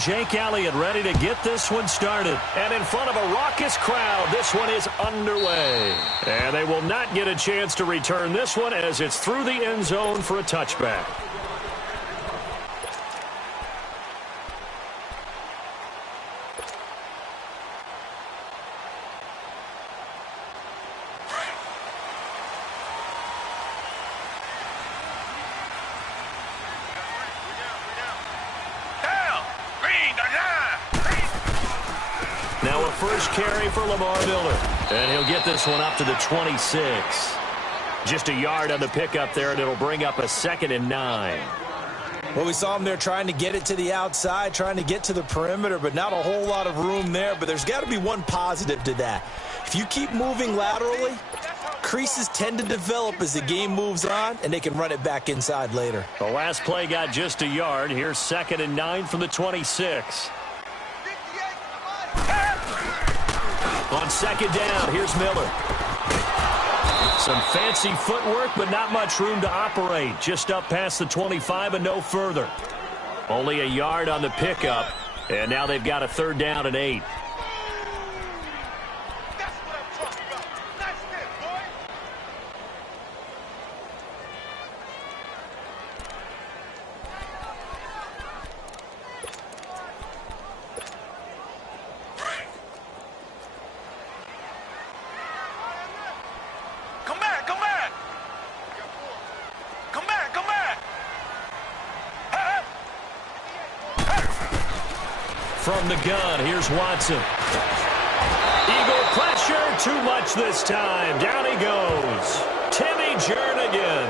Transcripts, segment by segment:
Jake Elliott ready to get this one started. And in front of a raucous crowd, this one is underway. And they will not get a chance to return this one as it's through the end zone for a touchback. Now a first carry for Lamar Miller. And he'll get this one up to the 26. Just a yard on the pickup there, and it'll bring up a 2nd and 9. Well, we saw him there trying to get it to the outside, trying to get to the perimeter, but not a whole lot of room there. But there's got to be one positive to that. If you keep moving laterally, creases tend to develop as the game moves on, and they can run it back inside later. The last play got just a yard. Here's 2nd and 9 from the 26. On 2nd down, here's Miller. Some fancy footwork, but not much room to operate. Just up past the 25 and no further. Only a yard on the pickup, and now they've got a 3rd down and 8. From the gun, here's Watson. Eagle pressure, too much this time. Down he goes. Timmy Jernigan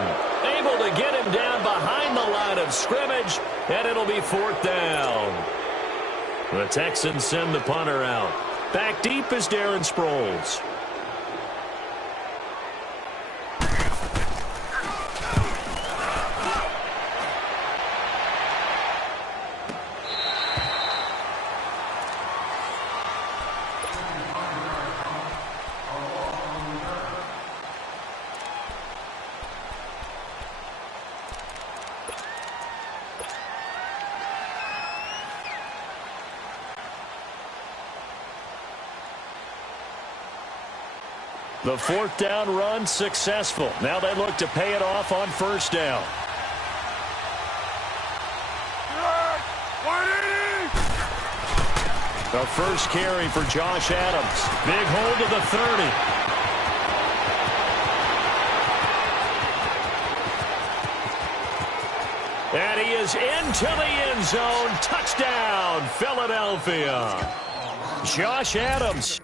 able to get him down behind the line of scrimmage, and it'll be 4th down. The Texans send the punter out. Back deep is Darren Sproles. The 4th down run successful. Now they look to pay it off on 1st down. The first carry for Josh Adams. Big hold to the 30. And he is into the end zone. Touchdown, Philadelphia. Josh Adams.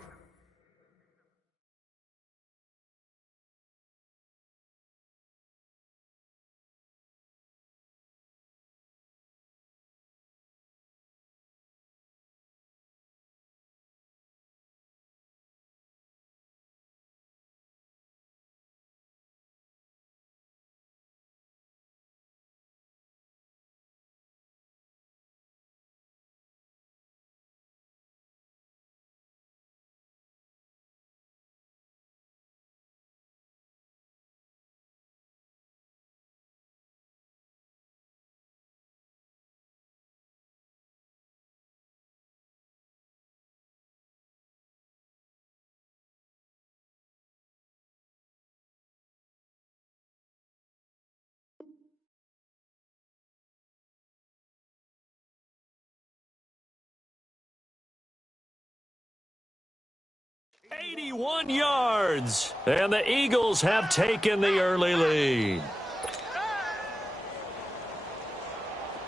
"81 yards, and the Eagles have taken the early lead."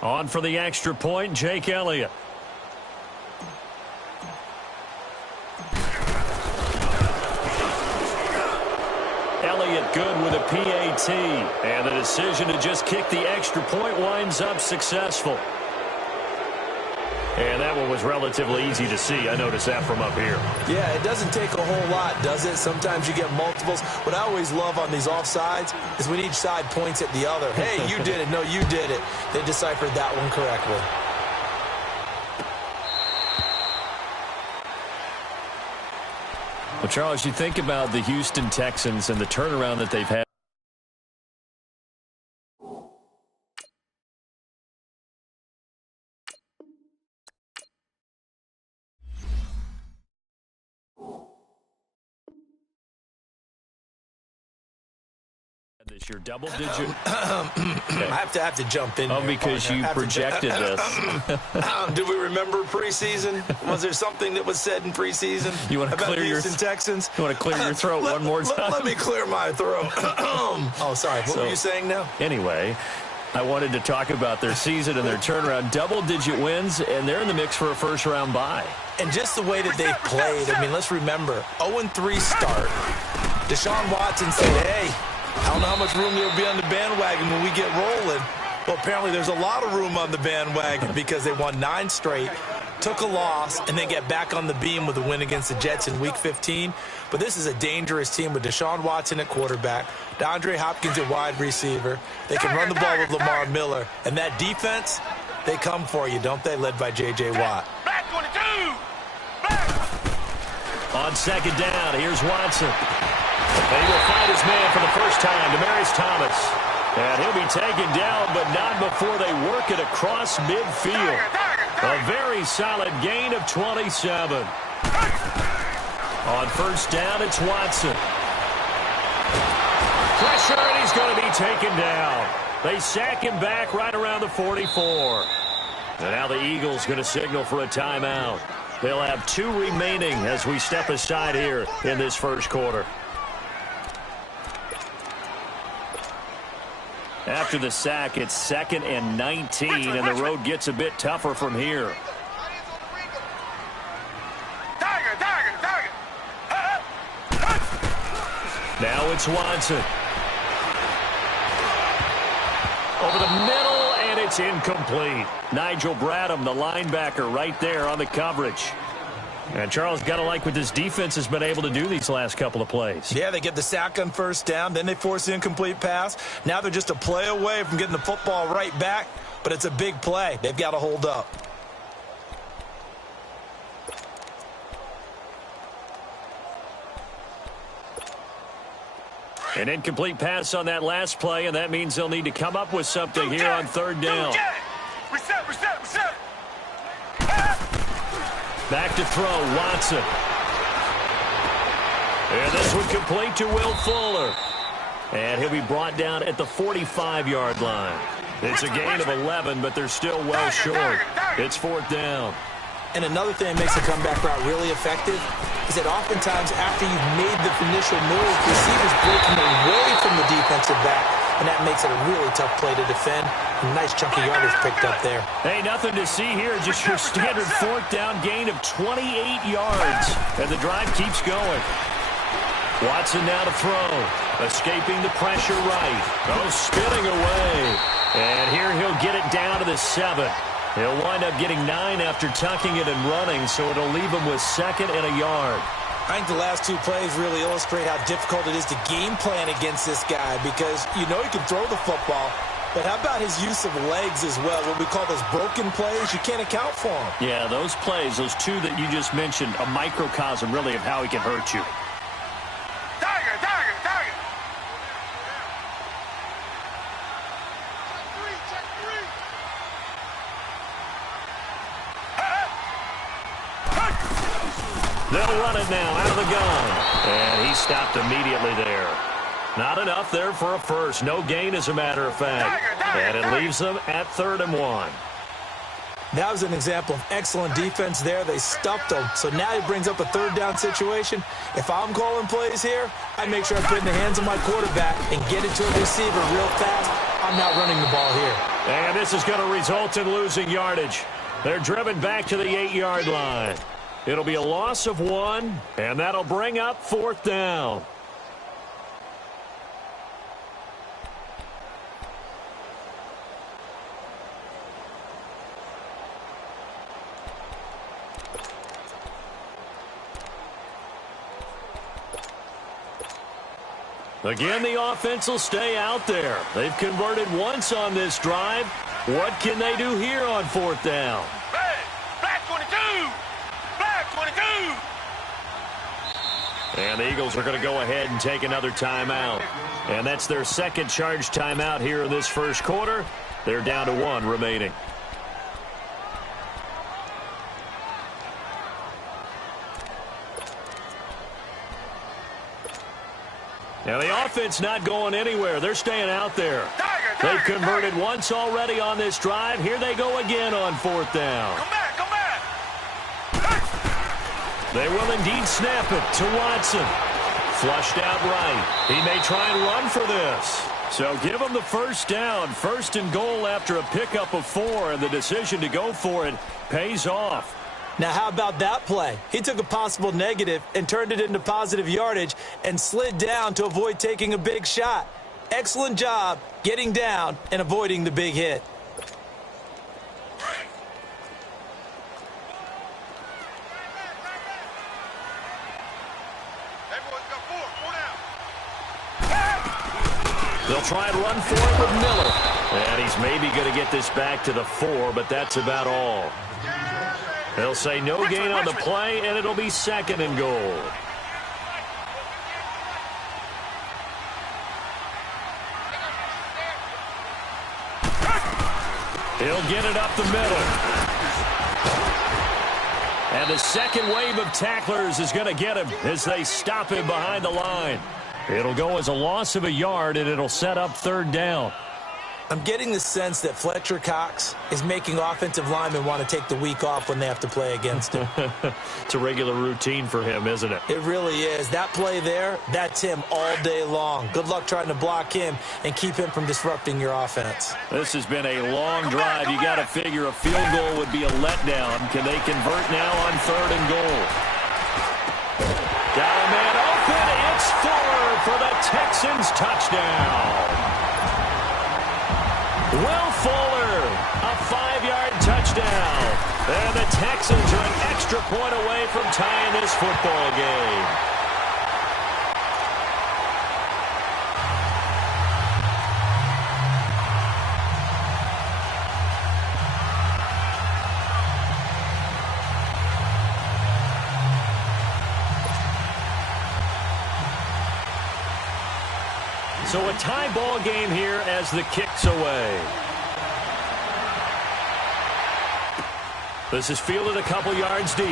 On for the extra point, Jake Elliott. Elliott good with a PAT, and the decision to just kick the extra point winds up successful. And that one was relatively easy to see. I noticed that from up here. Yeah, it doesn't take a whole lot, does it? Sometimes you get multiples. What I always love on these offsides is when each side points at the other. Hey, you did it. No, you did it. They deciphered that one correctly. Well, Charles, you think about the Houston Texans and the turnaround that they've had. This your double-digit. I have to jump in. Oh, here, because partner. you projected this. Do we remember preseason? Was there something that was said in preseason You want to about clear the your Houston Texans? You want to clear your throat one more time? Let me clear my throat. Oh, sorry. What were you saying now? Anyway, I wanted to talk about their season and their turnaround. Double-digit wins, and they're in the mix for a first-round bye. And just the way that they've played, I mean, let's remember, 0-3 start. Deshaun Watson said, hey, I don't know how much room there'll be on the bandwagon when we get rolling. Well, apparently there's a lot of room on the bandwagon because they won 9 straight, took a loss, and then get back on the beam with a win against the Jets in Week 15. But this is a dangerous team with Deshaun Watson at quarterback, DeAndre Hopkins at wide receiver. They can run the ball with Lamar Miller. And that defense, they come for you, don't they, led by J.J. Watt. On second down, here's Watson. And he will find his man for the first time, Demaryius Thomas. And he'll be taken down, but not before they work it across midfield. A very solid gain of 27. On first down, it's Watson. Pressure, and he's going to be taken down. They sack him back right around the 44. And now the Eagles going to signal for a timeout. They'll have 2 remaining as we step aside here in this first quarter. After the sack, it's 2nd and 19, and the road gets a bit tougher from here. Now it's Watson. Over the middle, and it's incomplete. Nigel Bradham, the linebacker, right there on the coverage. And Charles, got to like what this defense has been able to do these last couple of plays. Yeah, they get the sack on first down, then they force the incomplete pass. Now they're just a play away from getting the football right back, but it's a big play. They've got to hold up. An incomplete pass on that last play, and that means they'll need to come up with something here on third down. Reset. Back to throw, Watson. And this one complete to Will Fuller. And he'll be brought down at the 45-yard line. It's a gain of 11, but they're still well short. It's fourth down. And another thing that makes a comeback route really effective is that oftentimes after you've made the initial move, receivers breaking away from the defensive back, and that makes it a really tough play to defend. A nice chunky yardage picked up there. Hey, nothing to see here. Just your standard fourth down gain of 28 yards. And the drive keeps going. Watson now to throw. Escaping the pressure right. Oh, spinning away. And here he'll get it down to the 7. He'll wind up getting 9 after tucking it and running, so it'll leave him with 2nd and a yard. I think the last 2 plays really illustrate how difficult it is to game plan against this guy because you know he can throw the football, but how about his use of legs as well? What we call those broken plays, you can't account for them. Yeah, those plays, those 2 that you just mentioned, a microcosm really of how he can hurt you. They'll run it now out of the gun. And he stopped immediately there. Not enough there for a first. No gain, as a matter of fact. And it leaves them at 3rd and 1. That was an example of excellent defense there. They stuffed him. So now he brings up a 3rd down situation. If I'm calling plays here, I make sure I put it in the hands of my quarterback and get it to a receiver real fast. I'm not running the ball here. And this is going to result in losing yardage. They're driven back to the 8-yard line. It'll be a loss of 1, and that'll bring up 4th down. Again, the offense will stay out there. They've converted once on this drive. What can they do here on 4th down? Black 22! Black 22! And the Eagles are going to go ahead and take another timeout. And that's their 2nd charge timeout here in this first quarter. They're down to 1 remaining. Now the offense not going anywhere. They're staying out there. They've converted once already on this drive. Here they go again on 4th down. Come back, come back. They will indeed snap it to Watson. Flushed out right. He may try and run for this. So give him the first down. 1st and goal after a pickup of 4, and the decision to go for it pays off. Now, how about that play? He took a possible negative and turned it into positive yardage and slid down to avoid taking a big shot. Excellent job getting down and avoiding the big hit. They'll try and run for it with Miller. And he's maybe going to get this back to the 4, but that's about all. They'll say no gain on the play, and it'll be 2nd and goal. He'll get it up the middle. And the second wave of tacklers is going to get him as they stop him behind the line. It'll go as a loss of a yard, and it'll set up 3rd down. I'm getting the sense that Fletcher Cox is making offensive linemen want to take the week off when they have to play against him. It's a regular routine for him, isn't it? It really is. That play there, that's him all day long. Good luck trying to block him and keep him from disrupting your offense. This has been a long drive. You got to figure a field goal would be a letdown. Can they convert now on 3rd and goal? Got a man open. It's 4 for the Texans touchdown. Will Fuller, a 5-yard touchdown. And the Texans are an extra point away from tying this football game. So a tie ball game here as the kick's away. This is fielded a couple yards deep.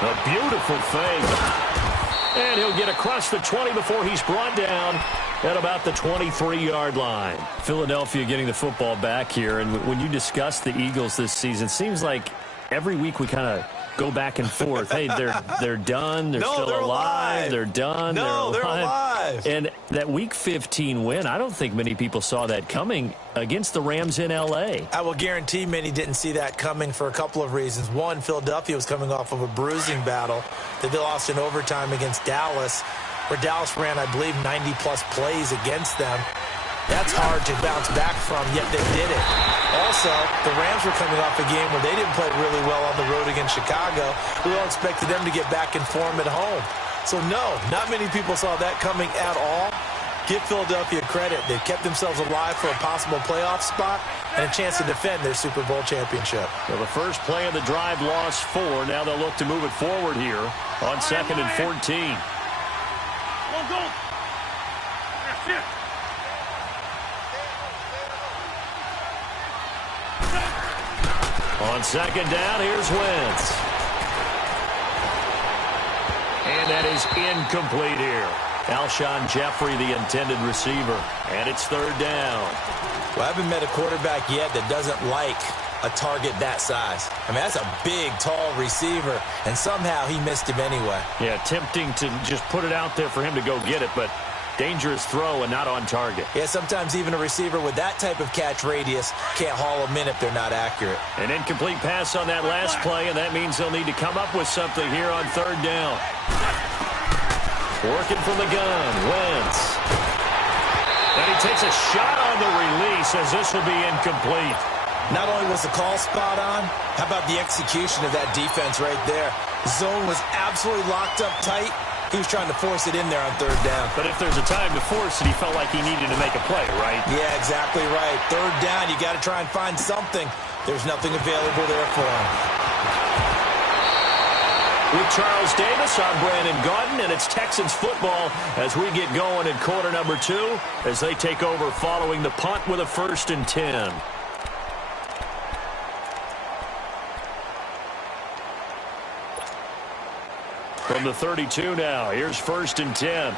A beautiful fake. And he'll get across the 20 before he's brought down at about the 23-yard line. Philadelphia getting the football back here. And when you discuss the Eagles this season, it seems like every week we kind of go back and forth. Hey, they're done. They're still alive. They're done. They're alive. And that Week 15 win, I don't think many people saw that coming against the Rams in L.A. I will guarantee many didn't see that coming for a couple of reasons. One, Philadelphia was coming off of a bruising battle that they lost in overtime against Dallas, where Dallas ran, I believe, 90-plus plays against them. That's hard to bounce back from, yet they did it. Also, the Rams were coming off a game where they didn't play really well on the road against Chicago. We all expected them to get back in form at home. So, no, not many people saw that coming at all. Give Philadelphia credit. They kept themselves alive for a possible playoff spot and a chance to defend their Super Bowl championship. Well, the first play of the drive lost 4. Now they'll look to move it forward here on 2nd and 14. Go. That's it. On 2nd down, here's Wentz. And that is incomplete here. Alshon Jeffrey, the intended receiver. And it's 3rd down. Well, I haven't met a quarterback yet that doesn't like a target that size. I mean, that's a big, tall receiver, and somehow he missed him anyway. Yeah, tempting to just put it out there for him to go get it, but dangerous throw and not on target. Yeah, sometimes even a receiver with that type of catch radius can't haul them in if they're not accurate. An incomplete pass on that last play, and that means they'll need to come up with something here on 3rd down. Working from the gun, Wentz. And he takes a shot on the release as this will be incomplete. Not only was the call spot on, how about the execution of that defense right there? Zone was absolutely locked up tight. He was trying to force it in there on 3rd down. But if there's a time to force it, he felt like he needed to make a play, right? Yeah, exactly right. 3rd down, you got to try and find something. There's nothing available there for him. With Charles Davis, I'm Brandon Gaudin, and it's Texans football as we get going in quarter number 2 as they take over following the punt with a 1st and 10. From the 32 now, here's 1st and 10.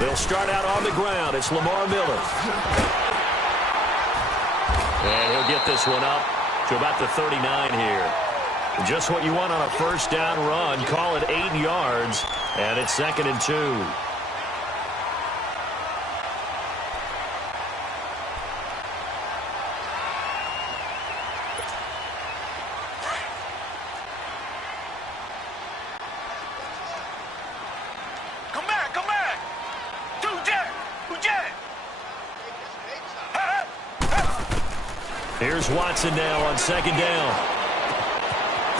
They'll start out on the ground. It's Lamar Miller. And he'll get this one up to about the 39 here. Just what you want on a 1st down run. Call it 8 yards, and it's 2nd and 2. Here's Watson now on 2nd down.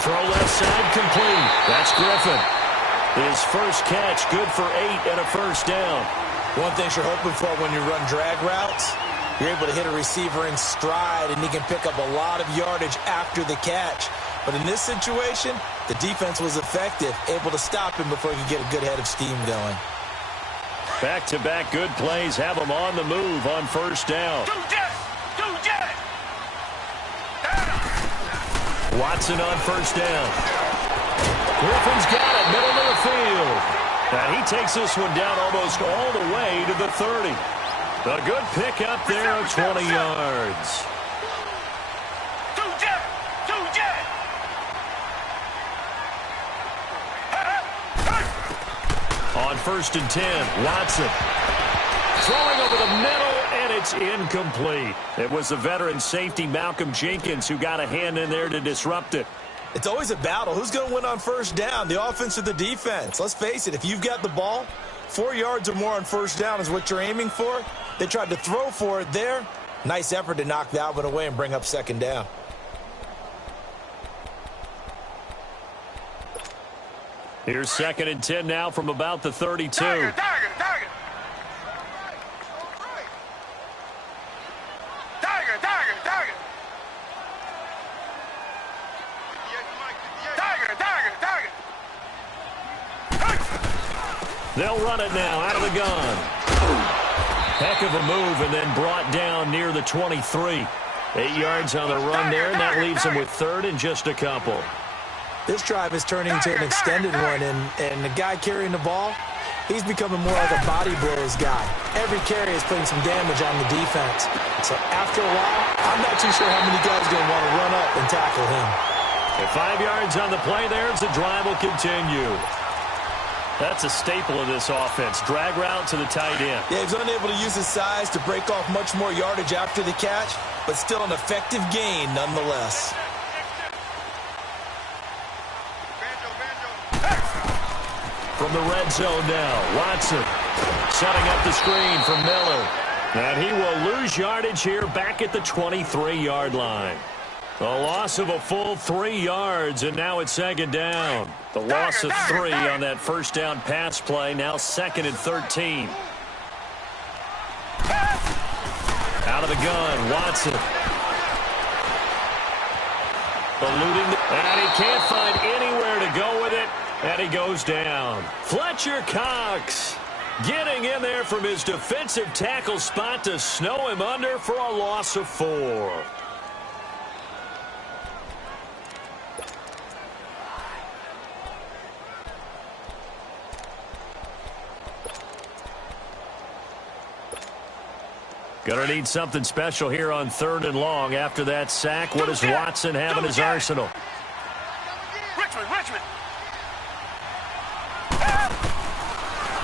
Throw left side complete. That's Griffin. His first catch, good for 8 and a 1st down. One thing you're hoping for when you run drag routes, you're able to hit a receiver in stride, and he can pick up a lot of yardage after the catch. But in this situation, the defense was effective, able to stop him before he could get a good head of steam going. Back-to-back good plays have him on the move on 1st down. Watson on 1st down. Griffin's got it, middle of the field. And he takes this one down almost all the way to the 30. A good pickup there of 20 yards. On 1st and 10, Watson throwing over the middle, and it's incomplete. It was the veteran safety Malcolm Jenkins who got a hand in there to disrupt it. It's always a battle. Who's going to win on 1st down, the offense or the defense? Let's face it, if you've got the ball, 4 yards or more on 1st down is what you're aiming for. They tried to throw for it there. Nice effort to knock that one away and bring up 2nd down. Here's 2nd and 10 now from about the 32. Target. They'll run it now out of the gun. Heck of a move, and then brought down near the 23. 8 yards on the run there, and that leaves them with 3rd and just a couple. This drive is turning into an extended one, and the guy carrying the ball, he's becoming more like a body blows guy. Every carry is putting some damage on the defense. So after a while, I'm not too sure how many guys are going to want to run up and tackle him. And 5 yards on the play there as the drive will continue. That's a staple of this offense. Drag route to the tight end. Yeah, he's unable to use his size to break off much more yardage after the catch, but still an effective gain nonetheless. From the red zone now, Watson setting up the screen for Miller. And he will lose yardage here back at the 23-yard line. A loss of a full 3 yards, and now it's 2nd down. The loss of 3 on that 1st down pass play, now 2nd and 13. Out of the gun, Watson. Eluding, and he can't find anywhere to go with it, and he goes down. Fletcher Cox getting in there from his defensive tackle spot to snow him under for a loss of 4. Gonna need something special here on 3rd and long. After that sack, what does Watson have in his arsenal? Richmond.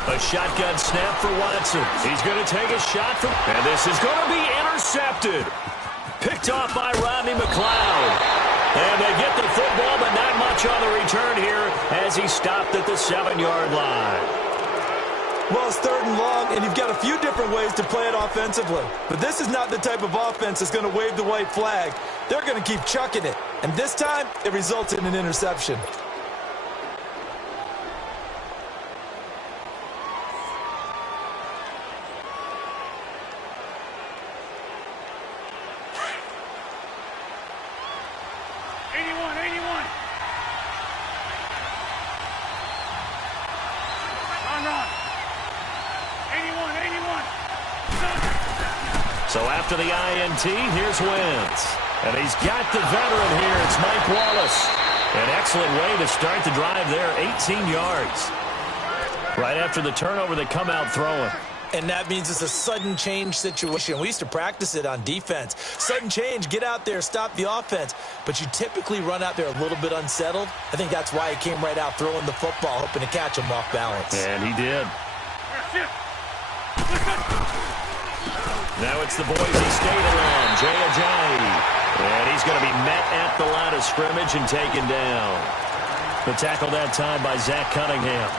A shotgun snap for Watson. He's going to take a shot from, and this is going to be intercepted. Picked off by Rodney McLeod. And they get the football, but not much on the return here as he stopped at the 7-yard line. Well, it's 3rd and long, and you've got a few different ways to play it offensively. But this is not the type of offense that's going to wave the white flag. They're going to keep chucking it. And this time, it results in an interception. So after the INT, here's Wentz. And he's got the veteran here. It's Mike Wallace. An excellent way to start the drive there, 18 yards. Right after the turnover, they come out throwing. And that means it's a sudden change situation. We used to practice it on defense. Sudden change, get out there, stop the offense. But you typically run out there a little bit unsettled. I think that's why he came right out throwing the football, hoping to catch him off balance. And he did. Now it's the Boise State alum, Jay Ajayi. And he's going to be met at the line of scrimmage and taken down. The tackle that time by Zach Cunningham.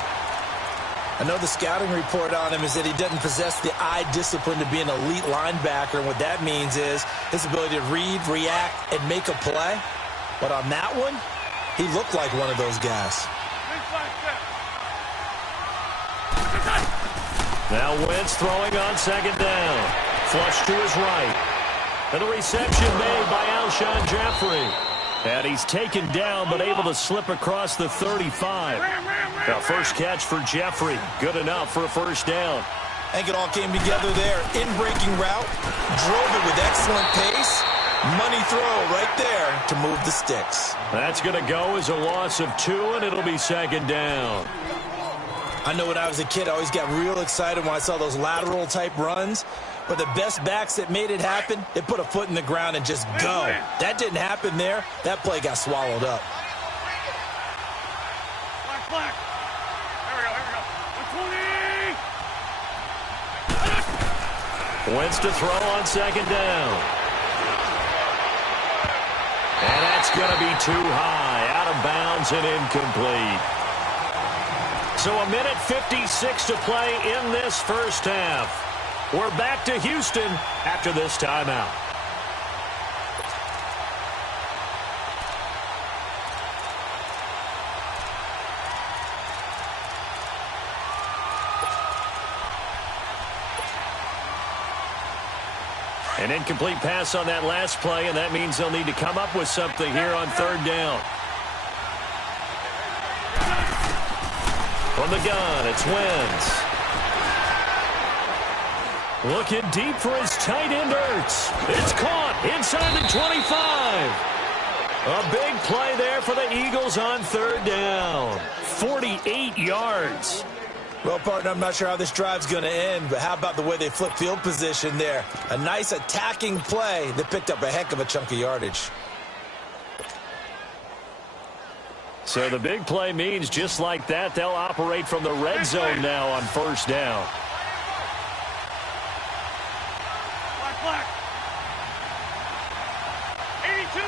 I know the scouting report on him is that he doesn't possess the eye discipline to be an elite linebacker. And what that means is his ability to read, react, and make a play. But on that one, he looked like one of those guys. Now Wentz throwing on second down. Flush to his right. And the reception made by Alshon Jeffrey. And he's taken down, but able to slip across the 35. Now, first catch for Jeffrey. Good enough for a first down. I think it all came together there. In-breaking route. Drove it with excellent pace. Money throw right there to move the sticks. That's going to go as a loss of 2, and it'll be second down. I know when I was a kid, I always got real excited when I saw those lateral-type runs. But the best backs that made it happen, they put a foot in the ground and just go. That didn't happen there. That play got swallowed up. Black. Here we go. 120. Wentz to throw on second down. And that's going to be too high. Out of bounds and incomplete. So a minute 56 to play in this first half. We're back to Houston after this timeout. An incomplete pass on that last play, and that means they'll need to come up with something here on third down. From the gun, it's Wentz. Looking deep for his tight end, Ertz. It's caught inside the 25. A big play there for the Eagles on third down. 48 yards. Well, partner, I'm not sure how this drive's going to end, but how about the way they flipped field position there? A nice attacking play that picked up a heck of a chunk of yardage. So the big play means just like that, they'll operate from the red zone now on first down. Black. 82.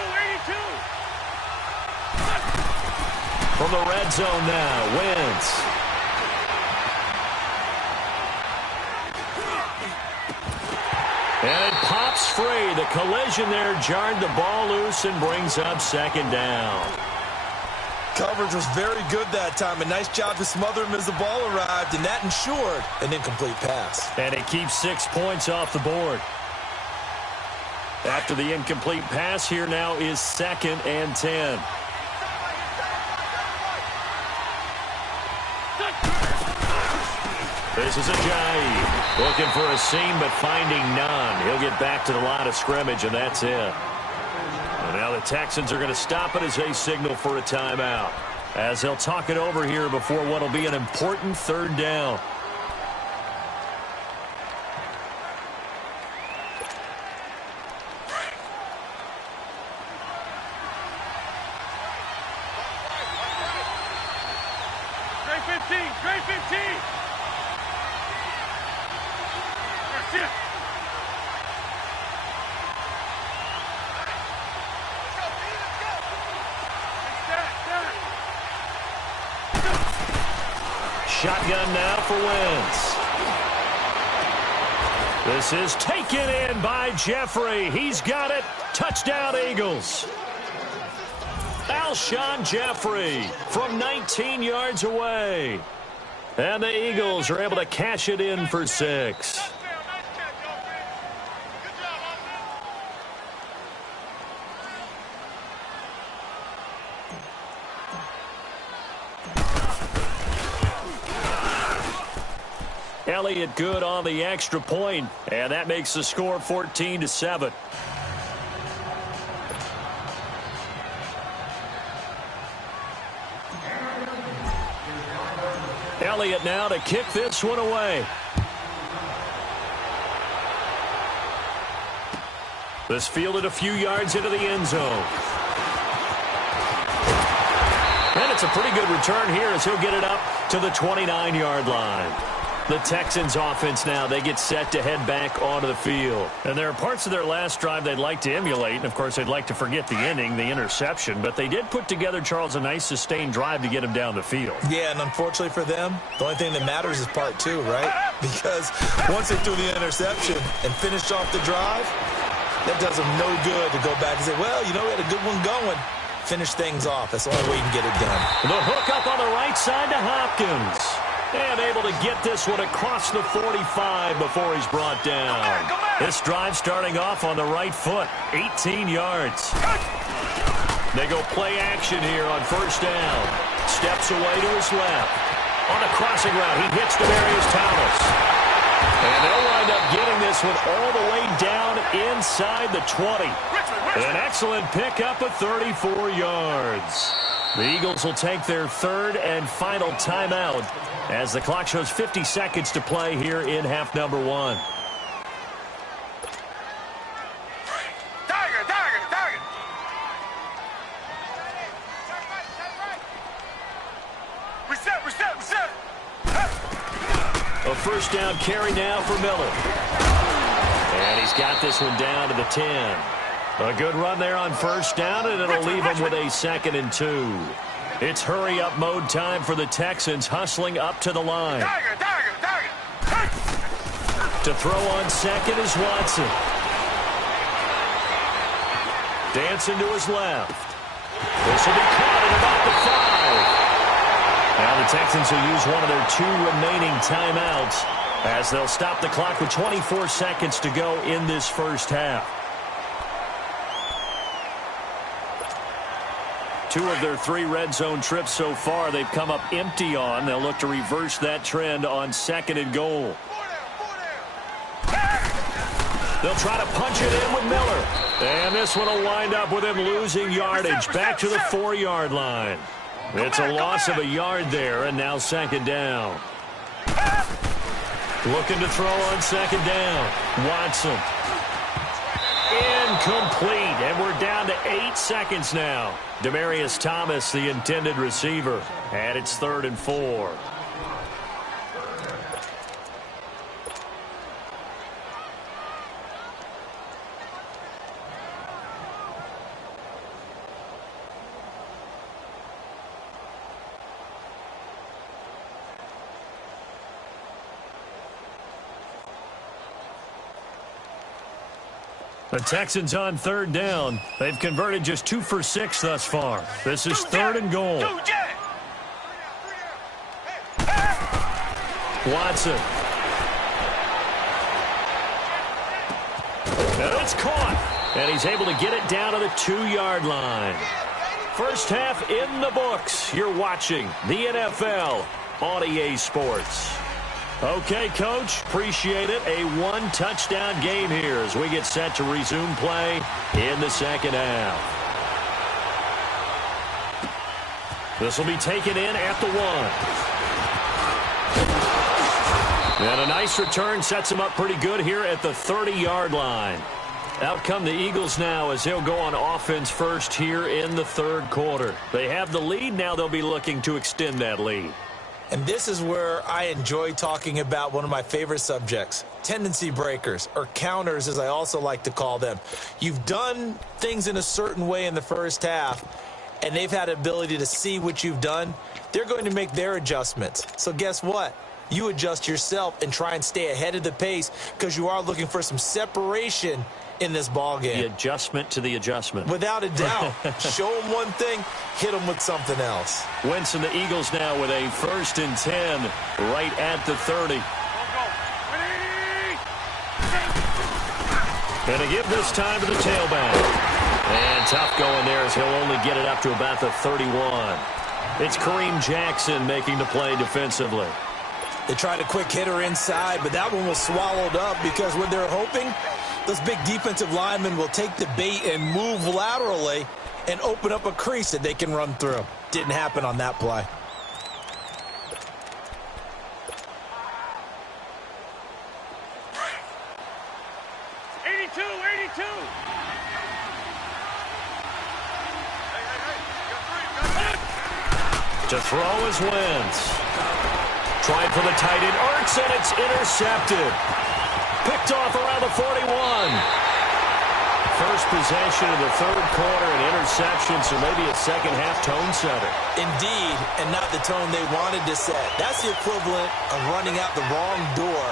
From the red zone now, Wentz. And it pops free. The collision there jarred the ball loose and brings up second down. Coverage was very good that time. A nice job to smother him as the ball arrived, and that ensured an incomplete pass. And it keeps 6 points off the board. After the incomplete pass, here now is 2nd and 10. This is Ajayi looking for a seam but finding none. He'll get back to the line of scrimmage, and that's it. And now the Texans are going to stop it as they signal for a timeout, as they'll talk it over here before what will be an important third down. Trey 15. That's it. Shotgun now for Wentz. This is taken in by Jeffrey. He's got it. Touchdown, Eagles. Alshon Jeffrey from 19 yards away. And the Eagles are able to cash it in for 6. Elliott good on the extra point, and that makes the score 14-7. Elliott now to kick this one away. This fielded a few yards into the end zone. And it's a pretty good return here as he'll get it up to the 29-yard line. The Texans offense now, they get set to head back onto the field. And there are parts of their last drive they'd like to emulate. And, of course, they'd like to forget the inning, the interception. But they did put together, Charles, a nice sustained drive to get him down the field. Yeah, and unfortunately for them, the only thing that matters is part two, right? Because once they threw the interception and finished off the drive, that does them no good to go back and say, well, you know, we had a good one going. Finish things off. That's the only way you can get it done. The hook up on the right side to Hopkins. And able to get this one across the 45 before he's brought down. This drive starting off on the right foot. 18 yards. They go play action here on first down. Steps away to his left. On a crossing route, he hits DaRealNawf318's Thomas. And they'll wind up getting this one all the way down inside the 20. An excellent pickup of 34 yards. The Eagles will take their third and final timeout as the clock shows 50 seconds to play here in half number one. Target. Reset. A first down carry now for Miller. And he's got this one down to the 10. A good run there on first down, and it'll leave him with a 2nd and 2. It's hurry-up mode time for the Texans, hustling up to the line. Target. To throw on second is Watson. Dancing to his left. This will be caught at about the 5. Now the Texans will use one of their 2 remaining timeouts as they'll stop the clock with 24 seconds to go in this first half. 2 of their 3 red zone trips so far they've come up empty on. They'll look to reverse that trend on 2nd and goal. They'll try to punch it in with Miller. And this one will wind up with him losing yardage back to the 4-yard line. It's a loss of a yard there, and now 2nd down. Looking to throw on 2nd down. Watson. Incomplete, and we're down to 8 seconds now. Demaryius Thomas, the intended receiver, and it's 3rd and 4. The Texans on 3rd down. They've converted just 2 for 6 thus far. This is 3rd and goal. Watson. And it's caught. And he's able to get it down to the 2-yard line. First half in the books. You're watching the NFL on EA Sports. Okay, Coach, appreciate it. A 1-touchdown game here as we get set to resume play in the second half. This will be taken in at the 1. And a nice return sets him up pretty good here at the 30-yard line. Out come the Eagles now as they'll go on offense first here in the 3rd quarter. They have the lead. Now they'll be looking to extend that lead. And this is where I enjoy talking about one of my favorite subjects, tendency breakers, or counters as I also like to call them. You've done things in a certain way in the first half, and they've had the ability to see what you've done. They're going to make their adjustments. So guess what? You adjust yourself and try and stay ahead of the pace because you are looking for some separation in this ball game. The adjustment to the adjustment. Without a doubt. Show them one thing, hit them with something else. Wentz and the Eagles now with a 1st and 10 right at the 30. And to give this time to the tailback. And tough going there as he'll only get it up to about the 31. It's Kareem Jackson making the play defensively. They tried a quick hitter inside, but that one was swallowed up because what they're hoping, those big defensive linemen will take the bait and move laterally and open up a crease that they can run through. Didn't happen on that play. To throw is Wentz. Trying for the tight end, Ertz, and it's intercepted. Picked off around the 41. First possession of the third quarter, an interception, so maybe a second-half tone setter. Indeed, and not the tone they wanted to set. That's the equivalent of running out the wrong door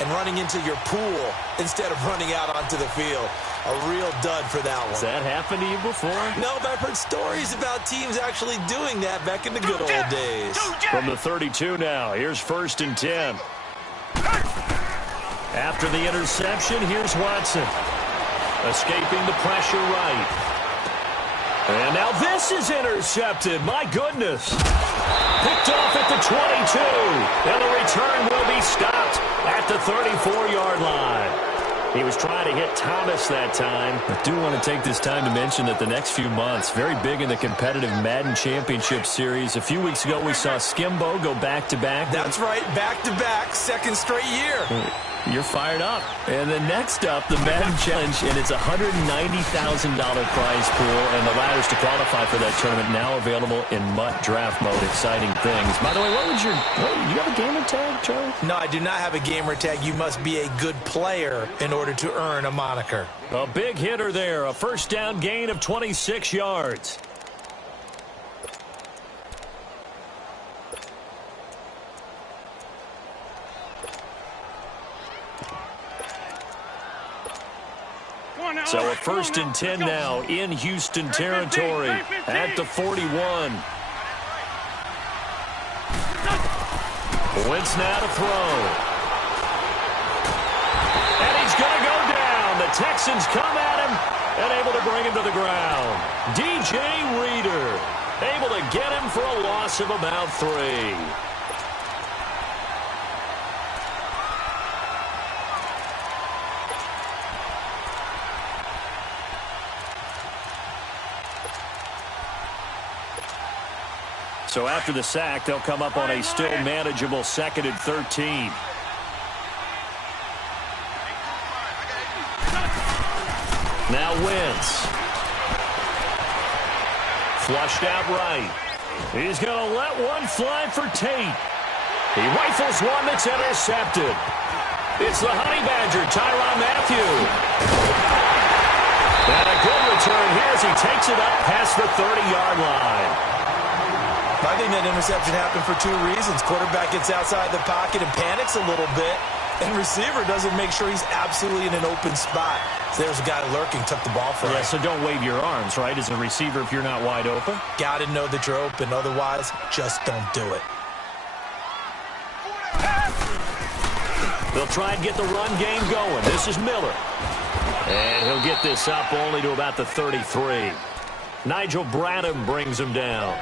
and running into your pool instead of running out onto the field. A real dud for that one. Has that happened to you before? No, but I've heard stories about teams actually doing that back in the good old days. From the 32 now, here's 1st and 10. After the interception, here's Watson. Escaping the pressure right. And now this is intercepted. My goodness. Picked off at the 22. And the return will be stopped at the 34-yard line. He was trying to hit Thomas that time. I do want to take this time to mention that the next few months, very big in the competitive Madden Championship Series. A few weeks ago, we saw Skimbo go back-to-back. That's right, back-to-back, second straight year. You're fired up. And then next up, the Madden Challenge, and it's a $190,000 prize pool, and the ladders to qualify for that tournament now available in MUT draft mode. Exciting things. By the way, do you have a gamer tag, Charlie? No, I do not have a gamer tag. You must be a good player in order to earn a moniker. A big hitter there, a first down gain of 26 yards. So a 1st and 10 now in Houston territory at the 41. Wentz now to throw. And he's going to go down. The Texans come at him and able to bring him to the ground. DJ Reader able to get him for a loss of about 3. So after the sack, they'll come up on a still manageable 2nd and 13. Now Wentz. Flushed out right. He's going to let one fly for Tate. He rifles one that's intercepted. It's the Honey Badger, Tyrann Mathieu. And a good return here as he takes it up past the 30-yard line. I think that interception happened for 2 reasons. Quarterback gets outside the pocket and panics a little bit, and receiver doesn't make sure he's absolutely in an open spot. So there's a guy lurking, took the ball for him. Yeah, so don't wave your arms, right, as a receiver if you're not wide open. Got to know that you're open. Otherwise, just don't do it. They'll try and get the run game going. This is Miller. And he'll get this up only to about the 33. Nigel Bradham brings him down.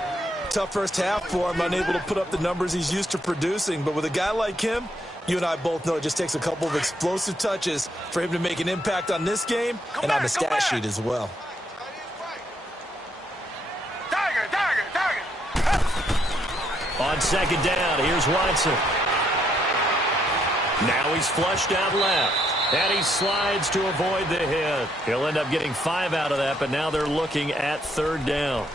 Tough first half for him, unable to put up the numbers he's used to producing. But with a guy like him, you and I both know it just takes a couple of explosive touches for him to make an impact on this game and on the stat sheet as well. On 2nd down, here's Watson. Now he's flushed out left. And he slides to avoid the hit. He'll end up getting 5 out of that, but now they're looking at 3rd down.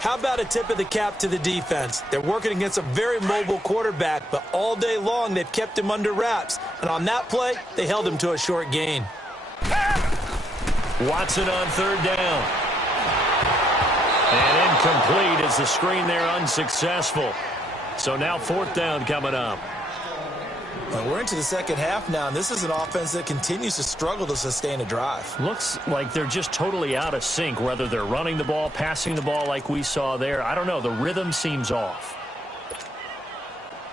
How about a tip of the cap to the defense? They're working against a very mobile quarterback, but all day long they've kept him under wraps. And on that play, they held him to a short gain. Watson on 3rd down. And incomplete as the screen there unsuccessful. So now 4th down coming up. Well, we're into the second half now, and this is an offense that continues to struggle to sustain a drive. Looks like they're just totally out of sync, whether they're running the ball, passing the ball like we saw there. I don't know. The rhythm seems off.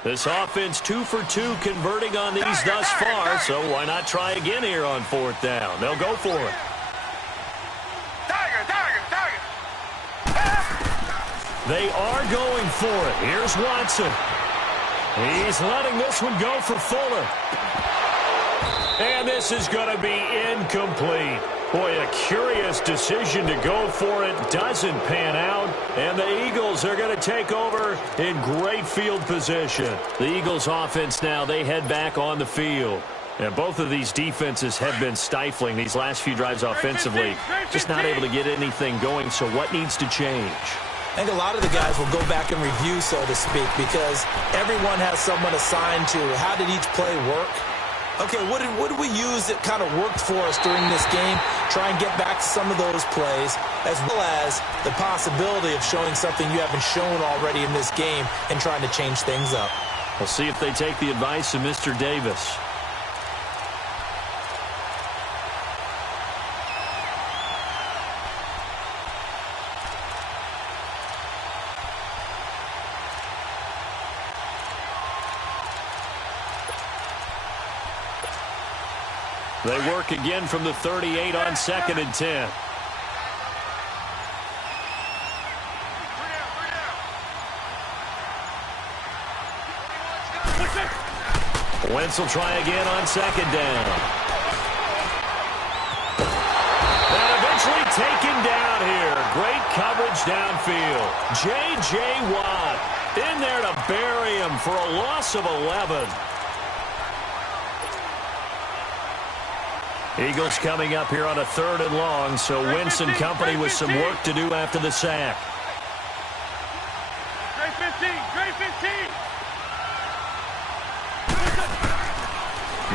This offense 2 for 2 converting on these thus far, so why not try again here on 4th down? They'll go for it. They are going for it. Here's Watson. He's letting this one go for Fuller. And this is going to be incomplete. Boy, a curious decision to go for it. Doesn't pan out. And the Eagles are going to take over in great field position. The Eagles offense now, they head back on the field. And both of these defenses have been stifling these last few drives offensively. Just not able to get anything going. So what needs to change? I think a lot of the guys will go back and review, so to speak, because everyone has someone assigned to how did each play work. Okay, what did we use that kind of worked for us during this game? Try and get back to some of those plays, as well as the possibility of showing something you haven't shown already in this game and trying to change things up. We'll see if they take the advice of Mr. Davis. They work again from the 38 on 2nd and 10. Wentz will try again on 2nd down. And eventually taken down here. Great coverage downfield. J.J. Watt in there to bury him for a loss of 11. Eagles coming up here on a 3rd and long, so Wentz and company with some work to do after the sack. Trey 15, Trey 15.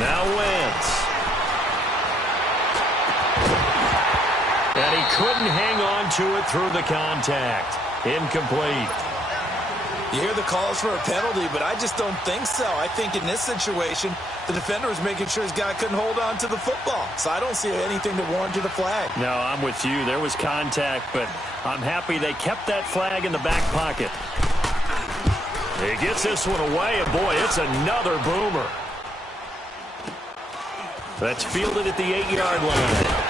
Now Wentz. And he couldn't hang on to it through the contact. Incomplete. You hear the calls for a penalty, but I just don't think so. I think in this situation, the defender was making sure his guy couldn't hold on to the football. So I don't see anything that warranted a flag. No, I'm with you. There was contact, but I'm happy they kept that flag in the back pocket. He gets this one away, and boy, it's another boomer. That's fielded at the 8-yard line.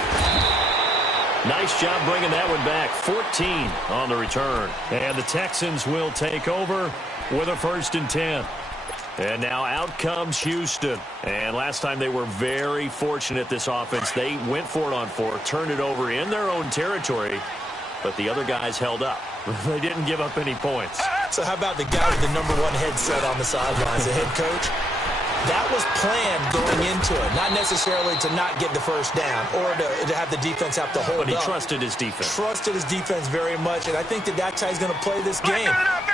Nice job bringing that one back. 14 on the return. And the Texans will take over with a 1st and 10. And now out comes Houston. And last time they were very fortunate, this offense. They went for it on 4, turned it over in their own territory, but the other guys held up. They didn't give up any points. So how about the guy with the #1 headset on the sidelines, the head coach? That was planned going into it, not necessarily to not get the first down or to have the defense have to hold up. But he trusted his defense. Trusted his defense very much, and I think that's how he's going to play this game.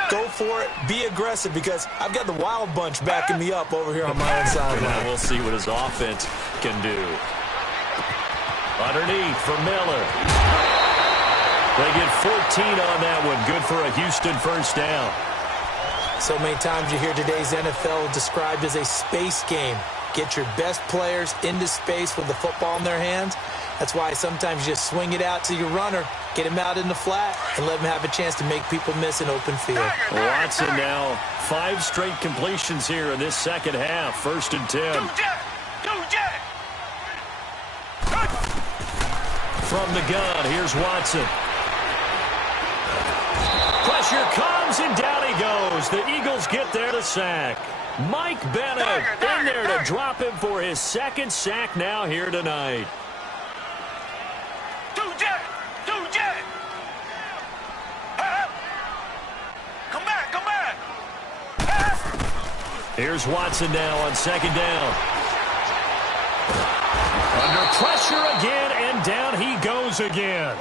Go for it. Be aggressive, because I've got the wild bunch backing me up over here on my own sideline. Now we'll see what his offense can do. Underneath for Miller. They get 14 on that one. Good for a Houston 1st down. So many times you hear today's NFL described as a space game. Get your best players into space with the football in their hands. That's why sometimes you just swing it out to your runner, get him out in the flat, and let him have a chance to make people miss an open field. Watson now 5 straight completions here in this 2nd half. 1st and 10. From the gun, here's Watson. Pressure comes, and down he goes. The Eagles get there to sack. Mike Bennett in there to drop him for his 2nd sack now here tonight. Come back. Here's Watson now on 2nd down. Under pressure again, and down he goes again.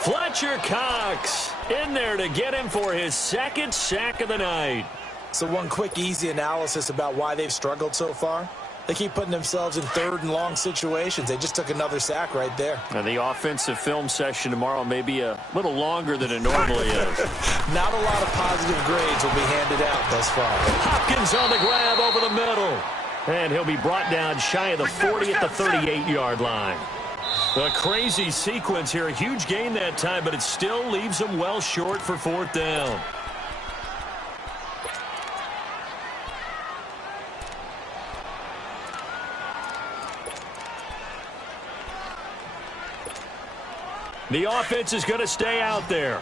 Fletcher Cox in there to get him for his 2nd sack of the night. So one quick, easy analysis about why they've struggled so far. They keep putting themselves in 3rd and long situations. They just took another sack right there. And the offensive film session tomorrow may be a little longer than it normally is. Not a lot of positive grades will be handed out thus far. Hopkins on the grab over the middle. And he'll be brought down shy of the 40 at the 38-yard line. A crazy sequence here. A huge gain that time, but it still leaves them well short for 4th down. The offense is going to stay out there.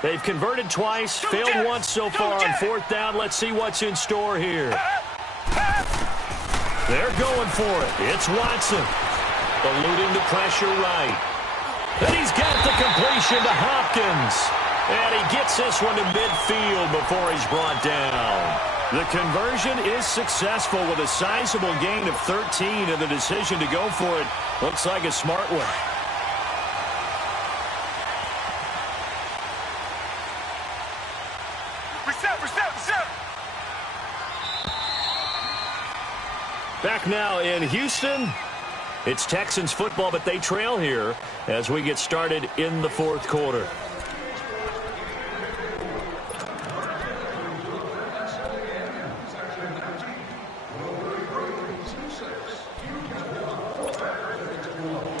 They've converted twice, failed once so far on fourth down. Let's see what's in store here. They're going for it. It's Watson. Eluding the pressure right. And he's got the completion to Hopkins. And he gets this one to midfield before he's brought down. The conversion is successful with a sizable gain of 13, and the decision to go for it looks like a smart one. Reset. Back now in Houston. It's Texans football, but they trail here as we get started in the fourth quarter.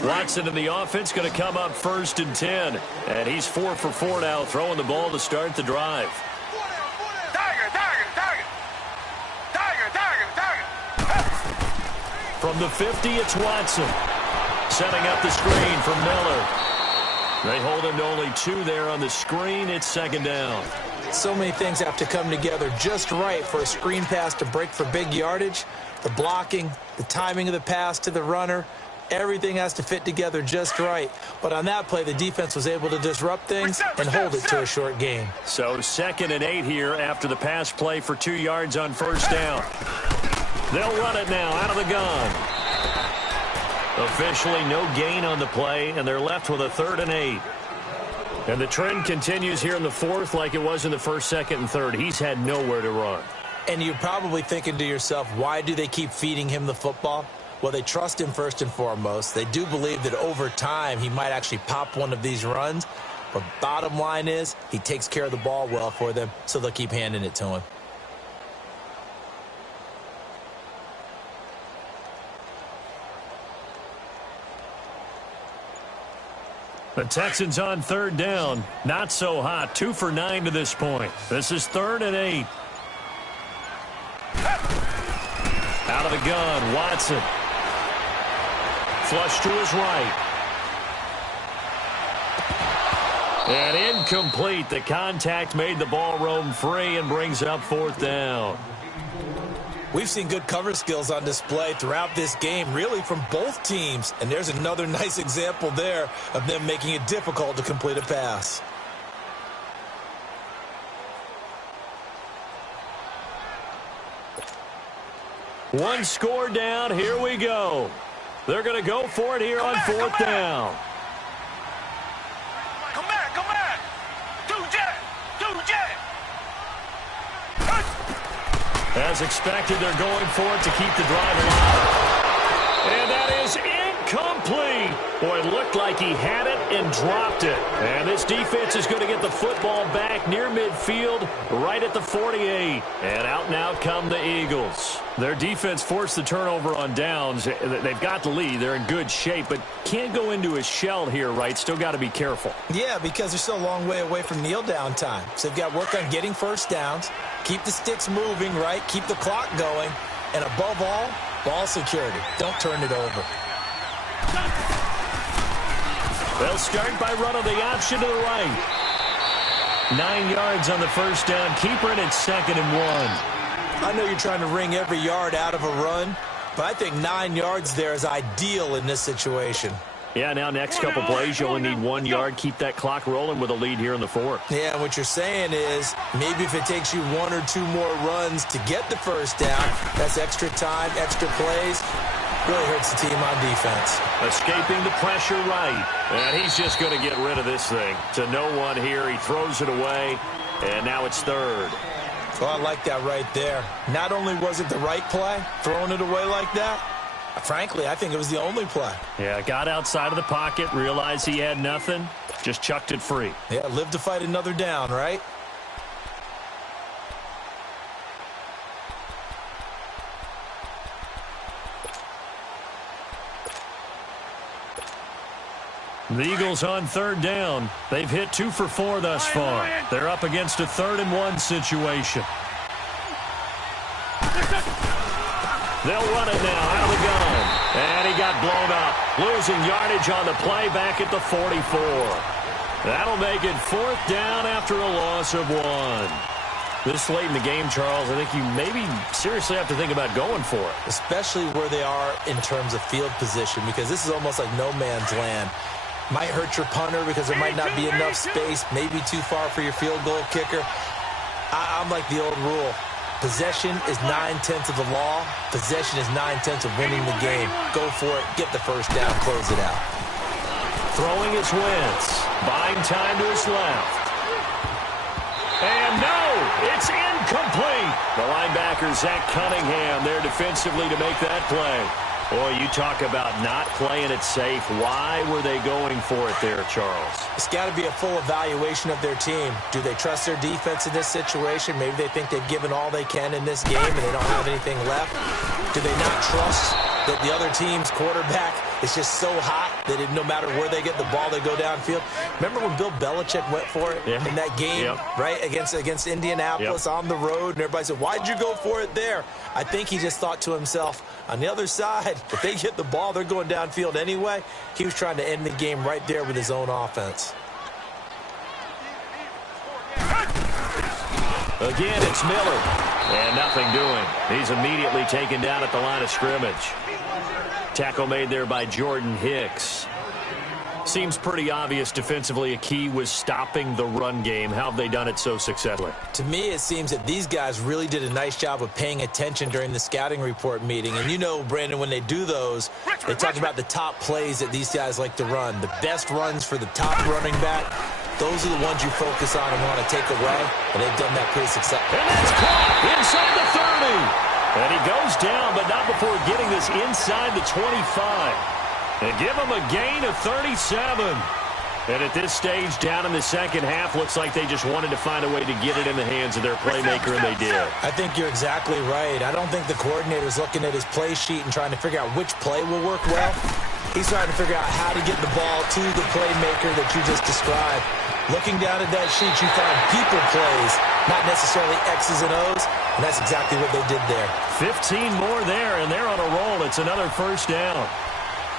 Watson in the offense going to come up 1st and 10. And he's 4 for 4 now, throwing the ball to start the drive. From the 50, it's Watson. Setting up the screen for Miller. They hold him to only 2 there on the screen. It's 2nd down. So many things have to come together just right for a screen pass to break for big yardage. The blocking, the timing of the pass to the runner, everything has to fit together just right. But on that play, the defense was able to disrupt things and hold it to a short gain. So 2nd and 8 here after the pass play for 2 yards on 1st down. They'll run it now out of the gun. Officially no gain on the play, and they're left with a 3rd and 8. And the trend continues here in the 4th like it was in the 1st, 2nd, and 3rd. He's had nowhere to run. And you're probably thinking to yourself, why do they keep feeding him the football? Well, they trust him first and foremost. They do believe that over time he might actually pop one of these runs. But bottom line is he takes care of the ball well for them, so they'll keep handing it to him. The Texans on 3rd down. Not so hot. 2 for 9 to this point. This is 3rd and 8. Out of the gun, Watson. Flush to his right. And incomplete. The contact made the ball roam free and brings up 4th down. We've seen good cover skills on display throughout this game, really from both teams. And there's another nice example there of them making it difficult to complete a pass. One score down. Here we go. They're going to go for it here on 4th down. Come back. Do jet. As expected, they're going for it to keep the drive alive. And that is incomplete. Boy, it looked like he had it and dropped it. And this defense is going to get the football back near midfield, right at the 48. And out and out come the Eagles. Their defense forced the turnover on downs. They've got the lead. They're in good shape, but can't go into a shell here, right? Still got to be careful. Yeah, because they're still a long way away from kneel down time. So they've got to work on getting first downs, keep the sticks moving, right? Keep the clock going. And above all, ball security. Don't turn it over. They'll start by running the option to the right. 9 yards on the 1st down. Keeper, and it's 2nd and 1. I know you're trying to wring every yard out of a run, but I think 9 yards there is ideal in this situation. Yeah, now next couple plays, you only need 1 yard. Keep that clock rolling with a lead here in the 4th. Yeah, what you're saying is maybe if it takes you 1 or 2 more runs to get the first down, that's extra time, extra plays. Really hurts the team on defense. Escaping the pressure right. And he's just going to get rid of this thing. To no one here. He throws it away. And now it's 3rd. Well, I like that right there. Not only was it the right play, throwing it away like that, frankly, I think it was the only play. Yeah, got outside of the pocket, realized he had nothing, just chucked it free. Yeah, live to fight another down, right? The Eagles on 3rd down. They've hit 2 for 4 thus far. They're up against a 3rd and 1 situation. They'll run it now out of the gun. And he got blown up. Losing yardage on the play back at the 44. That'll make it 4th down after a loss of 1. This late in the game, Charles, I think you maybe seriously have to think about going for it. Especially where they are in terms of field position, because this is almost like no man's land. Might hurt your punter because there might not be enough space, maybe too far for your field goal kicker. I'm like the old rule. Possession is 9/10 of the law. Possession is 9/10 of winning the game. Go for it. Get the first down. Close it out. Throwing is Wentz. Buying time to his left. And no, it's incomplete. The linebacker, Zach Cunningham, there defensively to make that play. Boy, you talk about not playing it safe. Why were they going for it there, Charles? It's got to be a full evaluation of their team. Do they trust their defense in this situation? Maybe they think they've given all they can in this game and they don't have anything left. Do they not trust that the other team's quarterback is just so hot that no matter where they get the ball, they go downfield? Remember when Bill Belichick went for it in that game, right, against Indianapolis on the road, and everybody said, why'd you go for it there? I think he just thought to himself, on the other side, if they get the ball, they're going downfield anyway. He was trying to end the game right there with his own offense. Again, it's Miller. And nothing doing. He's immediately taken down at the line of scrimmage. Tackle made there by Jordan Hicks. Seems pretty obvious defensively a key was stopping the run game. How have they done it so successfully? To me, it seems that these guys really did a nice job of paying attention during the scouting report meeting. And you know, Brandon, when they do those, they talk about the top plays that these guys like to run. The best runs for the top running back, those are the ones you focus on and want to take away. And they've done that pretty successfully. And that's caught inside the 30. And he goes down, but not before getting this inside the 25. And give him a gain of 37. And at this stage, down in the second half, looks like they just wanted to find a way to get it in the hands of their playmaker, and they did. I think you're exactly right. I don't think the coordinator's looking at his play sheet and trying to figure out which play will work well. He's trying to figure out how to get the ball to the playmaker that you just described. Looking down at that sheet, you find people plays, not necessarily X's and O's, and that's exactly what they did there. 15 more there, and they're on a roll. It's another first down.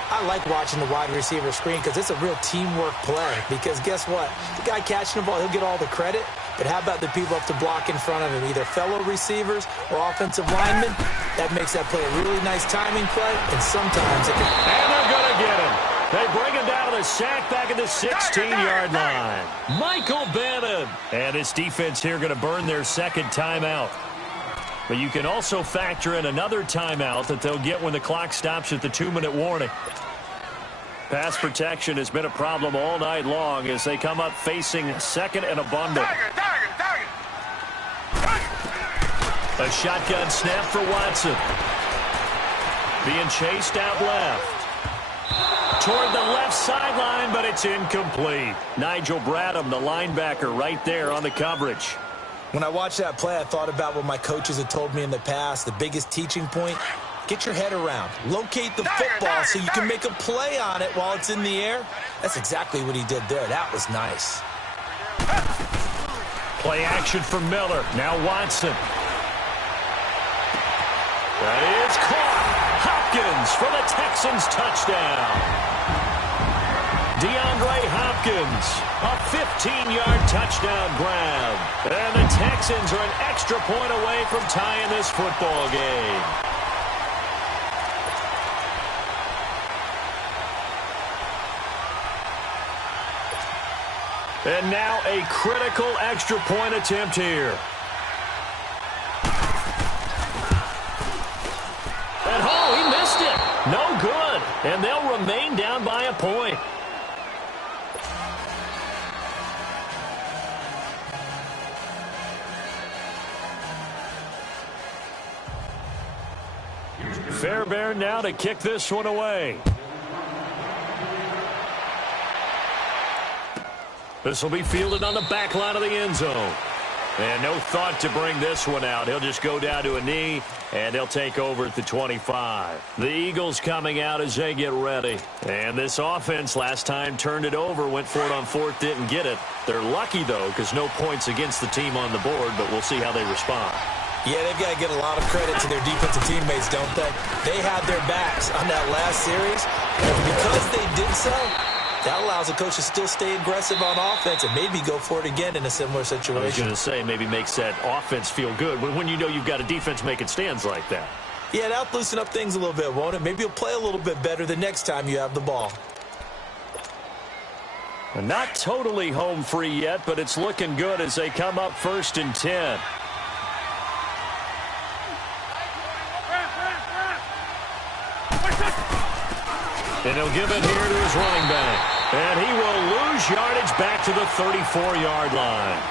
I like watching the wide receiver screen because it's a real teamwork play. Because guess what? The guy catching the ball, he'll get all the credit. But how about the people up to block in front of him, either fellow receivers or offensive linemen? That makes that play a really nice timing play, and sometimes it can... And they're going to get him. They bring him down to the sack back at the 16-yard line. Michael Bannon. And his defense here going to burn their second timeout. But you can also factor in another timeout that they'll get when the clock stops at the 2-minute warning. Pass protection has been a problem all night long as they come up facing second and a bundle. A shotgun snap for Watson. Being chased out left. Toward the left sideline, but it's incomplete. Nigel Bradham, the linebacker, right there on the coverage. When I watched that play, I thought about what my coaches had told me in the past. The biggest teaching point, get your head around. Locate the football so you can make a play on it while it's in the air. That's exactly what he did there. That was nice. Play action for Miller. Now Watson. That is caught. Hopkins for the Texans touchdown. DeAndre Hopkins, a 15-yard touchdown grab. And the Texans are an extra point away from tying this football game. And now a critical extra point attempt here. And he missed it. No good. And they'll remain down by a point. Fairbairn now to kick this one away. This will be fielded on the back line of the end zone. And no thought to bring this one out. He'll just go down to a knee, and they'll take over at the 25. The Eagles coming out as they get ready. And this offense last time turned it over, went for it on fourth, didn't get it. They're lucky, though, because no points against the team on the board, but we'll see how they respond. Yeah, they've got to get a lot of credit to their defensive teammates, don't they? They had their backs on that last series, and because they did so, That allows the coach to still stay aggressive on offense and maybe go for it again in a similar situation. I was going to say maybe makes that offense feel good when you know you've got a defense making stands like that. Yeah, that'll loosen up things a little bit, won't it? Maybe you'll play a little bit better the next time you have the ball. Not totally home free yet, but it's looking good as they come up 1st and 10. And he'll give it here to his running back. And he will lose yardage back to the 34-yard line.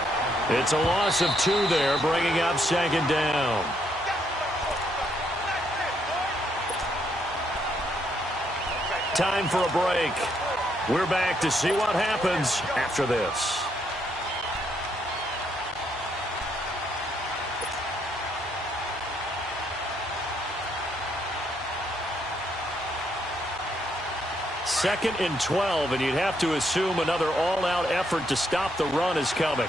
It's a loss of 2 there, bringing up 2nd down. Time for a break. We're back to see what happens after this. Second and 12, and you'd have to assume another all-out effort to stop the run is coming.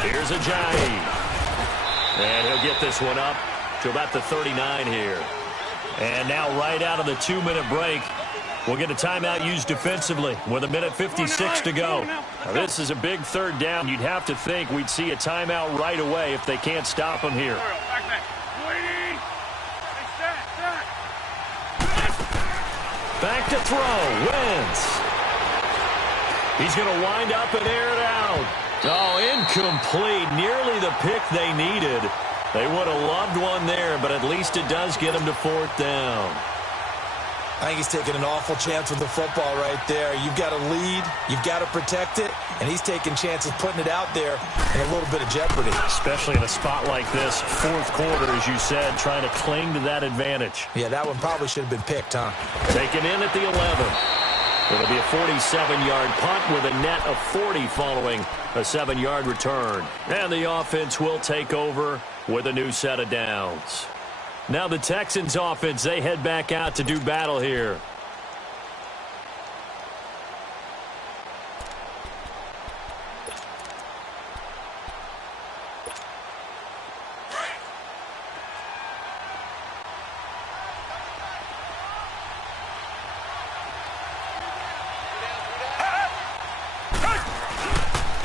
Here's Ajayi. And he'll get this one up to about the 39 here. And now right out of the 2-minute break, we'll get a timeout used defensively with 1:56 to go. Now, this is a big 3rd down. You'd have to think we'd see a timeout right away if they can't stop him here. Back to throw. Wentz. He's going to wind up and air it out. Oh, incomplete. Nearly the pick they needed. They would have loved one there, but at least it does get him to 4th down. I think he's taking an awful chance with the football right there. You've got to lead, you've got to protect it, and he's taking chances putting it out there in a little bit of jeopardy. Especially in a spot like this, 4th quarter, as you said, trying to cling to that advantage. Yeah, that one probably should have been picked, huh? Taken in at the 11. It'll be a 47-yard punt with a net of 40 following a 7-yard return. And the offense will take over with a new set of downs. Now the Texans offense, they head back out to do battle here.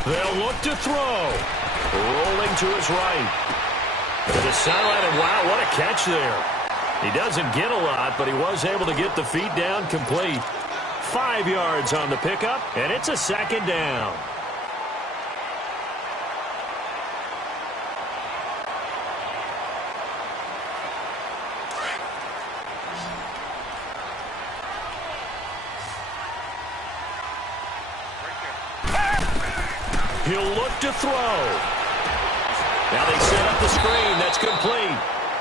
They'll look to throw. Rolling to his right. To the sideline, and wow, what a catch there. He doesn't get a lot, but he was able to get the feet down complete. 5 yards on the pickup, and it's a 2nd down. He'll look to throw. Now they set up the screen. That's complete.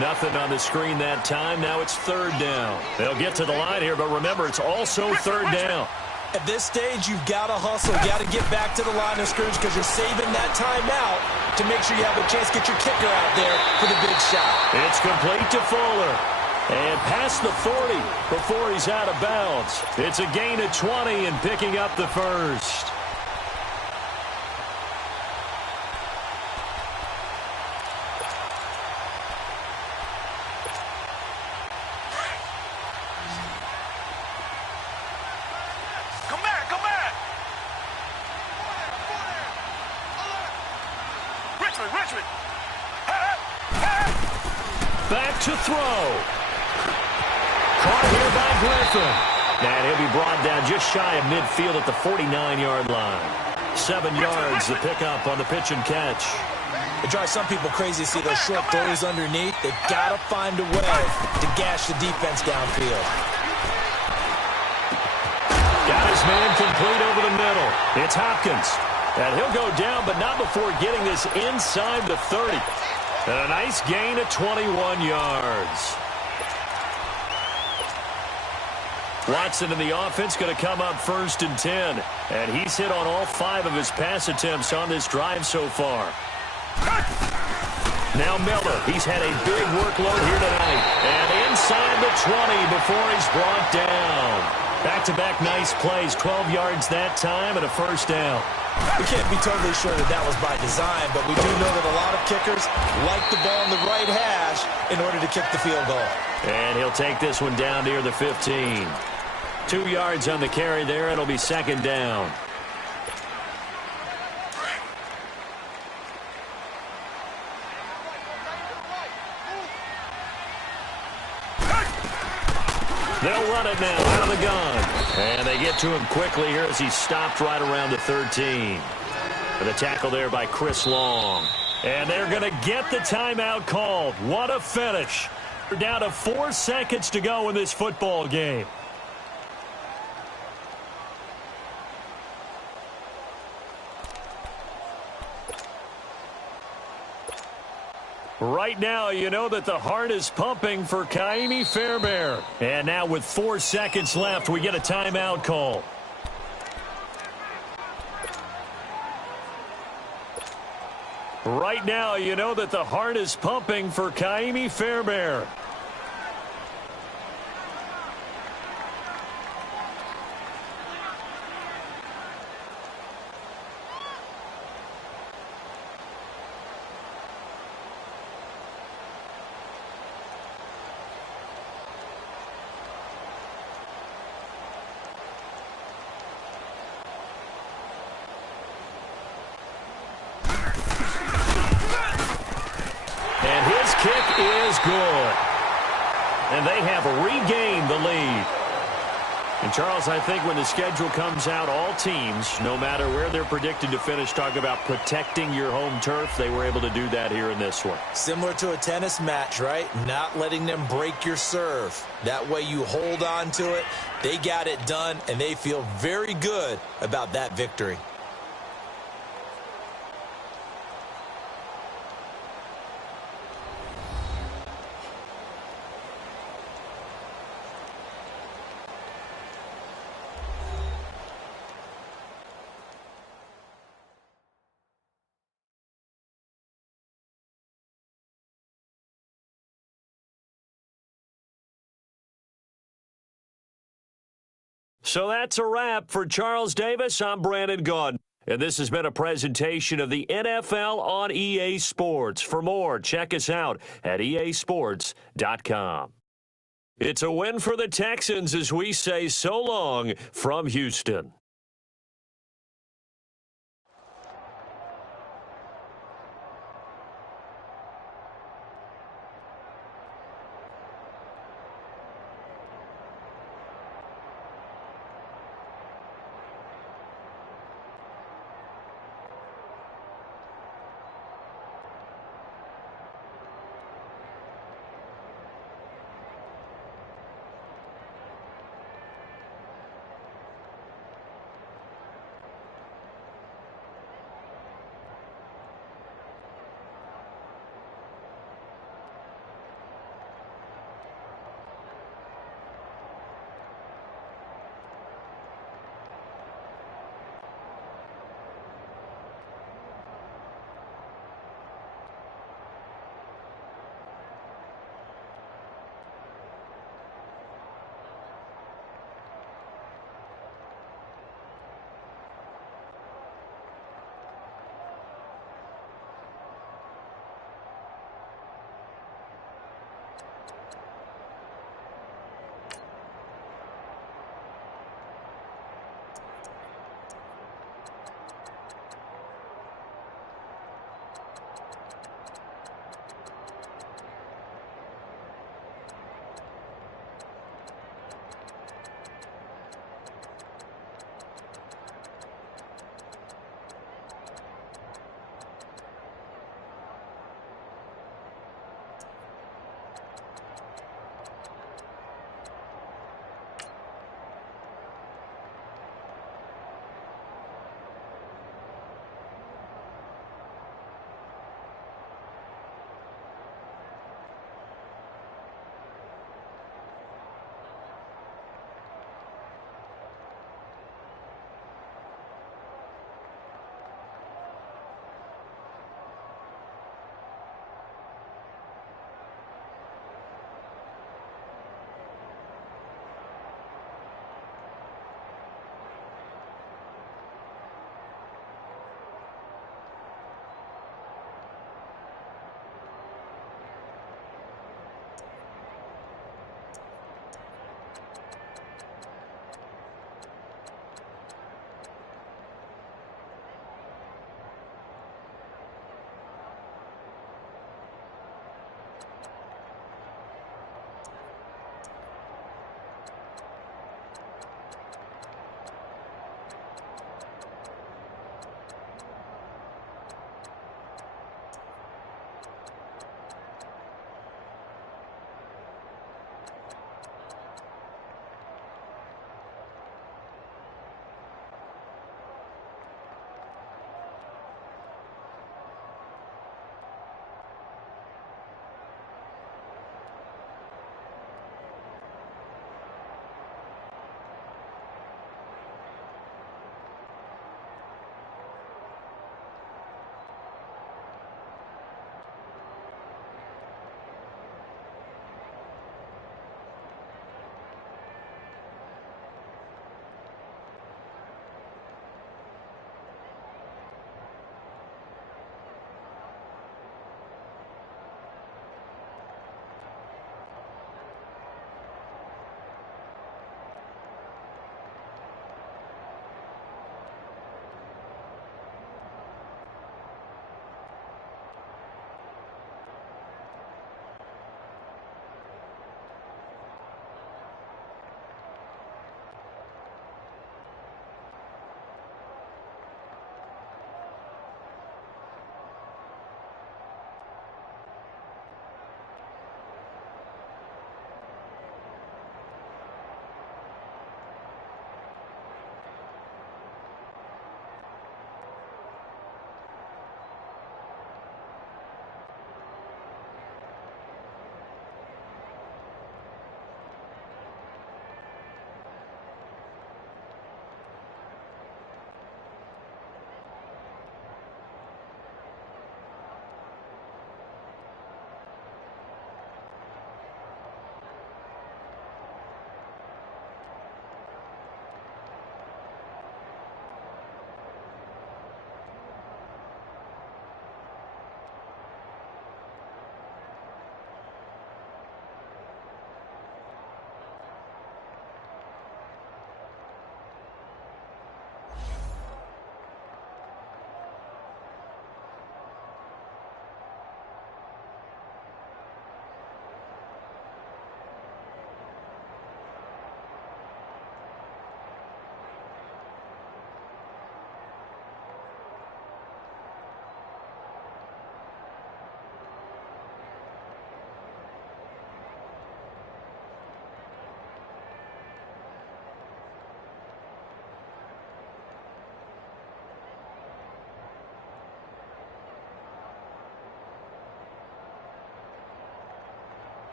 Nothing on the screen that time. Now it's 3rd down. They'll get to the line here, but remember, it's also 3rd down. At this stage, you've got to hustle. You've got to get back to the line of scrimmage because you're saving that timeout to make sure you have a chance to get your kicker out there for the big shot. It's complete to Fuller. And past the 40 before he's out of bounds. It's a gain of 20 and picking up the 1st. Back to throw. Caught here by Griffin. And he'll be brought down just shy of midfield at the 49-yard line. 7 yards, the pickup on the pitch and catch. It drives some people crazy to see those short throws underneath. They've got to find a way to gash the defense downfield. Got his man complete over the middle. It's Hopkins. And he'll go down, but not before getting this inside the 30. And a nice gain of 21 yards. Watson in the offense going to come up 1st and 10. And he's hit on all 5 of his pass attempts on this drive so far. Now Miller. He's had a big workload here tonight. And inside the 20 before he's brought down. Back-to-back nice plays. 12 yards that time and a 1st down. We can't be totally sure that that was by design, but we do know that a lot of kickers like the ball in the right hash in order to kick the field goal. And he'll take this one down near the 15. 2 yards on the carry there. It'll be second down. They'll run it now out of the gun. And they get to him quickly here as he stopped right around the 13. The tackle there by Chris Long. And they're going to get the timeout called. What a finish. We're down to 4 seconds to go in this football game. Right now, you know that the heart is pumping for Kaimi Fairbairn. And now with 4 seconds left, we get a timeout call. Right now, you know that the heart is pumping for Kaimi Fairbairn. Kick is good. And they have regained the lead. And, Charles, I think when the schedule comes out, all teams, no matter where they're predicted to finish, talk about protecting your home turf. They were able to do that here in this one. Similar to a tennis match, right? Not letting them break your serve. That way you hold on to it. They got it done, and they feel very good about that victory. So that's a wrap for Charles Davis. I'm Brandon Gaudin. And this has been a presentation of the NFL on EA Sports. For more, check us out at easports.com. It's a win for the Texans as we say so long from Houston.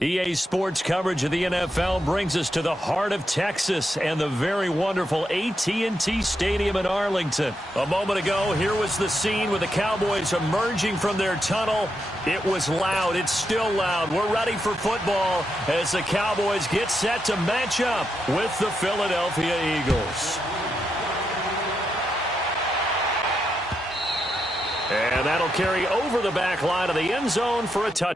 EA Sports coverage of the NFL brings us to the heart of Texas and the very wonderful AT&T Stadium in Arlington. A moment ago, here was the scene with the Cowboys emerging from their tunnel. It was loud. It's still loud. We're ready for football as the Cowboys get set to match up with the Philadelphia Eagles. And that'll carry over the back line of the end zone for a touchdown.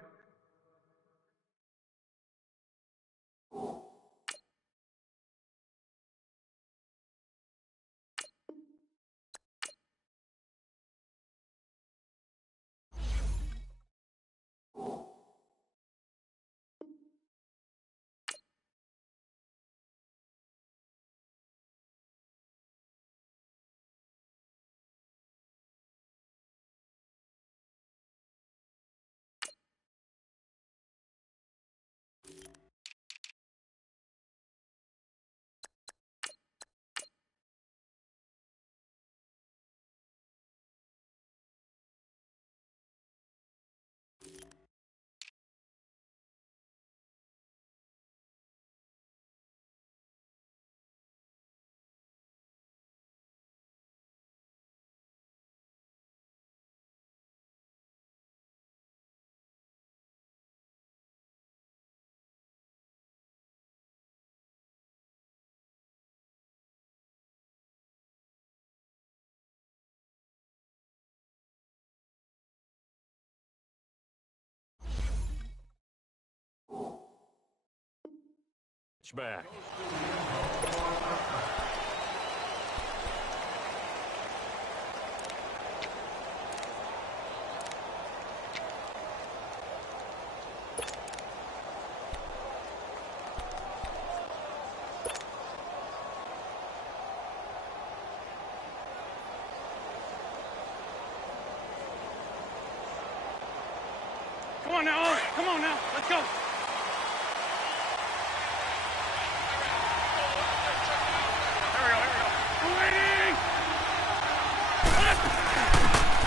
Back. Come on now, come on now, let's go.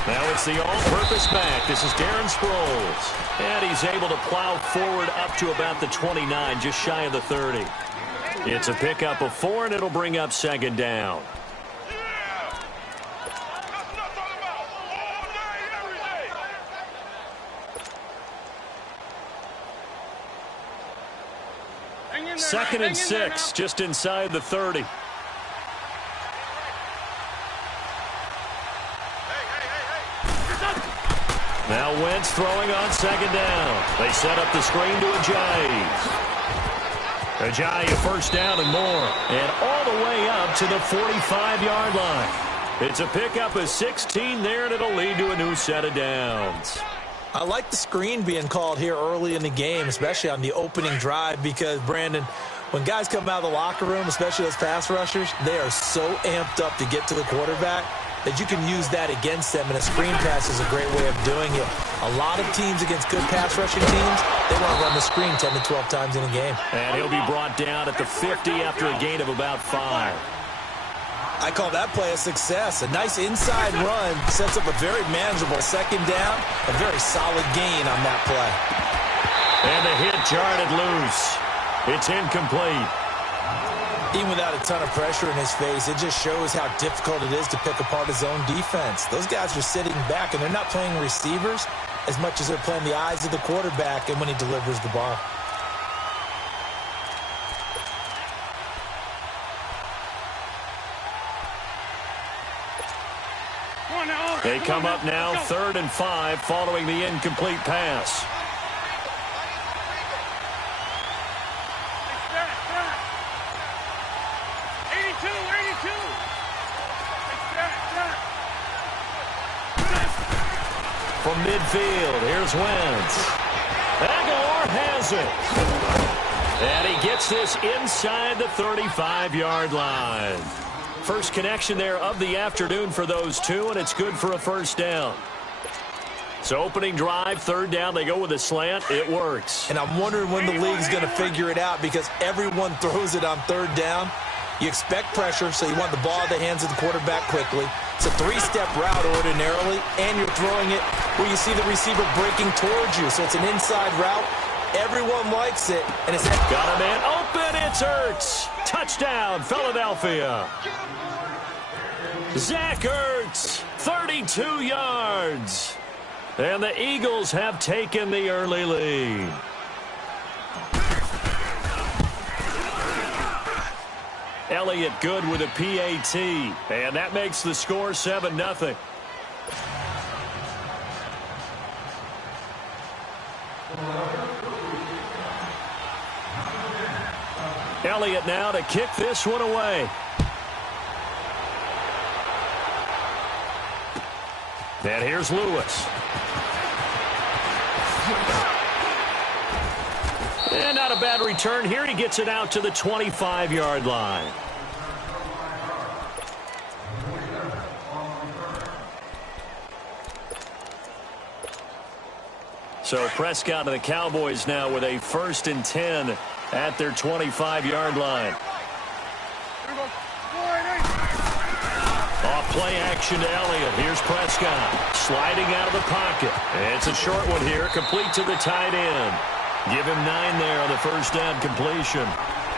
Now it's the all-purpose back. This is Darren Sproles. And he's able to plow forward up to about the 29, just shy of the 30. It's a pickup of 4, and it'll bring up second down. Second and 6, just inside the 30. Now Wentz throwing on second down. They set up the screen to Ajayi. Ajayi a first down and more. And all the way up to the 45-yard line. It's a pickup of 16 there, and it'll lead to a new set of downs. I like the screen being called here early in the game, especially on the opening drive, because, Brandon, when guys come out of the locker room, especially those pass rushers, they are so amped up to get to the quarterback that you can use that against them, and a screen pass is a great way of doing it. A lot of teams against good pass rushing teams, they want to run the screen 10 to 12 times in a game. And he'll be brought down at the 50 after a gain of about 5. I call that play a success. A nice inside run sets up a very manageable second down, a very solid gain on that play. And the hit jarred it loose. It's incomplete. Even without a ton of pressure in his face, it just shows how difficult it is to pick apart his own defense. Those guys are sitting back, and they're not playing receivers as much as they're playing the eyes of the quarterback and when he delivers the ball. They come up now 3rd and 5 following the incomplete pass. From midfield, here's Wentz. Aguilar has it. And he gets this inside the 35-yard line. First connection there of the afternoon for those two, and it's good for a first down. So opening drive, 3rd down, they go with a slant. It works. And I'm wondering when the league's going to figure it out, because everyone throws it on 3rd down. You expect pressure, so you want the ball in the hands of the quarterback quickly. It's a 3-step route ordinarily, and you're throwing it where you see the receiver breaking towards you. So it's an inside route, Everyone likes it. And it's got a man open. It's Ertz. Touchdown, Philadelphia. Zach Ertz, 32 yards. And the Eagles have taken the early lead. Elliott good with a PAT. And that makes the score 7-0. Elliott now to kick this one away. And here's Lewis. And not a bad return here. He gets it out to the 25-yard line. So Prescott and the Cowboys now with a 1st and 10 at their 25-yard line. Off play action to Elliott. Here's Prescott sliding out of the pocket. It's a short one here, complete to the tight end. Give him 9 there on the first down completion.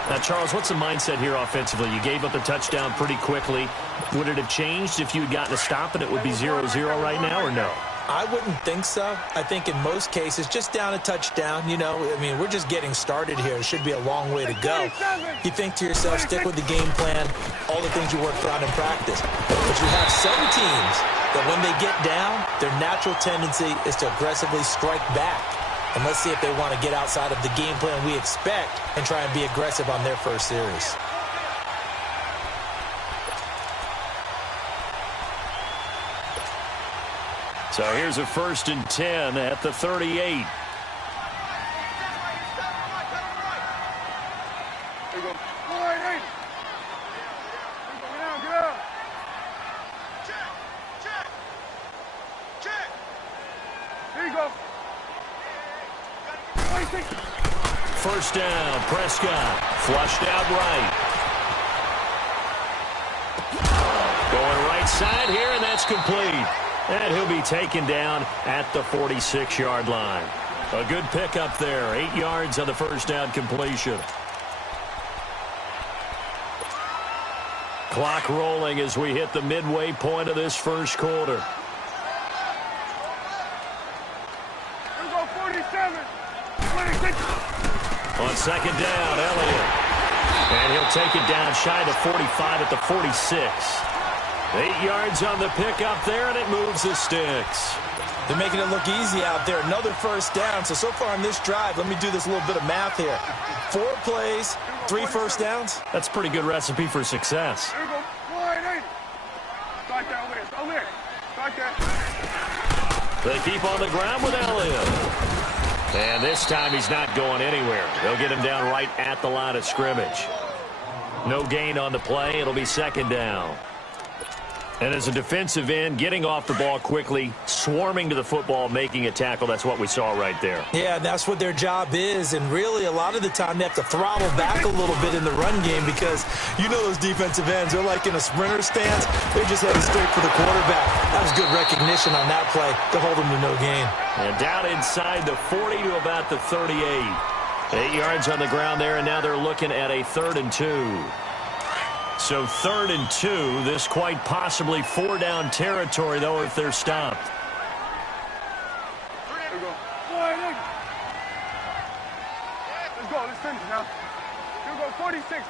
Now, Charles, what's the mindset here offensively? You gave up the touchdown pretty quickly. Would it have changed if you had gotten a stop and it would be 0-0 right now, or no? I wouldn't think so. I think in most cases, just down a touchdown, you know, I mean, we're just getting started here. It should be a long way to go. You think to yourself, stick with the game plan, all the things you worked out in practice. But you have some teams that when they get down, their natural tendency is to aggressively strike back. And let's see if they want to get outside of the game plan we expect and try and be aggressive on their first series. So here's a 1st and 10 at the 38. Here you go. All right, hey. Get out. Check. Here you go. 1st down, Prescott. Flushed out right. Going right side here, and that's complete. And he'll be taken down at the 46-yard line. A good pickup there. 8 yards on the first down completion. Clock rolling as we hit the midway point of this first quarter. Here we go, 47. 26. On 2nd down, Elliott. And he'll take it down shy of 45 at the 46. 8 yards on the pickup there, and it moves the sticks. They're making it look easy out there. Another 1st down. So far on this drive, let me do this little bit of math here. 4 plays, 3 first downs. That's a pretty good recipe for success. Here we go. Start that way. Start that. They keep on the ground with Elliott. And this time he's not going anywhere. They'll get him down right at the line of scrimmage. No gain on the play. It'll be 2nd down. And as a defensive end, getting off the ball quickly, swarming to the football, making a tackle, that's what we saw right there. Yeah, that's what their job is. And really, a lot of the time, they have to throttle back a little bit in the run game because you know those defensive ends, they're like in a sprinter stance. They're just heading straight for the quarterback. That was good recognition on that play to hold them to no gain. And down inside the 40 to about the 38. 8 yards on the ground there, and now they're looking at a 3rd and 2. So 3rd and 2, this quite possibly 4-down territory, though, if they're stopped. Here we go. Let's go. Let's finish now. Here we go. 46.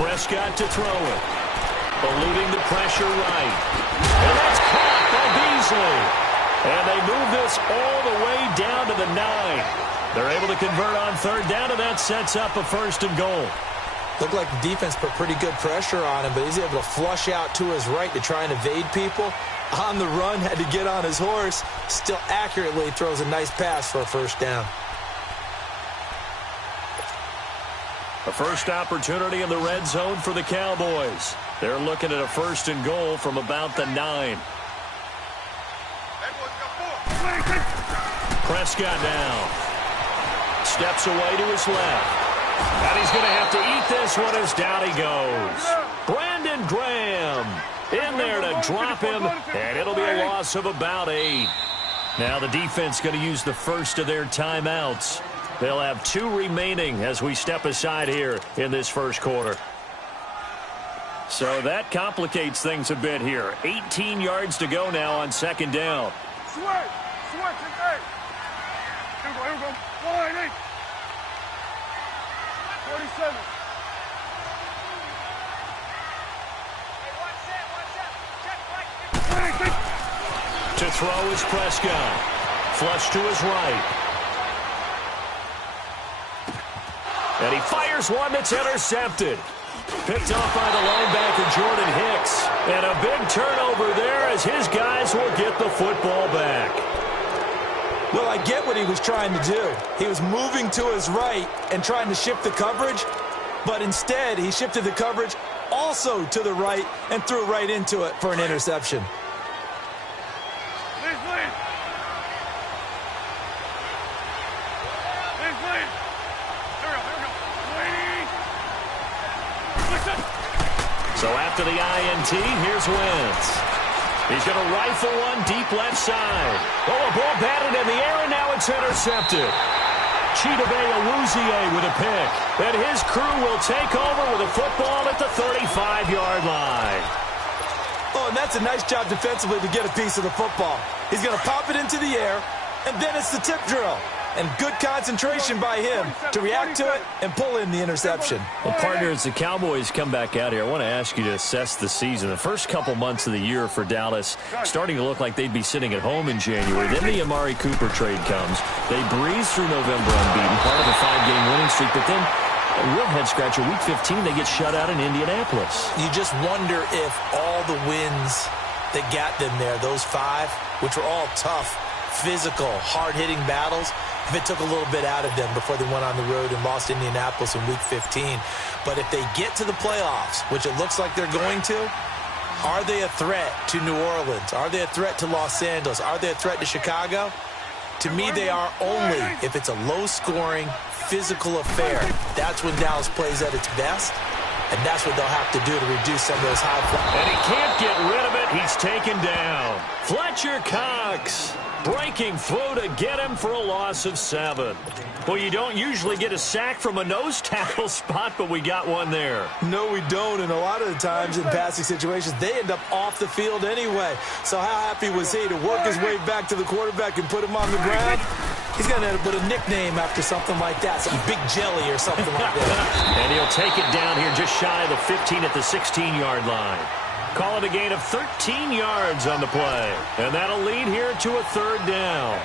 Prescott to throw it. Eluding the pressure right. And that's caught by Beasley. And they move this all the way down to the 9. They're able to convert on 3rd down, and that sets up a 1st and goal. Looked like the defense put pretty good pressure on him, but he's able to flush out to his right to try and evade people. On the run, had to get on his horse. Still accurately throws a nice pass for a 1st down. A first opportunity in the red zone for the Cowboys. They're looking at a 1st and goal from about the 9. Prescott now. Steps away to his left. And he's going to have to eat this one as down he goes. Brandon Graham in there to drop him, and it'll be a loss of about 8. Now the defense going to use the first of their timeouts. They'll have 2 remaining as we step aside here in this first quarter. So that complicates things a bit here. 18 yards to go now on second down. Switch, and hey. Here we go. 1-8. 47. To throw is Prescott. Flush to his right. And he fires one that's intercepted. Picked off by the linebacker, Jordan Hicks. And a big turnover there as his guys will get the football back. Well, I get what he was trying to do. He was moving to his right and trying to shift the coverage, but instead he shifted the coverage also to the right and threw right into it for an interception. So after the INT, here's Wentz. He's going to rifle one deep left side. Oh, a ball batted in the air, and now it's intercepted. Chidobe Awuzie with a pick. And his crew will take over with a football at the 35-yard line. Oh, and that's a nice job defensively to get a piece of the football. He's going to pop it into the air, and then it's the tip drill. And good concentration by him to react to it and pull in the interception. Well, partner, as the Cowboys come back out here, I want to ask you to assess the season. The first couple months of the year for Dallas starting to look like they'd be sitting at home in January. Then the Amari Cooper trade comes. They breeze through November unbeaten, part of a 5-game winning streak. But then, a real head-scratcher, Week 15, they get shut out in Indianapolis. You just wonder if all the wins that got them there, those 5, which were all tough, physical, hard-hitting battles, if it took a little bit out of them before they went on the road and lost Indianapolis in Week 15. But if they get to the playoffs, which it looks like they're going to, are they a threat to New Orleans? Are they a threat to Los Angeles? Are they a threat to Chicago? To me, they are only if it's a low-scoring, physical affair. That's when Dallas plays at its best, and that's what they'll have to do to reduce some of those high flies. And he can't get rid of it. He's taken down. Fletcher Cox breaking through to get him for a loss of 7. Well, you don't usually get a sack from a nose tackle spot, but we got one there. No, we don't, and a lot of the times in passing situations, they end up off the field anyway. So how happy was he to work his way back to the quarterback and put him on the ground? He's going to end up with a nickname after something like that, some Big Jelly or something like that. And he'll take it down here just shy of the 15 at the 16-yard line. Call it a gain of 13 yards on the play. And that'll lead here to a 3rd down.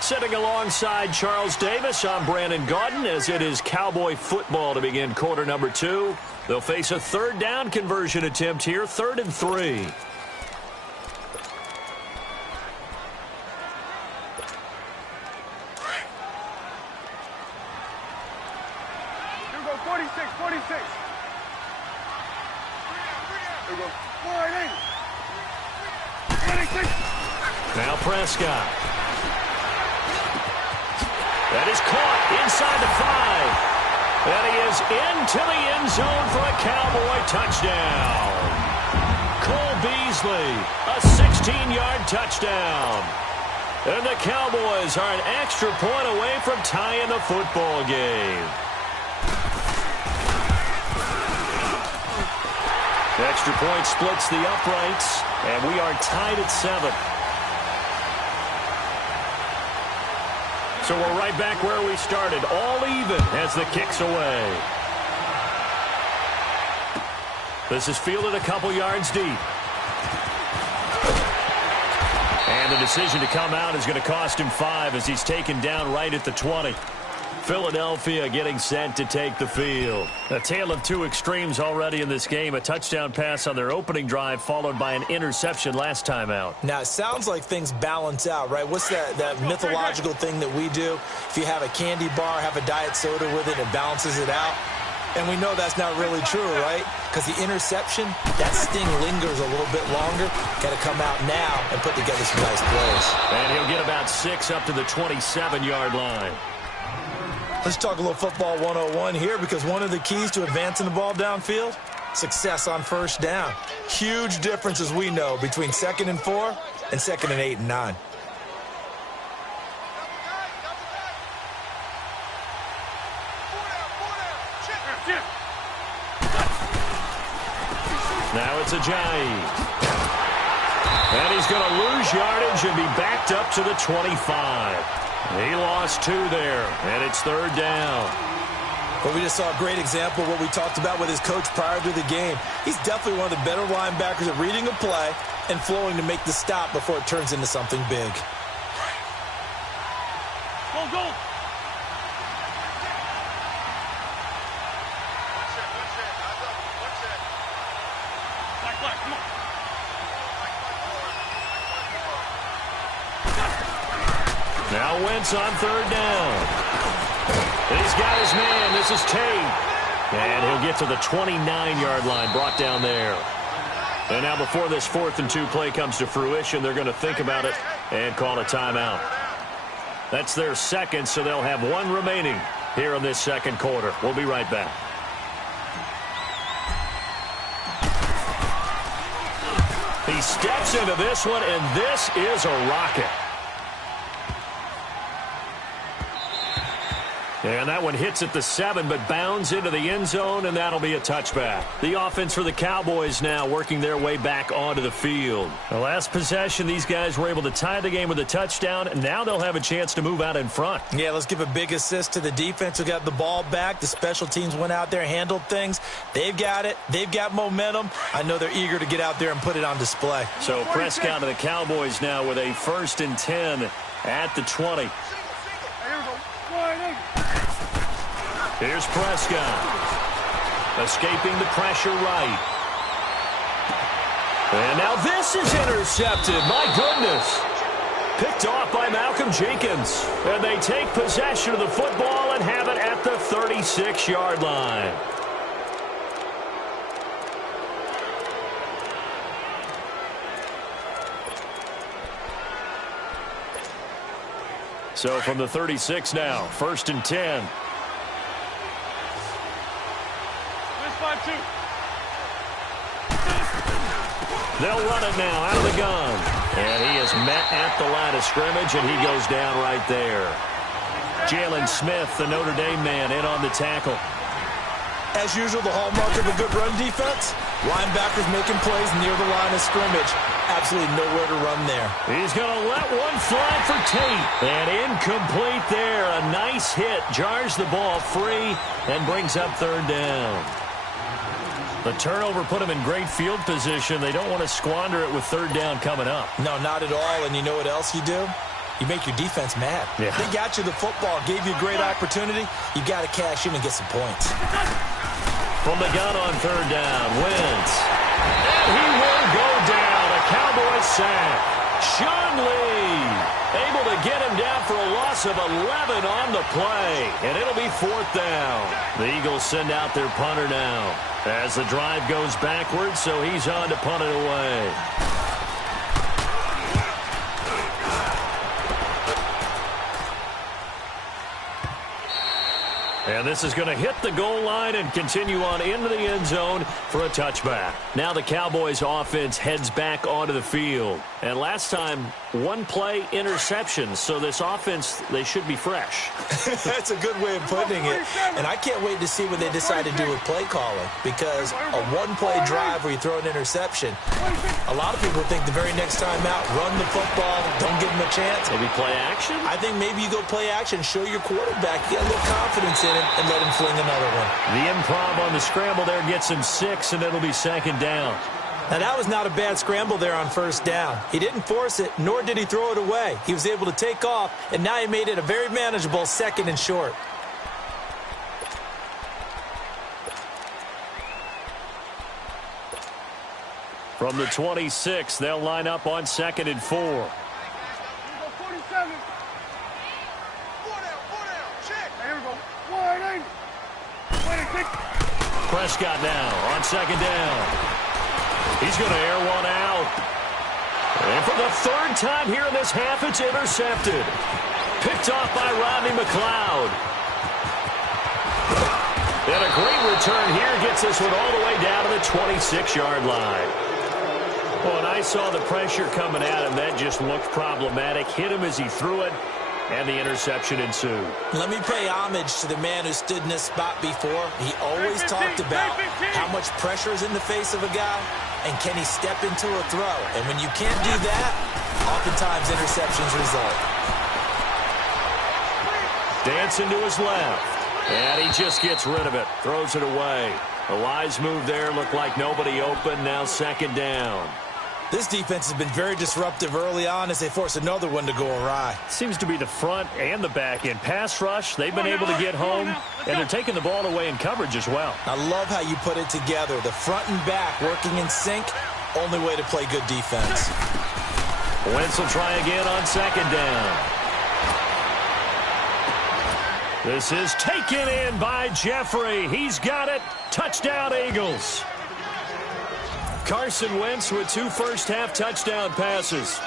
Sitting alongside Charles Davis, I'm Brandon Gaudin, as it is Cowboy football to begin quarter number 2. They'll face a 3rd down conversion attempt here, 3rd and 3. Now Prescott. That is caught inside the 5. And he is into the end zone for a Cowboy touchdown. Cole Beasley, a 16-yard touchdown. And the Cowboys are an extra point away from tying the football game. The extra point splits the uprights, and we are tied at 7. So we're right back where we started, all even as the kick's away. This is fielded a couple yards deep. And the decision to come out is going to cost him 5 as he's taken down right at the 20. Philadelphia getting set to take the field. A tale of 2 extremes already in this game. A touchdown pass on their opening drive followed by an interception last time out. Now, it sounds like things balance out, right? What's that mythological thing that we do? If you have a candy bar, have a diet soda with it, it balances it out. And we know that's not really true, right? Because the interception, that sting lingers a little bit longer. Got to come out now and put together some nice plays. And he'll get about 6 up to the 27-yard line. Let's talk a little football 101 here, because one of the keys to advancing the ball downfield, success on first down. Huge difference, as we know, between 2nd and 4 and 2nd and 8 and 9. Now it's Ajayi. And he's going to lose yardage and be backed up to the 25. He lost 2 there, and it's 3rd down. But we just saw a great example of what we talked about with his coach prior to the game. He's definitely one of the better linebackers at reading a play and flowing to make the stop before it turns into something big. Go, go. Now Wentz on 3rd down. He's got his man. This is Tate. And he'll get to the 29-yard line, brought down there. And now before this 4th and 2 play comes to fruition, they're going to think about it and call a timeout. That's their second, so they'll have 1 remaining here in this 2nd quarter. We'll be right back. He steps into this one, and this is a rocket. And that one hits at the 7, but bounds into the end zone, and that'll be a touchback. The offense for the Cowboys now working their way back onto the field. The last possession, these guys were able to tie the game with a touchdown, and now they'll have a chance to move out in front. Yeah, let's give a big assist to the defense who got the ball back. The special teams went out there, handled things. They've got it. They've got momentum. I know they're eager to get out there and put it on display. So Prescott to the Cowboys now with a 1st and 10 at the 20. Here's Prescott, escaping the pressure right. And now this is intercepted. My goodness. Picked off by Malcolm Jenkins. And they take possession of the football and have it at the 36-yard line. So from the 36 now, 1st and 10. They'll run it now out of the gun. And he is met at the line of scrimmage, and he goes down right there. Jalen Smith, the Notre Dame man, in on the tackle. As usual, the hallmark of a good run defense, linebackers making plays near the line of scrimmage. Absolutely nowhere to run there. He's going to let one fly for Tate. And incomplete there. A nice hit. Jars the ball free and brings up 3rd down. The turnover put them in great field position. They don't want to squander it with 3rd down coming up. No, not at all. And you know what else you do? You make your defense mad. Yeah. They got you the football, gave you a great opportunity. You got to cash in and get some points. From the gun on 3rd down, Wentz. And he will go down. A Cowboy sack. Sean Lee able to get him down for a loss of 11 on the play. And it'll be 4th down. The Eagles send out their punter now as the drive goes backwards, so he's on to punt it away. And this is going to hit the goal line and continue on into the end zone for a touchback. Now the Cowboys offense heads back onto the field. And last time, 1 play interception. So this offense, they should be fresh. That's a good way of putting it. And I can't wait to see what they decide to do with play calling. Because a 1-play drive where you throw an interception, a lot of people think the very next time out, run the football, don't give them a chance. Maybe play action? I think maybe you go play action, show your quarterback, you got a little confidence in him, and let him fling another one. The improv on the scramble there gets him 6, and it'll be 2nd down. Now, that was not a bad scramble there on 1st down. He didn't force it, nor did he throw it away. He was able to take off, and now he made it a very manageable 2nd and short. From the 26, they'll line up on 2nd and 4. Prescott now on 2nd down. He's going to air one out. And for the 3rd time here in this half, it's intercepted. Picked off by Rodney McLeod. And a great return here gets this one all the way down to the 26-yard line. Well, and I saw the pressure coming at him. That just looked problematic. Hit him as he threw it, and the interception ensued. Let me pay homage to the man who stood in this spot before. He always talked about how much pressure is in the face of a guy, and can he step into a throw. And when you can't do that, oftentimes interceptions result. Dancing to his left. And he just gets rid of it. Throws it away. A wise move there. Looked like nobody open. Now second down. This defense has been very disruptive early on as they force another one to go awry. Seems to be the front and the back end. Pass rush, they've been able to get home, and they're taking the ball away in coverage as well. I love how you put it together. The front and back working in sync. Only way to play good defense. Wentz will try again on second down. This is taken in by Jeffrey. He's got it. Touchdown, Eagles. Carson Wentz with 2 first-half touchdown passes.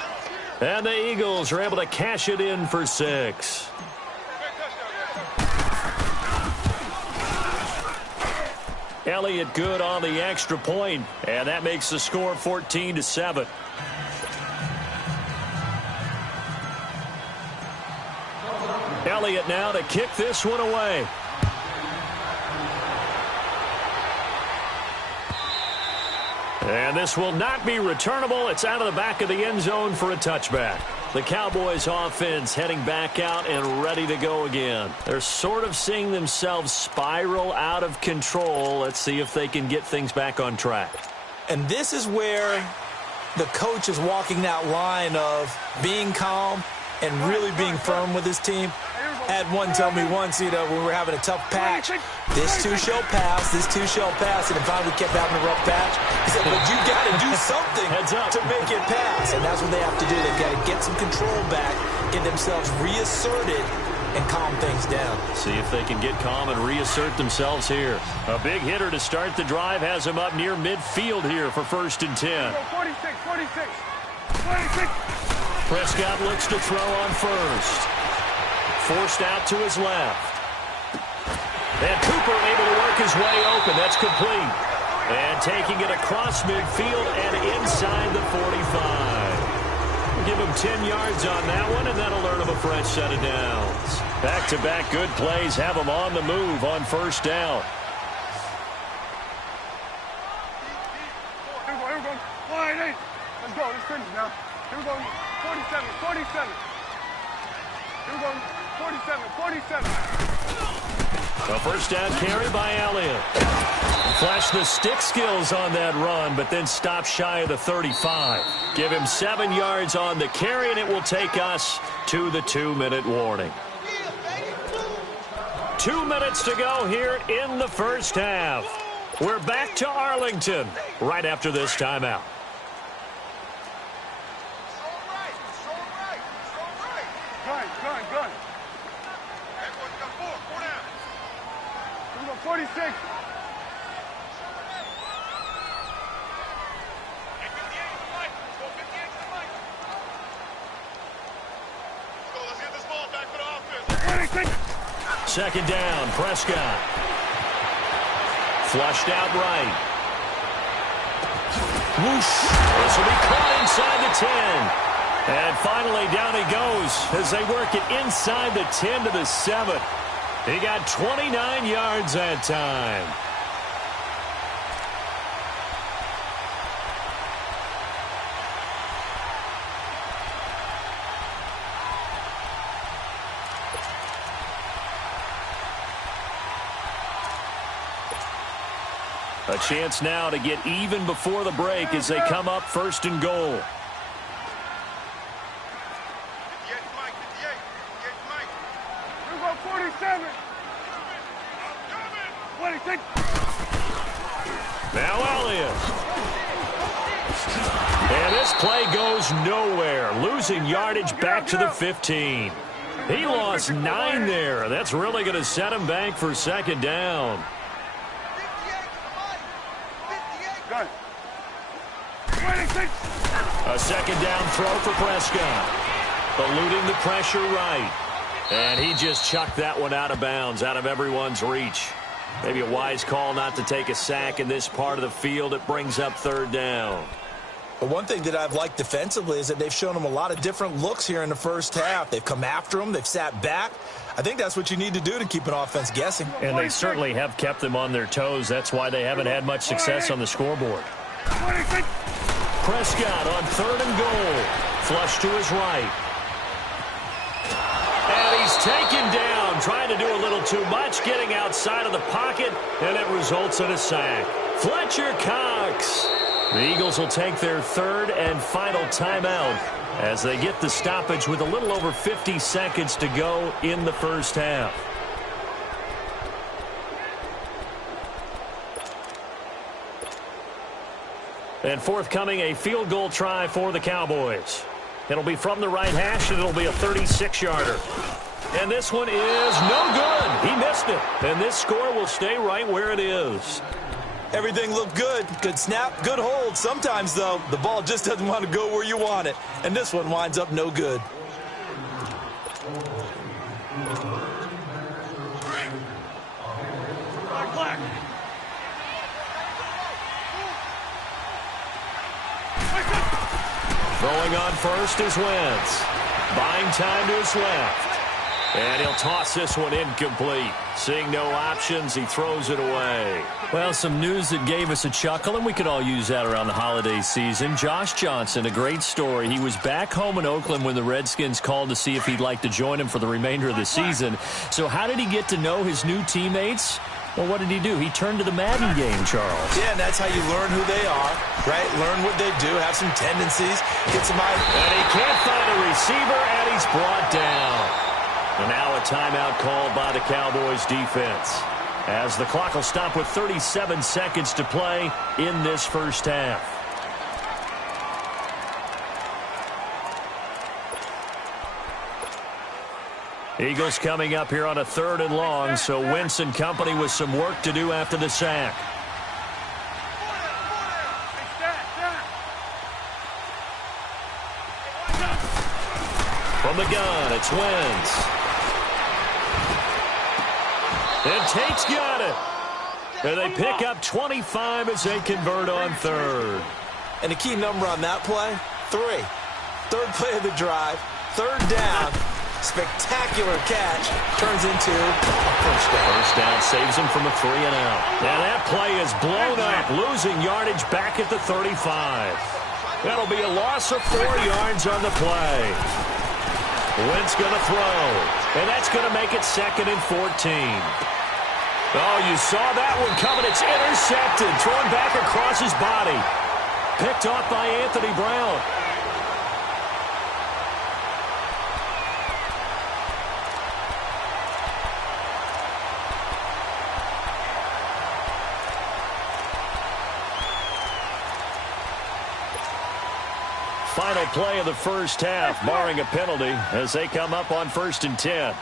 And the Eagles are able to cash it in for 6. Elliott good on the extra point, and that makes the score 14-7. Elliott now to kick this one away. And this will not be returnable. It's out of the back of the end zone for a touchback. The Cowboys offense heading back out and ready to go again. They're sort of seeing themselves spiral out of control. Let's see if they can get things back on track. And this is where the coach is walking that line of being calm and really being firm with his team. I had one tell me once, when we were having a tough patch, this too shall pass, this too shall pass, and then finally we kept having a rough patch. He said, but you got to do something to make it pass, and that's what they have to do. They've got to get some control back, get themselves reasserted, and calm things down. See if they can get calm and reassert themselves here. A big hitter to start the drive has him up near midfield here for 1st and 10. 46. Prescott looks to throw on first. Forced out to his left. And Cooper able to work his way open. That's complete. And taking it across midfield and inside the 45. Give him 10 yards on that one, and that'll earn him a fresh set of downs. Back-to-back good plays have him on the move on 1st down. Here we go. Line 8. Let's go. Let's finish now. Here we go. 47. Here we go. 47. A first down carry by Elliott. Flashed the stick skills on that run, but then stopped shy of the 35. Give him 7 yards on the carry, and it will take us to the 2-minute warning. 2 minutes to go here in the first half. We're back to Arlington right after this timeout. Gun. 46. Second down, Prescott. Flushed out right. Whoosh. This will be caught inside the 10. And finally down he goes as they work it inside the 10 to the 7. He got 29 yards that time. A chance now to get even before the break as they come up 1st and goal. Now Elliott. And this play goes nowhere. Losing yardage back to the 15. He lost 9 there. That's really going to set him back for 2nd down. A 2nd down throw for Prescott. Eluding the pressure right. And he just chucked that one out of bounds, out of everyone's reach. Maybe a wise call not to take a sack in this part of the field. It brings up third down. But one thing that I've liked defensively is that they've shown them a lot of different looks here in the first half. They've come after them. They've sat back. I think that's what you need to do to keep an offense guessing. And they certainly have kept them on their toes. That's why they haven't had much success on the scoreboard. Prescott on 3rd and goal. Flush to his right. And he's taken down, trying to do a little too much, getting outside of the pocket, and it results in a sack. Fletcher Cox. The Eagles will take their 3rd and final timeout as they get the stoppage with a little over 50 seconds to go in the first half. And forthcoming, a field goal try for the Cowboys. It'll be from the right hash, and it'll be a 36-yarder. And this one is no good. He missed it. And this score will stay right where it is. Everything looked good. Good snap, good hold. Sometimes, though, the ball just doesn't want to go where you want it. And this one winds up no good. Throwing on first is Wentz. Buying time to his left. And he'll toss this one incomplete. Seeing no options, he throws it away. Well, some news that gave us a chuckle, and we could all use that around the holiday season. Josh Johnson, a great story. He was back home in Oakland when the Redskins called to see if he'd like to join him for the remainder of the season. So how did he get to know his new teammates? Well, what did he do? He turned to the Madden game, Charles. Yeah, and that's how you learn who they are, right? Learn what they do, have some tendencies, get some ideas. And he can't find a receiver, and he's brought down. And now a timeout called by the Cowboys defense, as the clock will stop with 37 seconds to play in this first half. Eagles coming up here on a 3rd and long, so Wentz and company with some work to do after the sack. From the gun, it's Wentz. And Tate's got it. And they pick up 25 as they convert on 3rd. And the key number on that play, 3. 3rd play of the drive, 3rd down. Spectacular catch turns into a first down. First down saves him from a 3-and-out. Now that play is blown up, losing yardage back at the 35. That'll be a loss of 4 yards on the play. Wentz going to throw, and that's going to make it 2nd and 14. Oh, you saw that one coming. It's intercepted, thrown back across his body. Picked off by Anthony Brown. Final play of the first half, barring a penalty, as they come up on 1st and 10.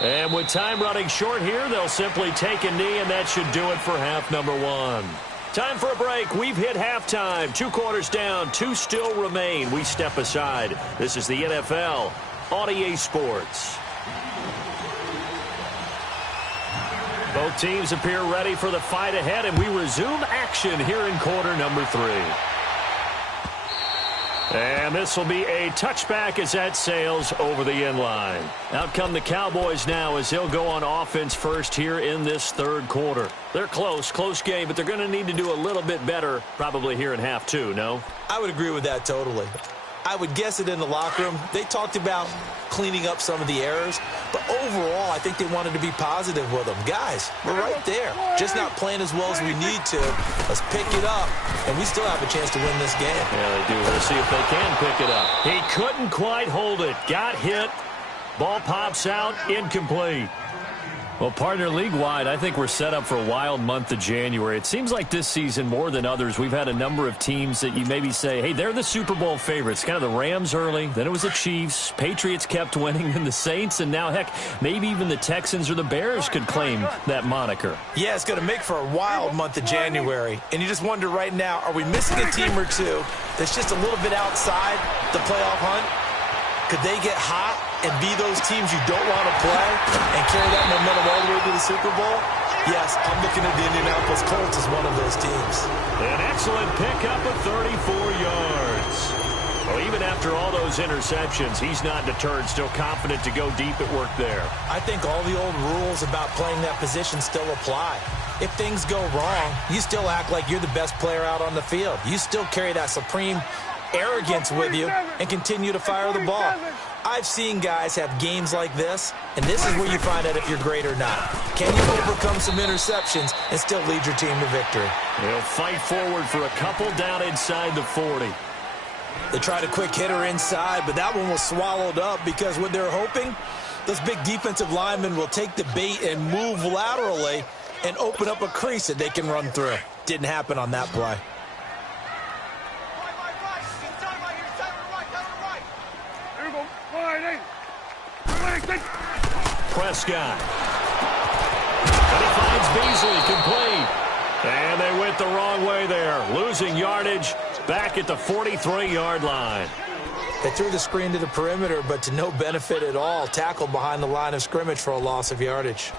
And with time running short here, they'll simply take a knee, and that should do it for half number 1. Time for a break. We've hit halftime. 2 quarters down, 2 still remain. We step aside. This is the NFL on EA Sports. Both teams appear ready for the fight ahead, and we resume action here in quarter number 3. And this will be a touchback as that sails over the end line. Out come the Cowboys now as they'll go on offense first here in this 3rd quarter. They're close game, but they're going to need to do a little bit better probably here in half 2, no? I would agree with that totally. I would guess it in the locker room. They talked about cleaning up some of the errors, but overall, I think they wanted to be positive with them. Guys, we're right there. Just not playing as well as we need to. Let's pick it up, and we still have a chance to win this game. Yeah, they do. We'll see if they can pick it up. He couldn't quite hold it. Got hit. Ball pops out. Incomplete. Well, partner, league-wide, I think we're set up for a wild month of January. It seems like this season, more than others, we've had a number of teams that you maybe say, hey, they're the Super Bowl favorites. Kind of the Rams early, then it was the Chiefs. Patriots kept winning, and the Saints, and now, heck, maybe even the Texans or the Bears could claim that moniker. Yeah, it's going to make for a wild month of January. And you just wonder right now, are we missing a team or two that's just a little bit outside the playoff hunt? Could they get hot? and be those teams you don't want to play and carry that momentum all the way to the Super Bowl, yes, I'm looking at the Indianapolis Colts as one of those teams. An excellent pickup of 34 yards. Well, even after all those interceptions, he's not deterred, still confident to go deep at work there. I think all the old rules about playing that position still apply. If things go wrong, you still act like you're the best player out on the field. You still carry that supreme arrogance with you and continue to fire the ball. I've seen guys have games like this, and this is where you find out if you're great or not. Can you overcome some interceptions and still lead your team to victory? They'll fight forward for a couple down inside the 40. They tried a quick hitter inside, but that one was swallowed up because what they're hoping, those big defensive linemen will take the bait and move laterally and open up a crease that they can run through. Didn't happen on that play. Here we go. Wide eight. Prescott. And he finds Beasley complete. And they went the wrong way there, losing yardage back at the 43-yard line. They threw the screen to the perimeter, but to no benefit at all. Tackled behind the line of scrimmage for a loss of yardage.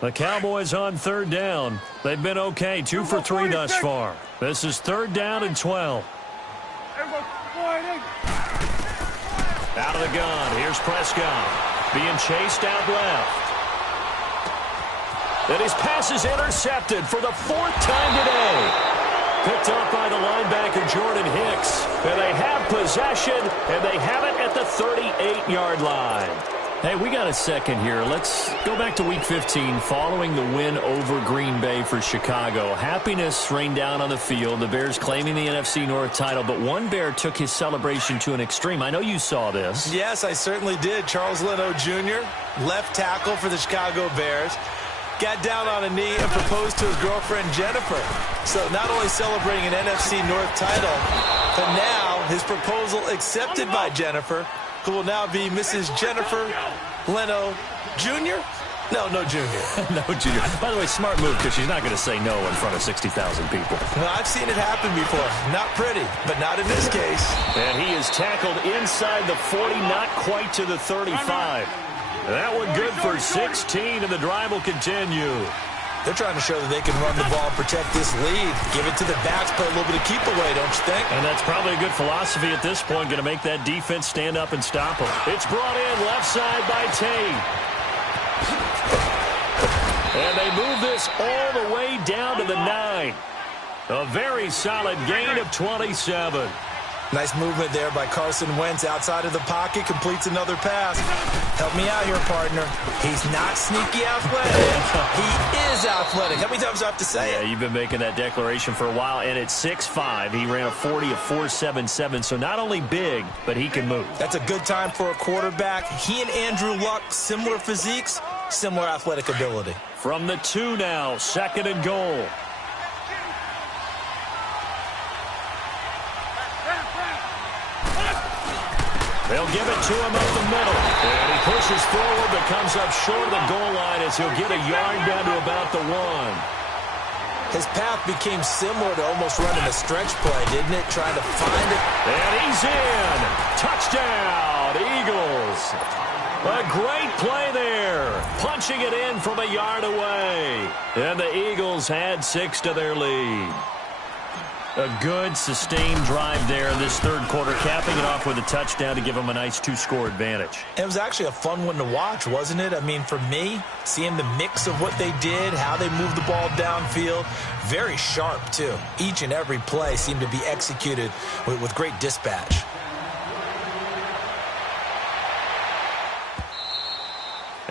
The Cowboys on third down. They've been okay, 2 for 3 thus far. This is third down and 12. Out of the gun, here's Prescott. Being chased out left. And his pass is intercepted for the 4th time today. Picked up by the linebacker, Jordan Hicks. And they have possession, and they have it at the 38-yard line. Hey, we got a second here. Let's go back to Week 15 following the win over Green Bay for Chicago. Happiness rained down on the field. The Bears claiming the NFC North title, but one Bear took his celebration to an extreme. I know you saw this. Yes, I certainly did. Charles Leno Jr., left tackle for the Chicago Bears, got down on a knee and proposed to his girlfriend, Jennifer. So not only celebrating an NFC North title, but now his proposal accepted by Jennifer, who will now be Mrs. Jennifer Leno Jr.? No Junior. No Junior. By the way, smart move, because she's not going to say no in front of 60,000 people. Well, I've seen it happen before. Not pretty, but not in this case. And he is tackled inside the 40, not quite to the 35. That one good for 16, and the drive will continue. They're trying to show that they can run the ball and protect this lead. Give it to the backs, play a little bit of keep away, don't you think? And that's probably a good philosophy at this point, going to make that defense stand up and stop them. It's brought in left side by Tate. And they move this all the way down to the 9. A very solid gain of 27. Nice movement there by Carson Wentz outside of the pocket, completes another pass. Help me out here, partner. He's not sneaky athletic. He is athletic. How many times do I have to say it? Yeah, you've been making that declaration for a while, and at 6'5", he ran a 40 of 4.77, so not only big, but he can move. That's a good time for a quarterback. He and Andrew Luck, similar physiques, similar athletic ability. From the 2 now, 2nd and goal. They'll give it to him up the middle. And he pushes forward but comes up short of the goal line as he'll get a yard down to about the 1. His path became similar to almost running a stretch play, didn't it? Trying to find it. And he's in. Touchdown, Eagles. A great play there. Punching it in from a yard away. And the Eagles had 6 to their lead. A good, sustained drive there in this third quarter, capping it off with a touchdown to give them a nice 2-score advantage. It was actually a fun one to watch, wasn't it? I mean, for me, seeing the mix of what they did, how they moved the ball downfield, very sharp, too. Each and every play seemed to be executed with great dispatch.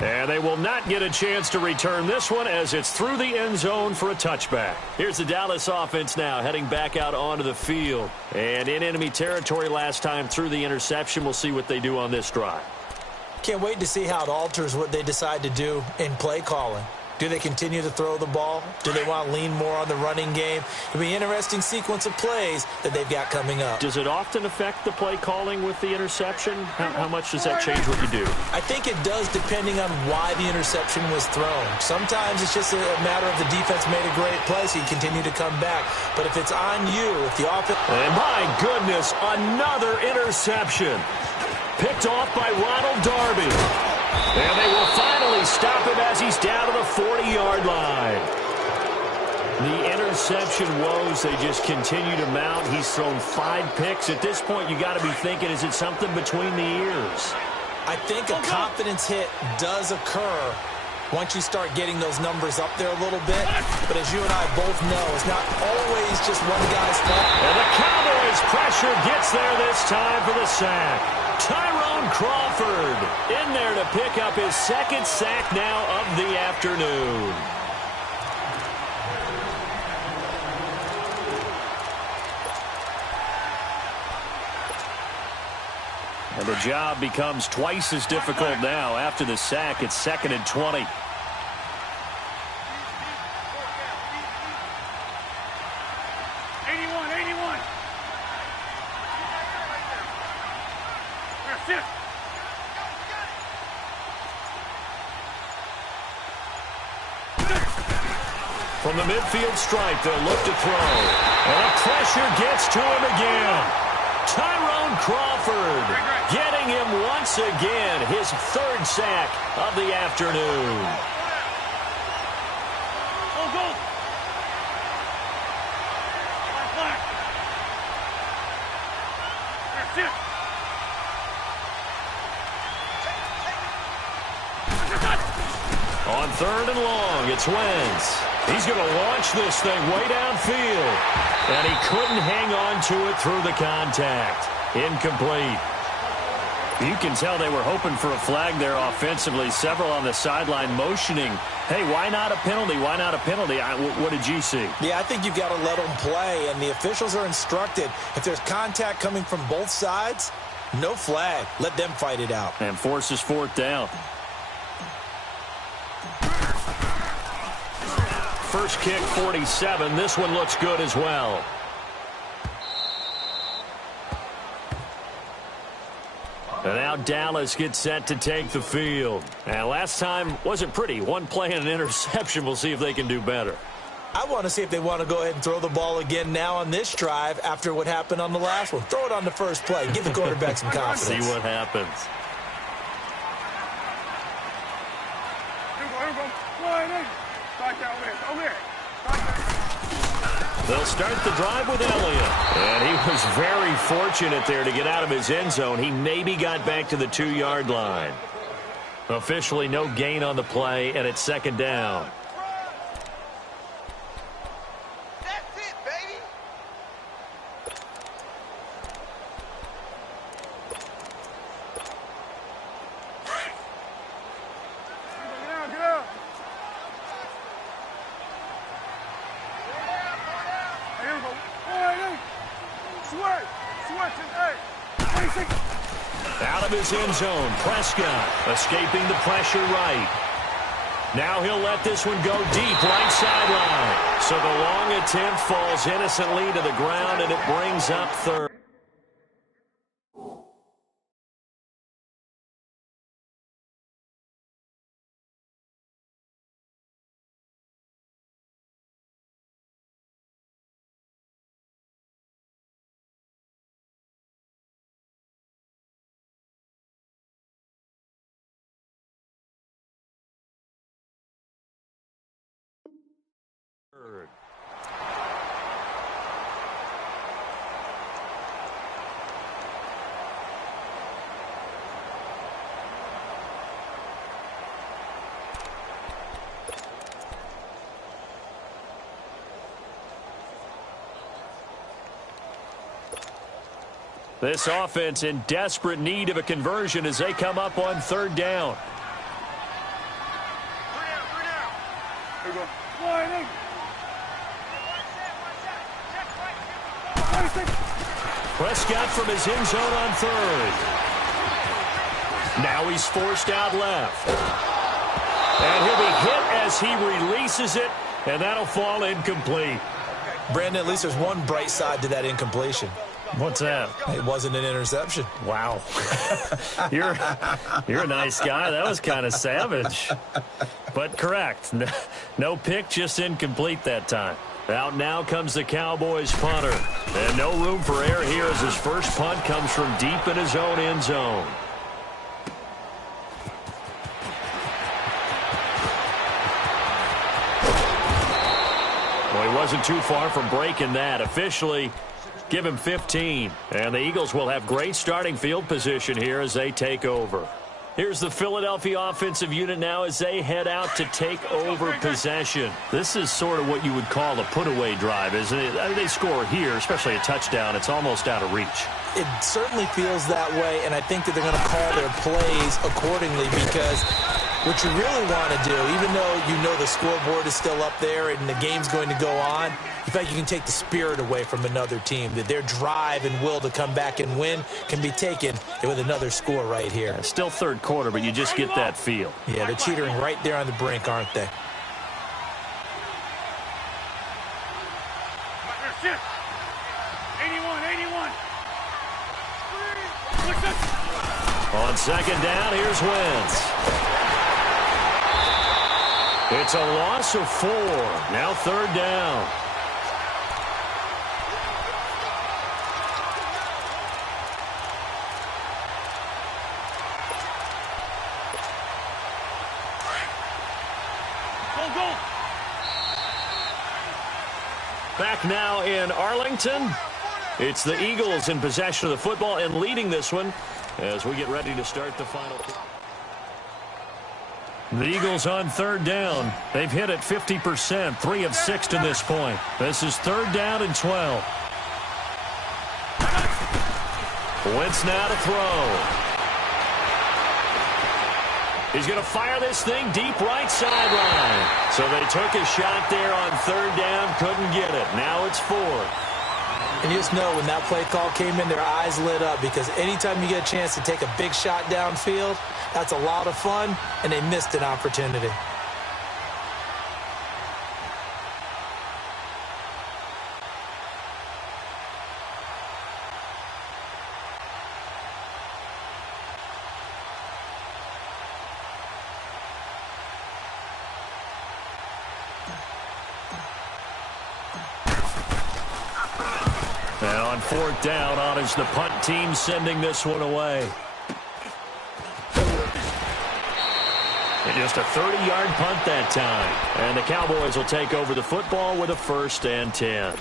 And they will not get a chance to return this one as it's through the end zone for a touchback. Here's the Dallas offense now heading back out onto the field. And in enemy territory last time through the interception. We'll see what they do on this drive. Can't wait to see how it alters what they decide to do in play calling. Do they continue to throw the ball? Do they want to lean more on the running game? It'll be an interesting sequence of plays that they've got coming up. Does it often affect the play calling with the interception? How much does that change what you do? I think it does, depending on why the interception was thrown. Sometimes it's just a matter of the defense made a great play, so you continue to come back. But if it's on you, if the offense... And my goodness, another interception. Picked off by Ronald Darby. And they will finally stop him as he's down to the 40-yard line. The interception woes, they just continue to mount. He's thrown 5 picks. At this point, you got to be thinking, is it something between the ears? I think a confidence hit does occur once you start getting those numbers up there a little bit. But as you and I both know, it's not always just one guy's fault. And the Cowboys' pressure gets there this time for the sack. Tyrone Crawford in there to pick up his 2nd sack now of the afternoon. And the job becomes twice as difficult now after the sack. It's 2nd and 20. From the midfield stripe, they'll look to throw. And the pressure gets to him again. Tyrone Crawford getting him once again, his 3rd sack of the afternoon. On 3rd and long, it's Wentz. He's going to launch this thing way downfield. And he couldn't hang on to it through the contact. Incomplete. You can tell they were hoping for a flag there offensively. Several on the sideline motioning, hey, why not a penalty? Why not a penalty? What did you see? Yeah, I think you've got to let them play. And the officials are instructed, if there's contact coming from both sides, no flag. Let them fight it out. And forces 4th down. First kick, 47. This one looks good as well. And now Dallas gets set to take the field. And last time wasn't pretty. One play and an interception. We'll see if they can do better. I want to see if they want to go ahead and throw the ball again now on this drive after what happened on the last one. Throw it on the first play. Give the quarterback some confidence. See what happens. They'll start the drive with Elliott. And he was very fortunate there to get out of his end zone. He maybe got back to the 2-yard line. Officially no gain on the play, and it's 2nd down. That's it, baby. Get out. Out of his end zone, Prescott escaping the pressure right. Now he'll let this one go deep, right sideline. So the long attempt falls innocently to the ground, and it brings up 3rd. This offense in desperate need of a conversion as they come up on 3rd down. Here we go. Prescott from his end zone on 3rd. Now he's forced out left. And he'll be hit as he releases it, and that'll fall incomplete. Brandon, at least there's one bright side to that incompletion. What's that? It wasn't an interception. Wow. You're a nice guy. That was kind of savage. But correct. No pick, just incomplete that time. Out now comes the Cowboys punter. And no room for error here as his first punt comes from deep in his own end zone. Well, he wasn't too far from breaking that. Officially, give him 15. And the Eagles will have great starting field position here as they take over. Here's the Philadelphia offensive unit now as they head out to take over possession. This is sort of what you would call a put-away drive, isn't it? I mean, they score here, especially a touchdown. It's almost out of reach. It certainly feels that way, and I think that they're going to call their plays accordingly because what you really want to do, even though you know the scoreboard is still up there and the game's going to go on, in fact, you can take the spirit away from another team, that their drive and will to come back and win can be taken with another score right here. Yeah, still third quarter, but you just get that feel. Yeah, they're teetering right there on the brink, aren't they? 81. On second down, here's Wentz. It's a loss of 4. Now third down. Go. Back now in Arlington. It's the Eagles in possession of the football and leading this one as we get ready to start the final. The Eagles on third down. They've hit it 50%, 3 of 6 to this point. This is third down and 12. Wentz now to throw. He's going to fire this thing deep right sideline. So they took a shot there on third down, couldn't get it. Now it's 4. And you just know when that play call came in, their eyes lit up because anytime you get a chance to take a big shot downfield, that's a lot of fun, and they missed an opportunity. And on fourth down, on is the punt team sending this one away. And just a 30-yard punt that time. And the Cowboys will take over the football with a 1st and 10.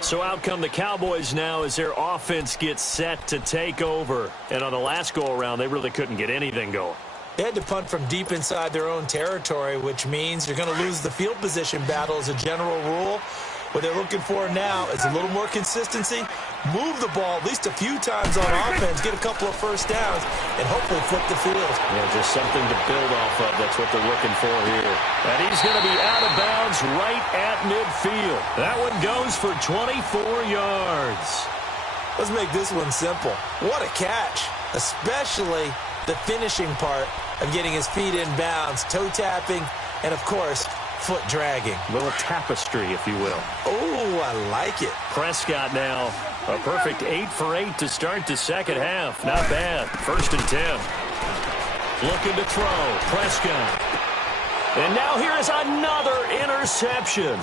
So out come the Cowboys now as their offense gets set to take over. And on the last go-around, they really couldn't get anything going. They had to punt from deep inside their own territory, which means you're going to lose the field position battle as a general rule. What they're looking for now is a little more consistency, move the ball at least a few times on offense, get a couple of first downs, and hopefully flip the field. Yeah, just something to build off of. That's what they're looking for here. And he's going to be out of bounds right at midfield. That one goes for 24 yards. Let's make this one simple. What a catch, especially the finishing part of getting his feet in bounds, toe tapping, and, of course, foot dragging. A little tapestry, if you will. Oh, I like it. Prescott now, a perfect 8 for 8 to start the second half. Not bad. 1st and 10. Looking to throw. Prescott. And now here is another interception.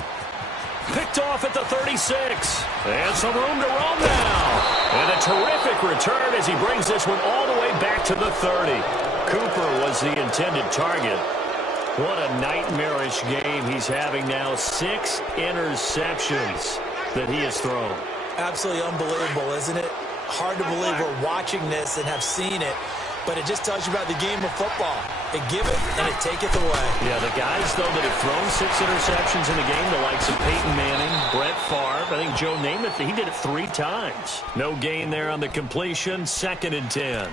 Picked off at the 36. And some room to roam now. And a terrific return as he brings this one all the way back to the 30. Cooper was the intended target. What a nightmarish game he's having now. 6 interceptions that he has thrown. Absolutely unbelievable, isn't it? Hard to believe we're watching this and have seen it, but it just tells you about the game of football. They give it and it taketh away. Yeah, the guys, though, that have thrown 6 interceptions in a game, the likes of Peyton Manning, Brett Favre, I think Joe Namath, he did it 3 times. No gain there on the completion, 2nd and 10.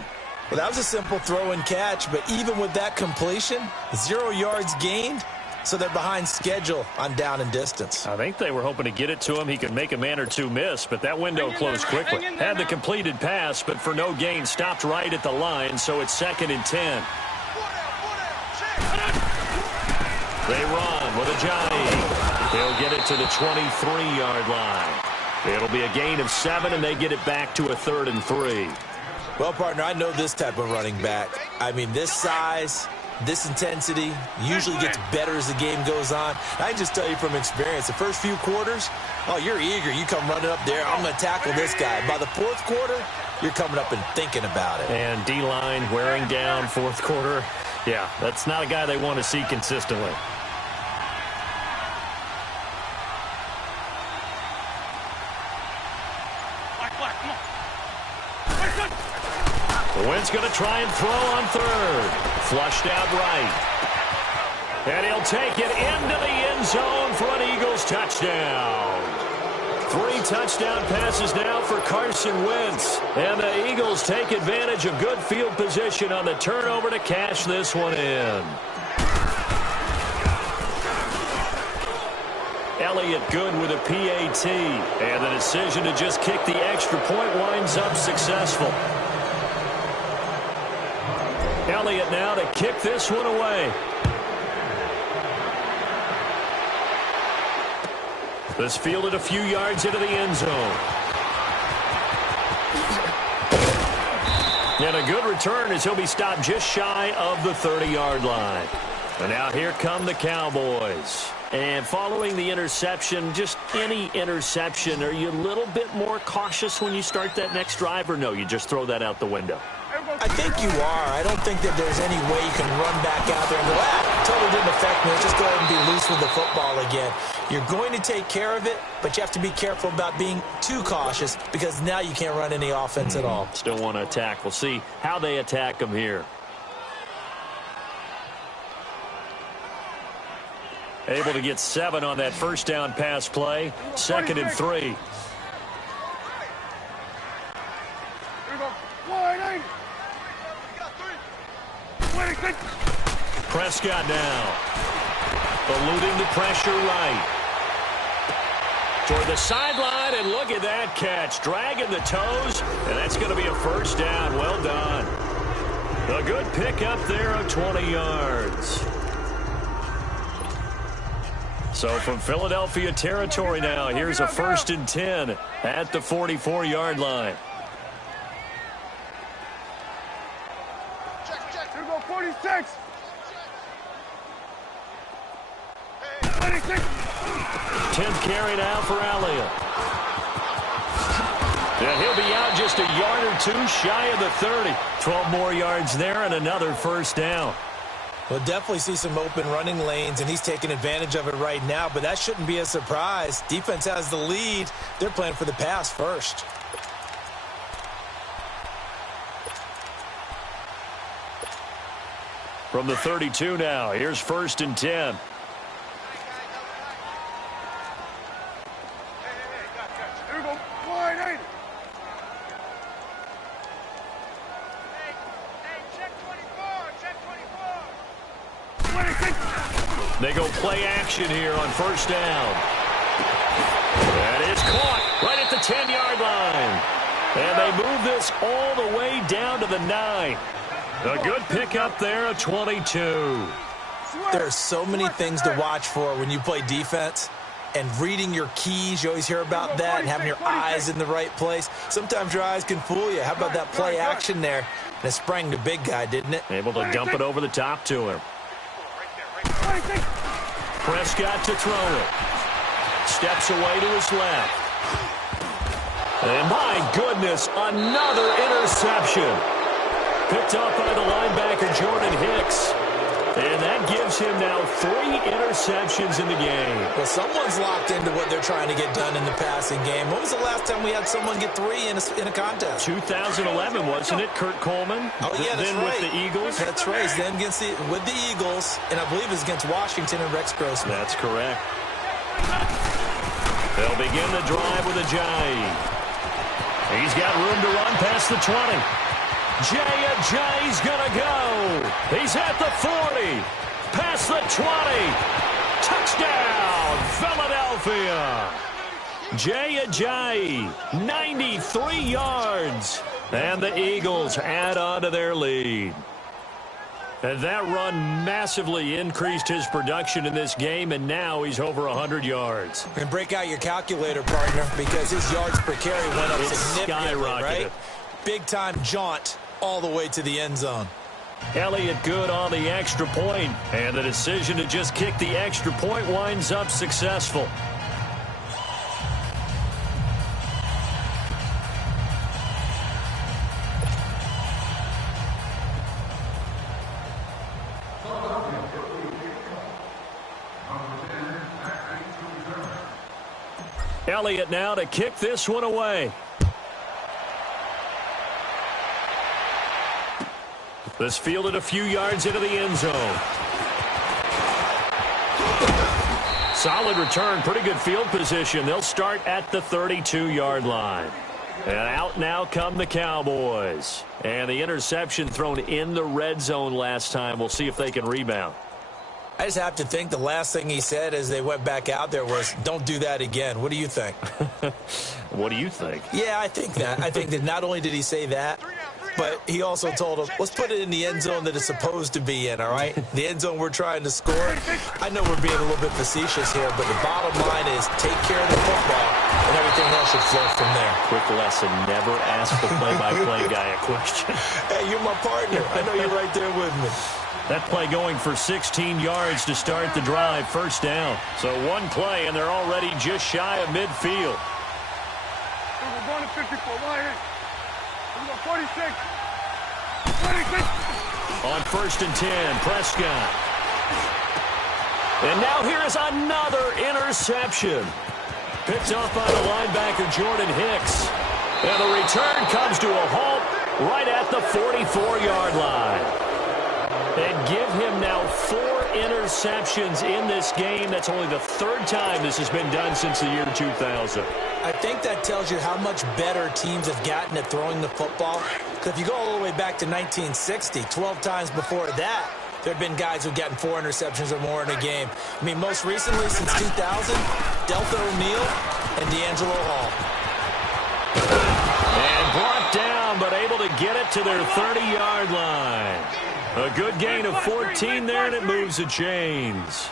Well, that was a simple throw and catch, but even with that completion, 0 yards gained, so they're behind schedule on down and distance. I think they were hoping to get it to him. He could make a man or two miss, but that window closed quickly. Had the completed pass, but for no gain, stopped right at the line, so it's 2nd and 10. They run with Ajayi. They'll get it to the 23-yard line. It'll be a gain of 7, and they get it back to a 3rd and 3. Well, partner, I know this type of running back. I mean, this size, this intensity usually gets better as the game goes on. I can just tell you from experience, the first few quarters, oh, you're eager. You come running up there, I'm going to tackle this guy. By the 4th quarter, you're coming up and thinking about it. And D-line wearing down 4th quarter. Yeah, that's not a guy they want to see consistently. The Wind's going to try and throw on 3rd. Flushed out right. And he'll take it into the end zone for an Eagles touchdown. 3 touchdown passes now for Carson Wentz. And the Eagles take advantage of good field position on the turnover to cash this one in. Elliott good with a PAT. And the decision to just kick the extra point winds up successful. Elliott now to kick this one away. This fielded a few yards into the end zone. And a good return as he'll be stopped just shy of the 30-yard line. And now here come the Cowboys. And following the interception, just any interception, are you a little bit more cautious when you start that next drive, or no, you just throw that out the window? I think you are. I don't think that there's any way you can run back out there and go, totally didn't affect me. Let's just go ahead and be loose with the football again. You're going to take care of it, but you have to be careful about being too cautious because now you can't run any offense at all. Still want to attack. We'll see how they attack them here. Able to get 7 on that first down pass play. 2nd and 3. Here we go. 1-8. Prescott now. Eluding the pressure right. Toward the sideline, and look at that catch. Dragging the toes, and that's going to be a first down. Well done. A good pick up there of 20 yards. So from Philadelphia territory now, here's a 1st and 10 at the 44-yard line. Here we go, 46. 26. 10th carry now for Elliott. Yeah, he'll be out just a yard or 2 shy of the 30. 12 more yards there and another first down. We'll definitely see some open running lanes, and he's taking advantage of it right now, but that shouldn't be a surprise. Defense has the lead. They're playing for the pass first. From the 32 now, here's 1st and 10. Here we go, 1-8. They go play action here on 1st down. And it's caught right at the 10-yard line. And they move this all the way down to the 9. A good pickup there of 22. There are so many things to watch for when you play defense. And reading your keys, you always hear about that, and having your eyes in the right place. Sometimes your eyes can fool you. How about that play action there? And it sprang the big guy, didn't it? Able to dump it over the top to him. Prescott to throw it. Steps away to his left. And my goodness, another interception. Picked up by the linebacker, Jordan Hicks. And that gives him now 3 interceptions in the game. Well, someone's locked into what they're trying to get done in the passing game. When was the last time we had someone get 3 in a contest? 2011, wasn't it, Kurt Coleman? Oh, yeah, that's then right. With the Eagles? That's right. Then with the Eagles, and I believe it's against Washington and Rex Grossman. That's correct. They'll begin the drive with Ajayi. He's got room to run past the 20. Ajayi's going to go. He's at the 40. Past the 20. Touchdown, Philadelphia. Ajayi, 93 yards. And the Eagles add on to their lead. And that run massively increased his production in this game, and now he's over 100 yards. And break out your calculator, partner, because his yards per carry went up significantly, right? Big-time jaunt all the way to the end zone. Elliott good on the extra point, and the decision to just kick the extra point winds up successful. Elliott now to kick this one away. This fielded a few yards into the end zone. Solid return, pretty good field position. They'll start at the 32-yard line. And out now come the Cowboys. And the interception thrown in the red zone last time. We'll see if they can rebound. I just have to think the last thing he said as they went back out there was, don't do that again. What do you think? What do you think? Yeah, I think that. I think that not only did he say that, but he also told them, let's put it in the end zone that it's supposed to be in, all right? The end zone we're trying to score. I know we're being a little bit facetious here, but the bottom line is take care of the football, and everything else should flow from there. Quick lesson, never ask the play-by-play guy a question. Hey, you're my partner. I know you're right there with me. That play going for 16 yards to start the drive, first down. So one play, and they're already just shy of midfield. We're going to 54. Why? We're going 46. 46. On 1st and 10, Prescott. And now here is another interception. Picked off by the linebacker, Jordan Hicks. And the return comes to a halt right at the 44-yard line. And give him now 4 interceptions in this game. That's only the 3rd time this has been done since the year 2000. I think that tells you how much better teams have gotten at throwing the football. Because if you go all the way back to 1960, 12 times before that, there have been guys who've gotten 4 interceptions or more in a game. I mean, most recently, since 2000, Delta O'Neal and D'Angelo Hall. And brought down, but able to get it to their 30-yard line. A good gain of 14 there, and it moves the chains.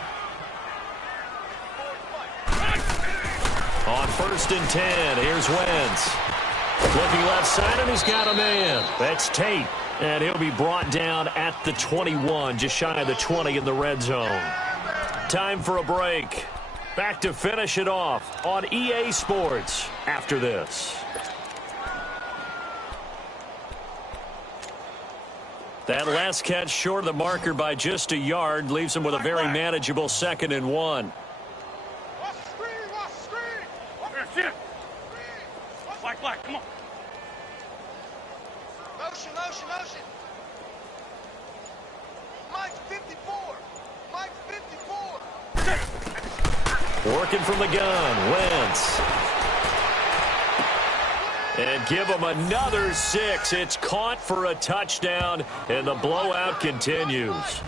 On 1st and 10, here's Wentz. Looking left side, and he's got a man. That's Tate, and he'll be brought down at the 21, just shy of the 20 in the red zone. Time for a break. Back to finish it off on EA Sports after this. That last catch short of the marker by just a yard leaves him with a very manageable 2nd and 1. Black, come on. Motion. Mike's 54. Mike's 54. Working from the gun, Wentz. And give him another 6. It's caught for a touchdown, and the blowout continues.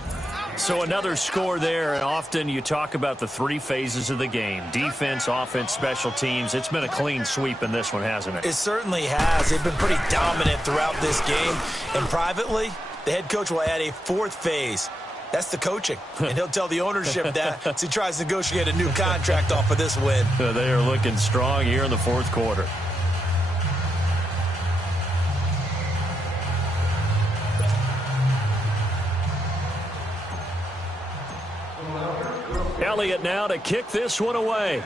So another score there, and often you talk about the 3 phases of the game. Defense, offense, special teams. It's been a clean sweep in this one, hasn't it? It certainly has. They've been pretty dominant throughout this game. And privately, the head coach will add a 4th phase. That's the coaching. And he'll tell the ownership that as he tries to negotiate a new contract off of this win. They are looking strong here in the 4th quarter. Elliott now to kick this one away.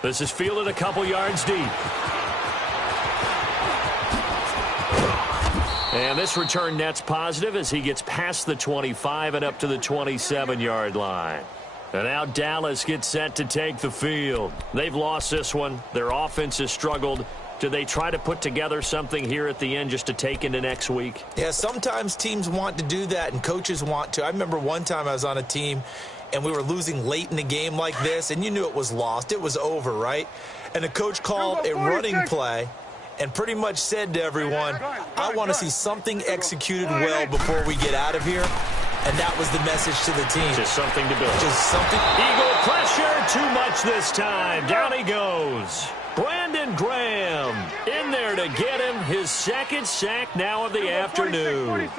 This is fielded a couple yards deep. And this return net's positive as he gets past the 25 and up to the 27-yard line. And now Dallas gets set to take the field. They've lost this one. Their offense has struggled. Do they try to put together something here at the end just to take into next week? Yeah, sometimes teams want to do that and coaches want to. I remember one time I was on a team and we were losing late in the game like this, and you knew it was lost. It was over, right? And the coach called a running play and pretty much said to everyone, I want to see something executed well before we get out of here. And that was the message to the team. Just something to build. Just something. Eagle pressure, too much this time. Down he goes. Brandon Graham in there to get him his second sack now of the afternoon. 46.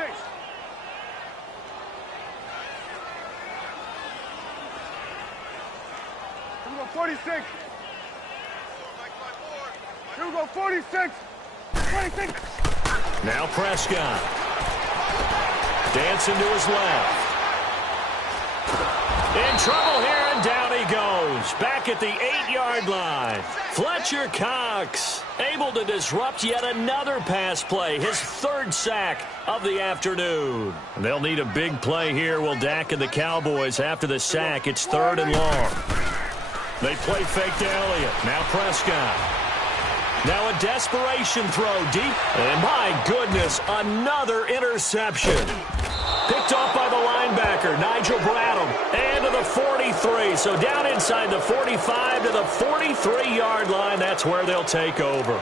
Here we go, 46. Here we go, 46. 26. Now Prescott. Dancing to his left. In trouble here, and down he goes. Back at the 8-yard line. Fletcher Cox able to disrupt yet another pass play. His third sack of the afternoon. They'll need a big play here, will Dak and the Cowboys. After the sack, it's 3rd and long. They play fake to Elliott. Now Prescott. Now a desperation throw deep. And my goodness, another interception. Picked off by the linebacker, Nigel Bradham. And to the 43. So down inside the 45 to the 43-yard line. That's where they'll take over.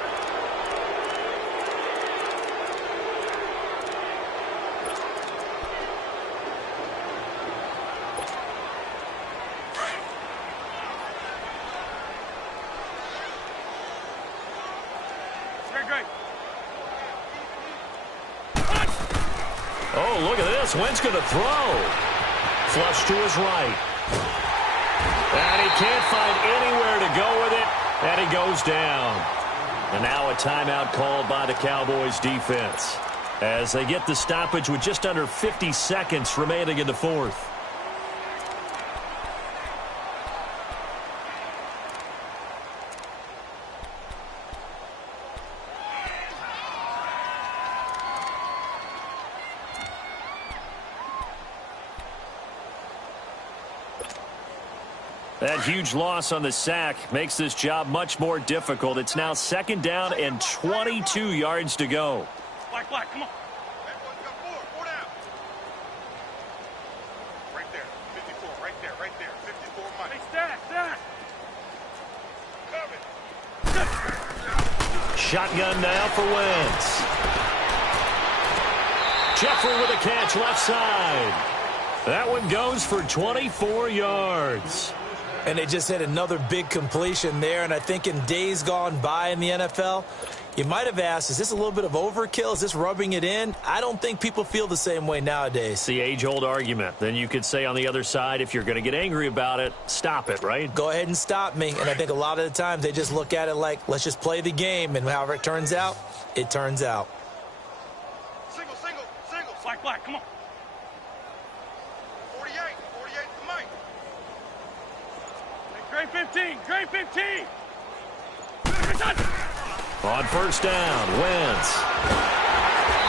Oh, look at this. Wentz going to throw. Flush to his right. And he can't find anywhere to go with it. And he goes down. And now a timeout called by the Cowboys defense as they get the stoppage with just under 50 seconds remaining in the fourth. That huge loss on the sack makes this job much more difficult. It's now 2nd down and 22 yards to go. Black, come on. Everyone's got four down. Right there, 54, right there, 54, Mike. Hey, stack. Coming. Shotgun now for Wentz. Jeffrey with a catch left side. That one goes for 24 yards. And they just had another big completion there. And I think in days gone by in the NFL, you might have asked, is this a little bit of overkill? Is this rubbing it in? I don't think people feel the same way nowadays. It's the age-old argument. Then you could say on the other side, if you're going to get angry about it, stop it, right? Go ahead and stop me. And I think a lot of the times they just look at it like, let's just play the game. And however it turns out, it turns out. Single. Black, come on. 48 to Mike. Great 15. On first down, Wentz.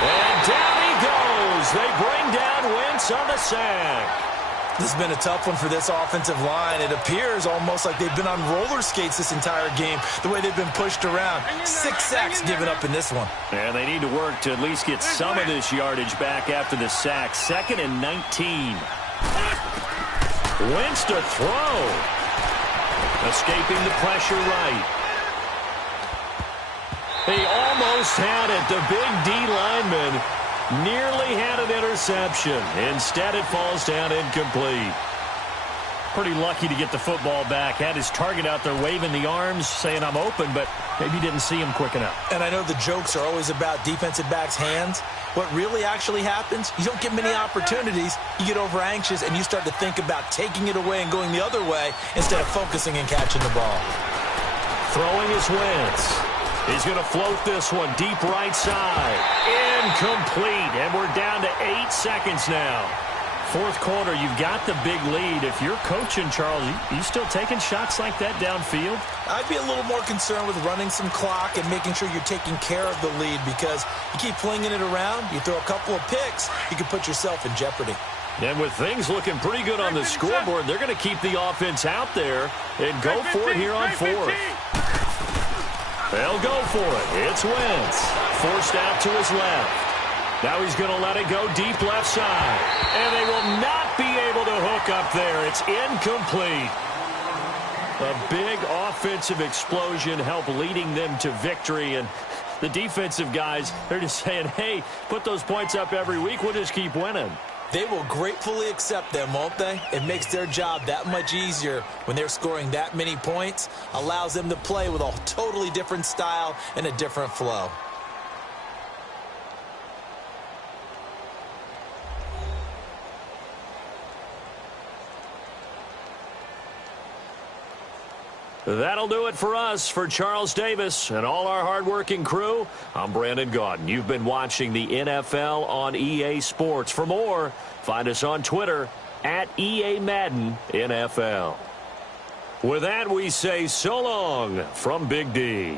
And down he goes. They bring down Wentz on the sack. This has been a tough one for this offensive line. It appears almost like they've been on roller skates this entire game, the way they've been pushed around. 6 sacks given up in this one. And they need to work to at least get some of this yardage back after the sack. 2nd and 19. Wentz to throw. Escaping the pressure right. He almost had it. The big D lineman nearly had an interception. Instead, it falls down incomplete. Pretty lucky to get the football back. Had his target out there waving the arms, saying, I'm open, but maybe didn't see him quick enough. And I know the jokes are always about defensive backs' hands. What really actually happens, you don't get many opportunities. You get over anxious, and you start to think about taking it away and going the other way instead of focusing and catching the ball. Throwing his Wentz. He's going to float this one deep right side. Incomplete, and we're down to 8 seconds now. Fourth quarter, you've got the big lead. If you're coaching, Charles, you still taking shots like that downfield? I'd be a little more concerned with running some clock and making sure you're taking care of the lead, because you keep flinging it around, you throw a couple of picks, you can put yourself in jeopardy. And with things looking pretty good on the scoreboard, they're going to keep the offense out there and go for it here on fourth. They'll go for it. It's Wentz. Forced out to his left. Now he's going to let it go deep left side. And they will not be able to hook up there. It's incomplete. A big offensive explosion helped leading them to victory. And the defensive guys, they're just saying, hey, put those points up every week. We'll just keep winning. They will gratefully accept them, won't they? It makes their job that much easier when they're scoring that many points, allows them to play with a totally different style and a different flow. That'll do it for us. For Charles Davis and all our hardworking crew, I'm Brandon Gaudin. You've been watching the NFL on EA Sports. For more, find us on Twitter at EA Madden NFL. With that, we say so long from Big D.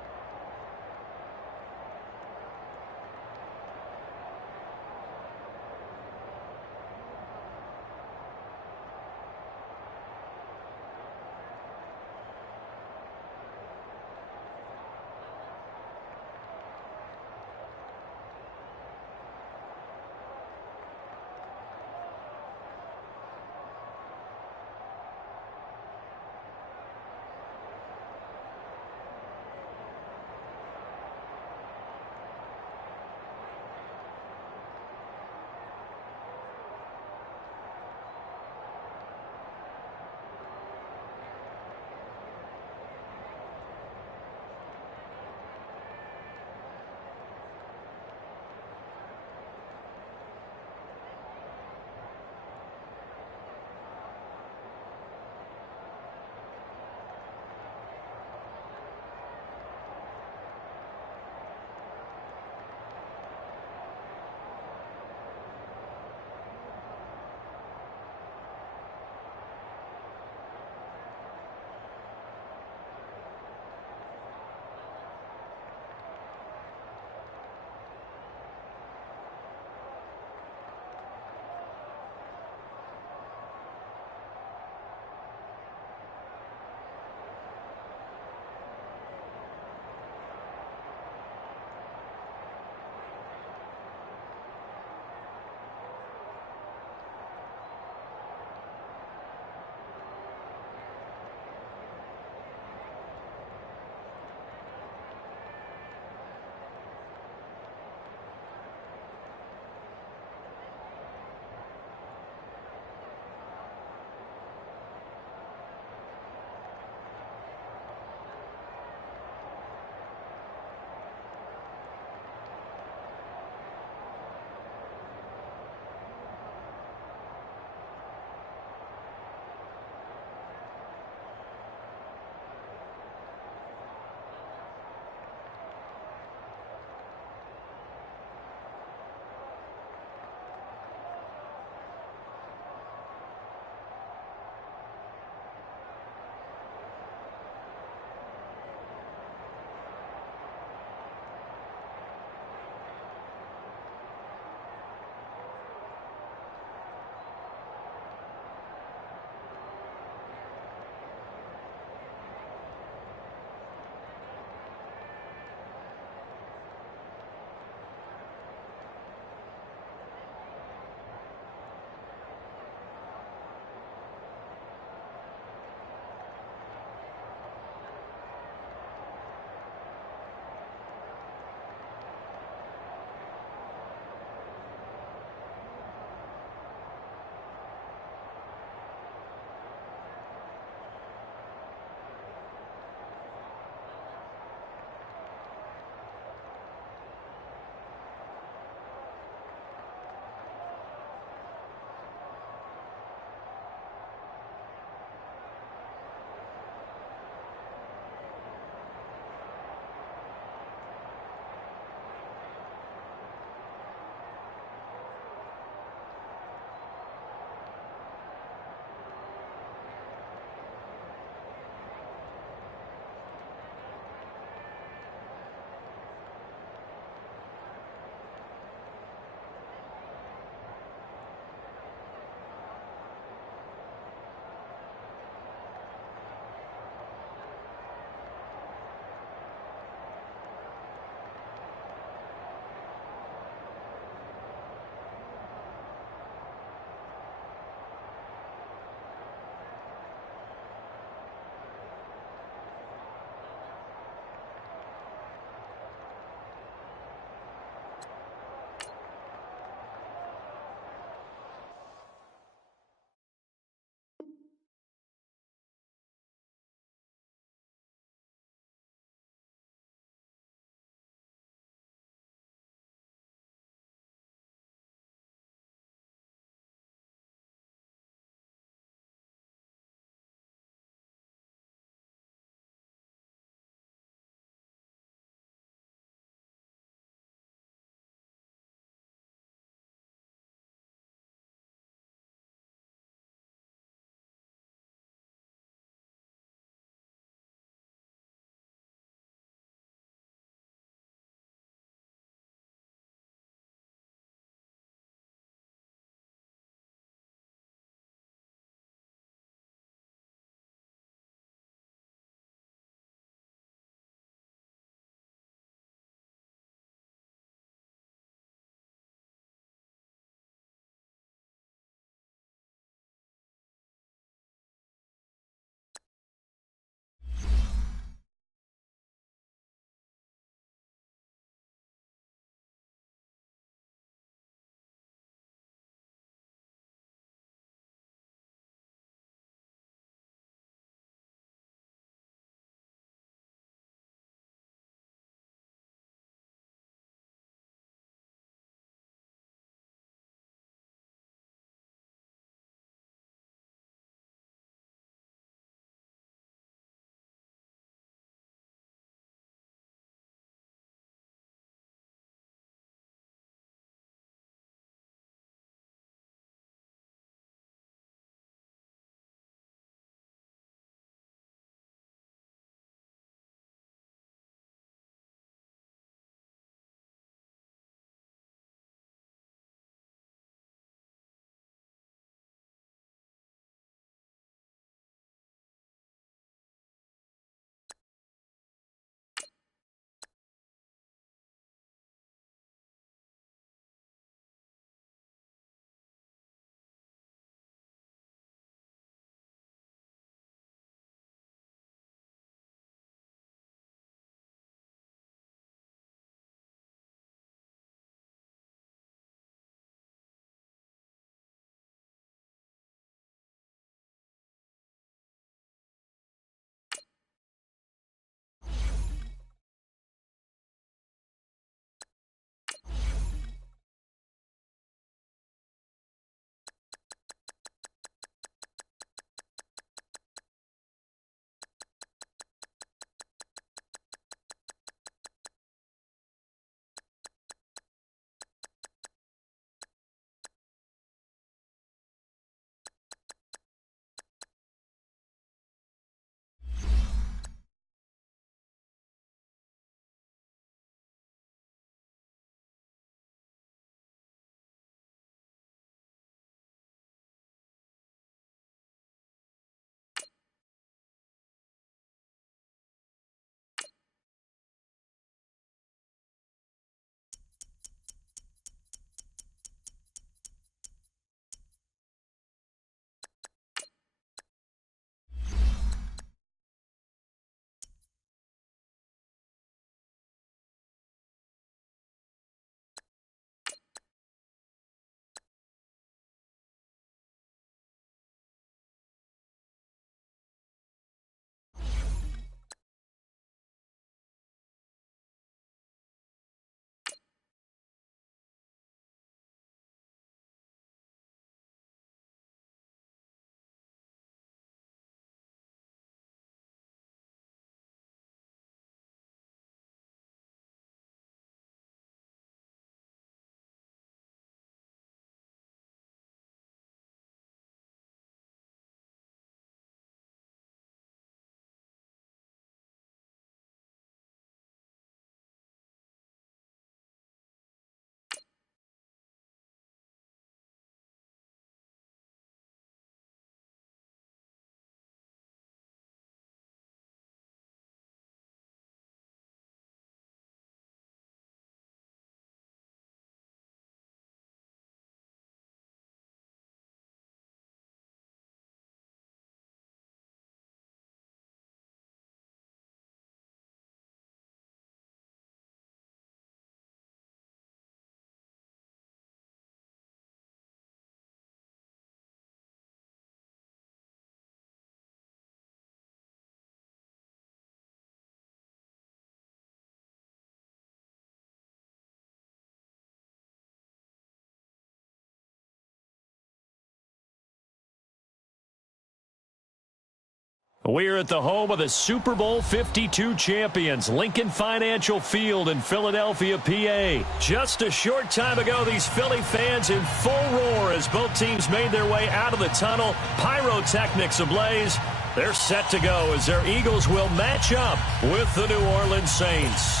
We're at the home of the Super Bowl 52 champions, Lincoln Financial Field in Philadelphia, PA. Just a short time ago, these Philly fans in full roar as both teams made their way out of the tunnel. Pyrotechnics ablaze. They're set to go as their Eagles will match up with the New Orleans Saints.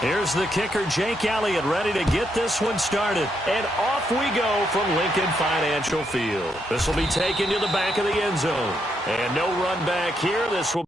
Here's the kicker, Jake Elliott, ready to get this one started. And off we go from Lincoln Financial Field. This will be taken to the back of the end zone. And no run back here. This will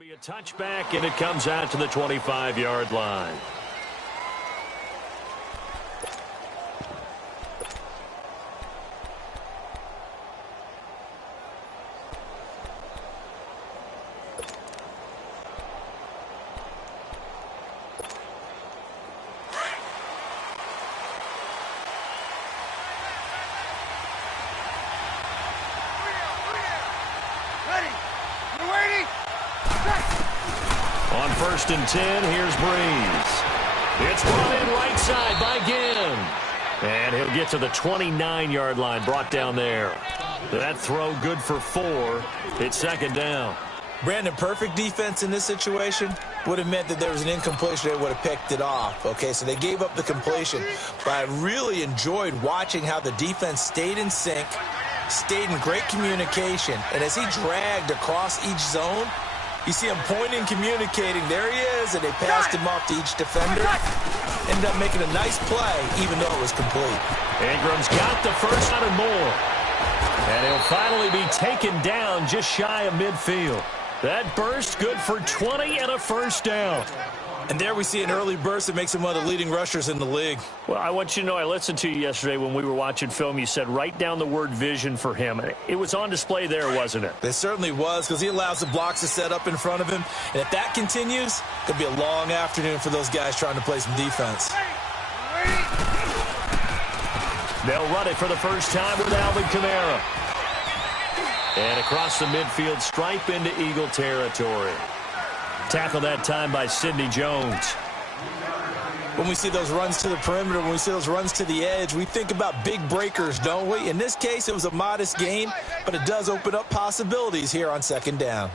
be a touchback, and it comes out to the 25-yard line. On 1st and 10, here's Breeze. It's brought in right side by Ginn. And he'll get to the 29-yard line, brought down there. That throw good for 4. It's 2nd down. Brandon, perfect defense in this situation would have meant that there was an incompletion. They would have picked it off. Okay, so they gave up the completion. But I really enjoyed watching how the defense stayed in sync, stayed in great communication. And as he dragged across each zone, you see him pointing, communicating. There he is, and they passed him off to each defender. Ended up making a nice play, even though it was complete. Ingram's got the first down and more. And he'll finally be taken down just shy of midfield. That burst good for 20 and a 1st down. And there we see an early burst that makes him one of the leading rushers in the league. Well, I want you to know, I listened to you yesterday when we were watching film. You said write down the word vision for him. It was on display there, wasn't it? It certainly was, because he allows the blocks to set up in front of him. And if that continues, it'll be a long afternoon for those guys trying to play some defense. They'll run it for the first time with Alvin Kamara. And across the midfield stripe into Eagle territory. Tackled that time by Sidney Jones. When we see those runs to the perimeter, when we see those runs to the edge, we think about big breakers, don't we? In this case, it was a modest gain, but it does open up possibilities here on 2nd down.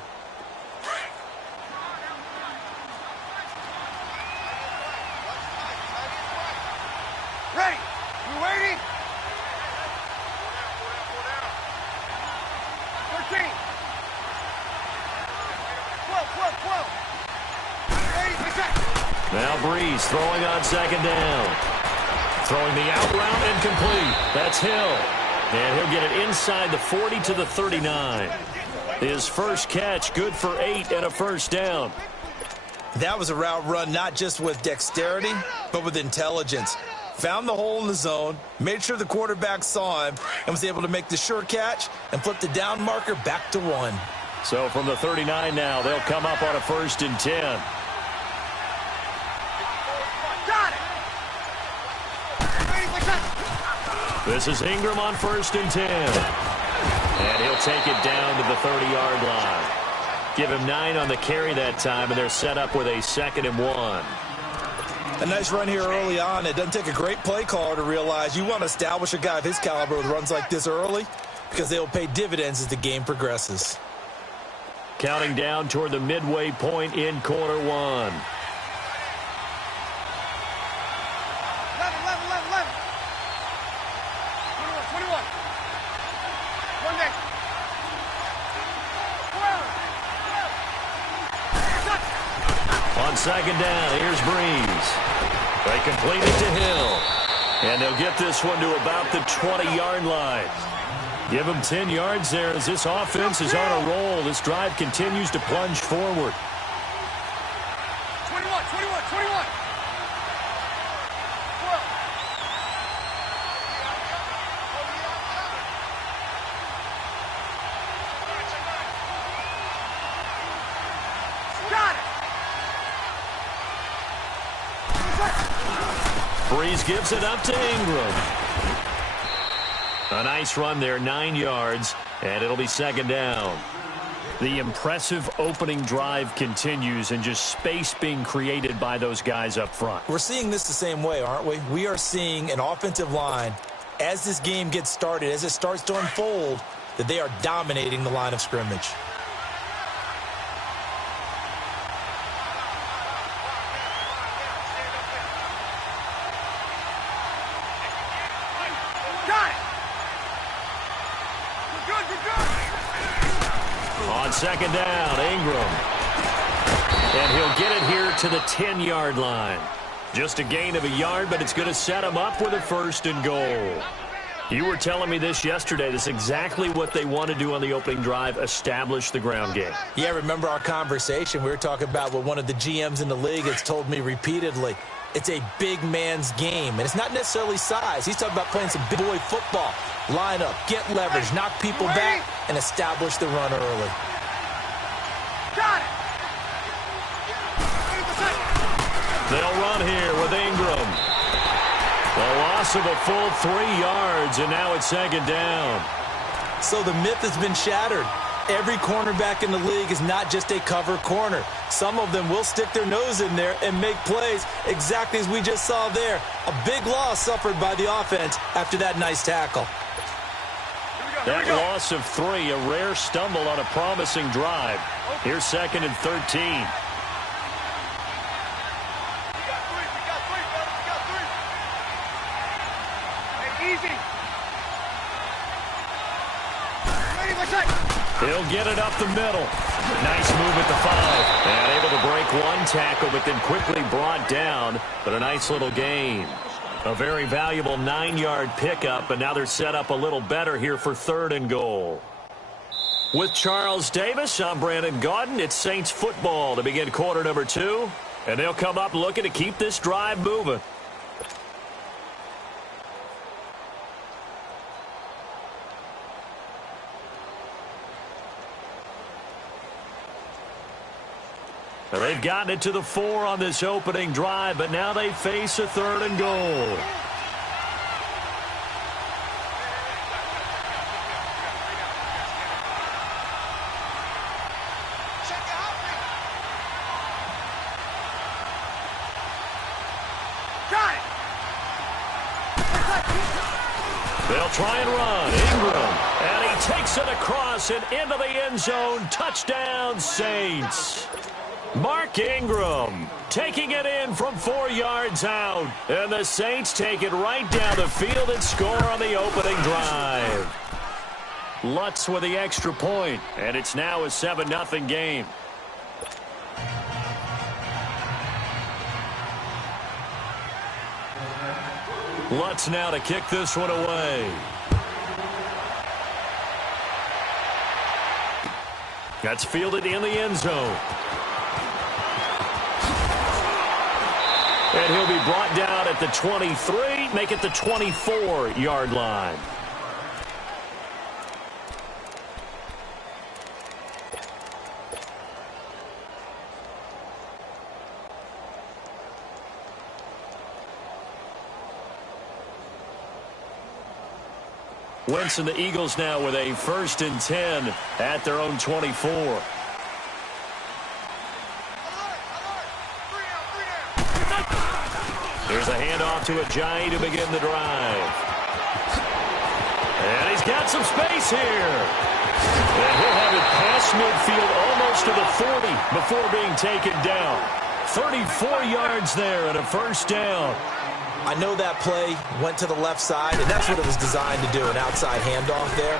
Ready? You waiting? 13. 12. Now Breeze throwing on 2nd down. Throwing the out route and complete. That's Hill. And he'll get it inside the 40 to the 39. His first catch good for 8 and a 1st down. That was a route run not just with dexterity, but with intelligence. Found the hole in the zone, made sure the quarterback saw him, and was able to make the sure catch and flip the down marker back to 1. So from the 39 now, they'll come up on a 1st and 10. This is Ingram on 1st and 10. And he'll take it down to the 30-yard line. Give him 9 on the carry that time, and they're set up with a 2nd and 1. A nice run here early on. It doesn't take a great play caller to realize you want to establish a guy of his caliber with runs like this early, because they will pay dividends as the game progresses. Counting down toward the midway point in quarter 1. 21. 1 day. 12. second down, here's Breeze. They complete it to Hill. And they'll get this one to about the 20-yard line. Give them 10 yards there as this offense is on a roll. This drive continues to plunge forward. 21, 21, 21. 12. Got it. Breeze gives it up to Ingram. A nice run there, 9 yards, and it'll be second down. The impressive opening drive continues, and just space being created by those guys up front. We're seeing this the same way, aren't we? We are seeing an offensive line, as this game gets started, as it starts to unfold, that they are dominating the line of scrimmage. On second down, Ingram. And he'll get it here to the 10-yard line. Just a gain of a yard, but it's going to set him up with a 1st and goal. You were telling me this yesterday. This is exactly what they want to do on the opening drive, establish the ground game. Yeah, remember our conversation? We were talking about what one of the GMs in the league has told me repeatedly. It's a big man's game, and it's not necessarily size. He's talking about playing some big boy football. Line up, get leverage, knock people back, and establish the run early. Got it. They'll run here with Ingram. A loss of a full 3 yards, and now it's second down. So the myth has been shattered. Every cornerback in the league is not just a cover corner. Some of them will stick their nose in there and make plays exactly as we just saw there. A big loss suffered by the offense after that nice tackle. That loss of 3, a rare stumble on a promising drive. Here's 2nd and 13. We got 3, fellas. We got 3. Hey, easy. Ready, my side. He'll get it up the middle. Nice move at the 5. And able to break one tackle, but then quickly brought down. But a nice little gain. A very valuable 9-yard pickup, and now they're set up a little better here for 3rd and goal. With Charles Davis, I'm Brandon Gaudin. It's Saints football to begin quarter number 2. And they'll come up looking to keep this drive moving. They've gotten it to the 4 on this opening drive, but now they face a 3rd and goal. Got it. They'll try and run. Ingram. And he takes it across and into the end zone. Touchdown, Saints. Mark Ingram taking it in from 4 yards out. And the Saints take it right down the field and score on the opening drive. Lutz with the extra point, and it's now a 7-0 game. Lutz now to kick this one away. That's fielded in the end zone. And he'll be brought down at the 23, make it the 24-yard line. Wentz and the Eagles now with a 1st and 10 at their own 24. Here's a handoff to Ajayi to begin the drive. And he's got some space here. And he'll have it past midfield almost to the 40 before being taken down. 34 yards there and a 1st down. I know that play went to the left side, and that's what it was designed to do, an outside handoff there.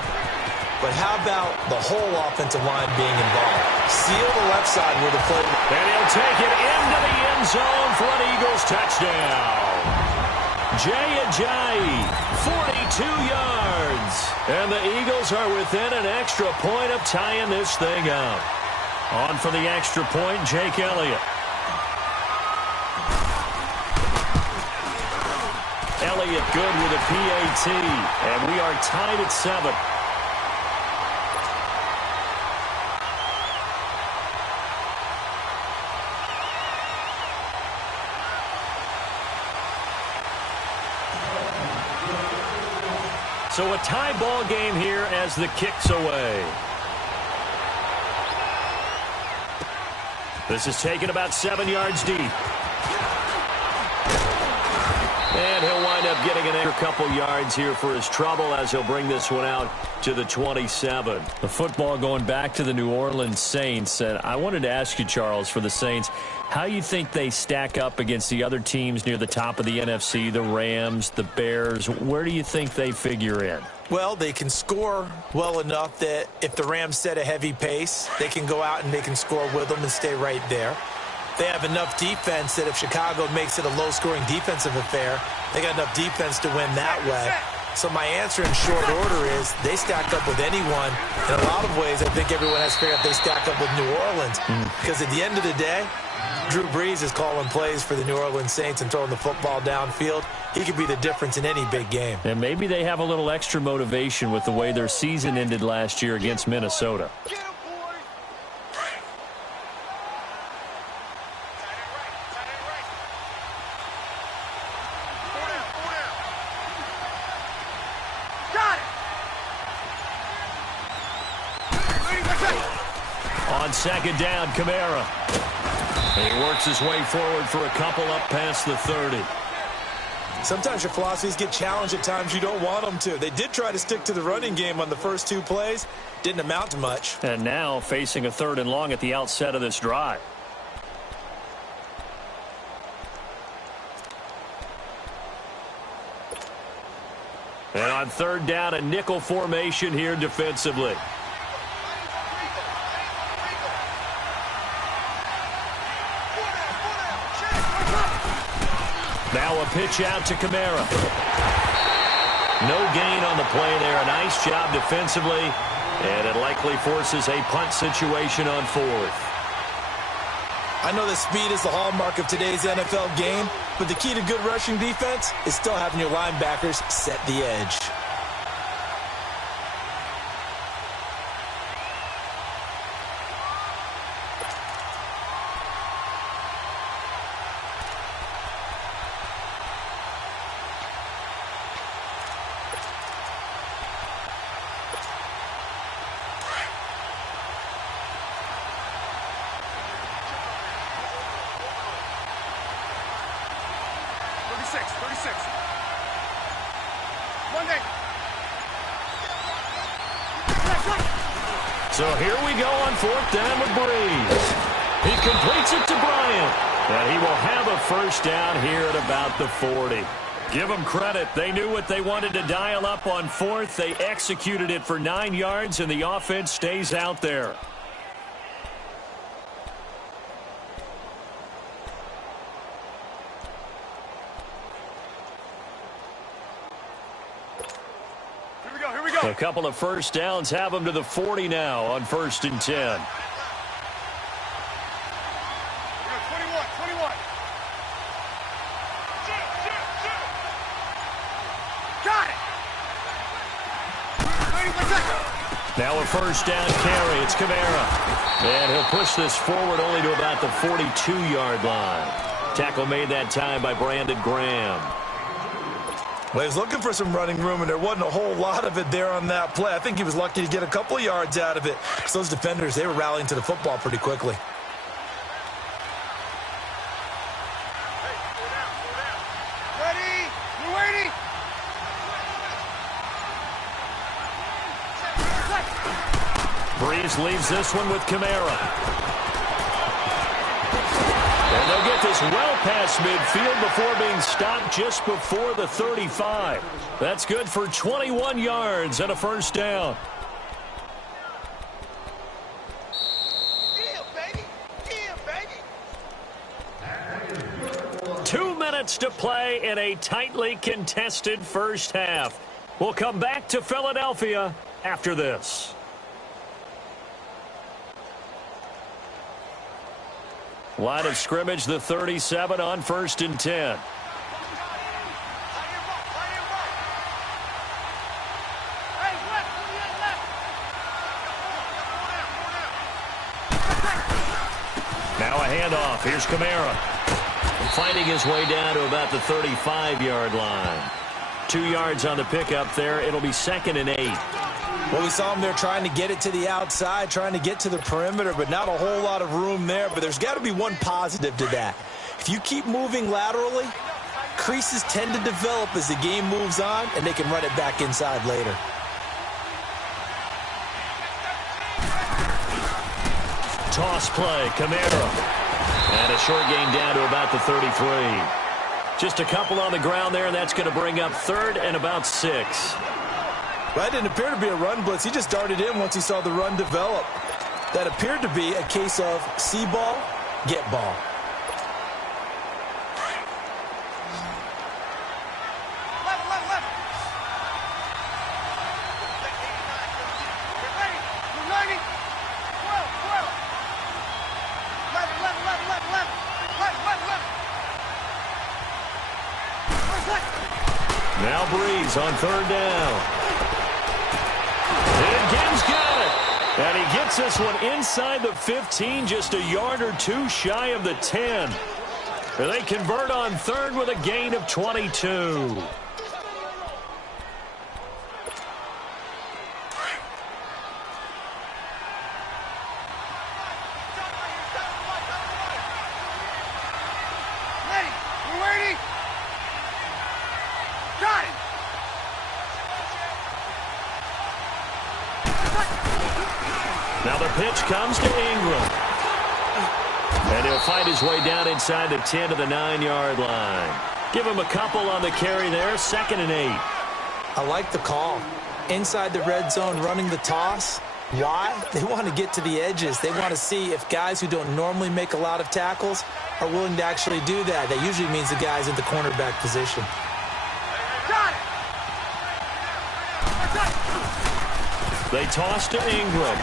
but how about the whole offensive line being involved? Seal the left side where the play... And he'll take it into the end zone for an Eagles touchdown. Jay Ajayi, 42 yards. And the Eagles are within an extra point of tying this thing up. On for the extra point, Jake Elliott. Elliott good with a PAT. And we are tied at 7. So a tie ball game here as the kick's away. This is taken about 7 yards deep. And he'll wind up getting an extra couple yards here for his trouble as he'll bring this one out to the 27. The football going back to the New Orleans Saints. And I wanted to ask you, Charles, for the Saints, how you think they stack up against the other teams near the top of the NFC, the Rams, the Bears. Where do you think they figure in? Well, they can score well enough that if the Rams set a heavy pace, they can go out and they can score with them and stay right there. They have enough defense that if Chicago makes it a low-scoring defensive affair, they got enough defense to win that way. So my answer in short order is they stack up with anyone. In a lot of ways, I think everyone has to figure out they stack up with New Orleans. Because at the end of the day, Drew Brees is calling plays for the New Orleans Saints and throwing the football downfield. He could be the difference in any big game. And maybe they have a little extra motivation with the way their season ended last year against Minnesota. On second down, Kamara. And he works his way forward for a couple up past the 30. Sometimes your philosophies get challenged at times you don't want them to. They did try to stick to the running game on the first 2 plays. Didn't amount to much. And now facing a 3rd and long at the outset of this drive. And on 3rd down, a nickel formation here defensively. Now a pitch out to Kamara. No gain on the play there. A nice job defensively. And it likely forces a punt situation on 4th. I know that speed is the hallmark of today's NFL game, but the key to good rushing defense is still having your linebackers set the edge. So here we go on 4th down with Brees. He completes it to Bryant. And he will have a first down here at about the 40. Give them credit. They knew what they wanted to dial up on 4th. They executed it for 9 yards, and the offense stays out there. A couple of first downs have them to the 40 now on 1st and 10. 21. Got it. Now a first down carry. It's Kamara. And he'll push this forward only to about the 42-yard line. Tackle made that time by Brandon Graham. Well, he was looking for some running room, and there wasn't a whole lot of it there on that play. I think he was lucky to get a couple of yards out of it. Because those defenders, they were rallying to the football pretty quickly. Ready? You waiting? Brees leaves this one with Kamara. And they'll get this well past midfield before being stopped just before the 35. That's good for 21 yards and a first down. minutes to play in a tightly contested first half. We'll come back to Philadelphia after this. Line of scrimmage, the 37 on 1st and 10. Now a handoff. Here's Kamara. Finding his way down to about the 35-yard line. 2 yards on the pickup there. It'll be 2nd and 8. Well, we saw him there trying to get it to the outside, trying to get to the perimeter, but not a whole lot of room there. But there's got to be one positive to that. If you keep moving laterally, creases tend to develop as the game moves on, and they can run it back inside later. Toss play, Kamara. And a short gain down to about the 33. Just a couple on the ground there, and that's going to bring up 3rd and about 6. That didn't appear to be a run blitz. He just darted in once he saw the run develop. That appeared to be a case of see ball, get ball. Now Breeze on 3rd down. And Gibbs got it. And he gets this one inside the 15, just a yard or 2 shy of the 10. And they convert on 3rd with a gain of 22. Now the pitch comes to Ingram. And he'll find his way down inside the 10 to the 9-yard line. Give him a couple on the carry there, 2nd and 8. I like the call. Inside the red zone running the toss. Why? They want to get to the edges. They want to see if guys who don't normally make a lot of tackles are willing to actually do that. That usually means the guys in the cornerback position. They toss to Ingram.